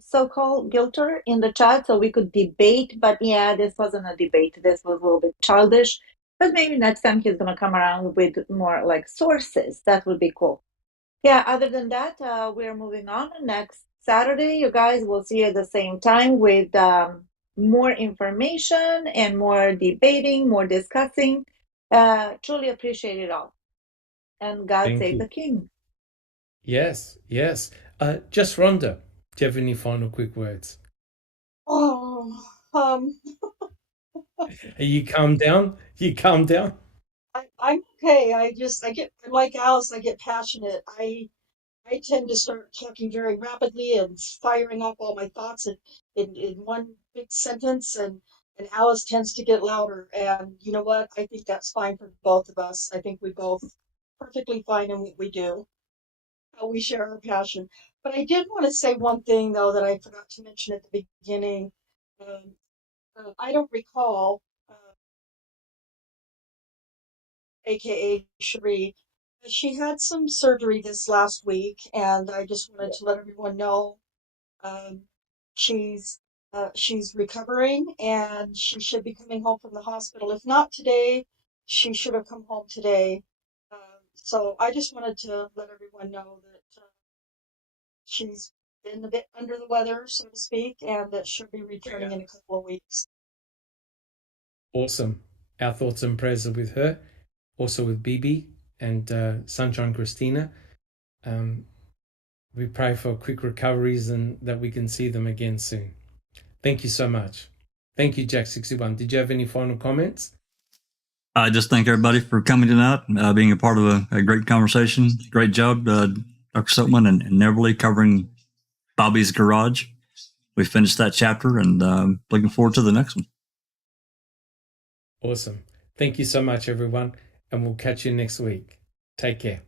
so-called guilter in the chat so we could debate. But yeah, this wasn't a debate. This was a little bit childish. But maybe next time he's going to come around with more like sources. That would be cool. Yeah, other than that, we're moving on. Next Saturday, you guys will see at the same time with more information and more debating, more discussing. Truly appreciate it all. And God Thank save you. the king. Yes, yes. Just Rhonda, do you have any final quick words? Oh, You calm down? You calm down? I'm okay. I get, like Alice, I get passionate. I tend to start talking very rapidly and firing up all my thoughts in one big sentence, and Alice tends to get louder. And you know what? I think that's fine for both of us. I think we both perfectly fine in what we do. We share our passion. But I did want to say one thing though that I forgot to mention at the beginning. Um, I don't recall, aka Cherie. She had some surgery this last week, and I just wanted to let everyone know. Um, she's recovering, and she should be coming home from the hospital. If not today, she should have come home today. So I just wanted to let everyone know that she's been a bit under the weather, so to speak, and that she'll be returning in a couple of weeks. Awesome. Our thoughts and prayers are with her, also with Bibi and Sunshine Christina. We pray for quick recoveries and that we can see them again soon. Thank you so much. Thank you, Jack61. Did you have any final comments? I just thank everybody for coming tonight, being a part of a great conversation. Great job, Dr. Silkman and Neverly covering Bobby's Garage. We finished that chapter and looking forward to the next one. Awesome. Thank you so much, everyone, and we'll catch you next week. Take care.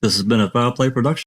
This has been a Foul Play production.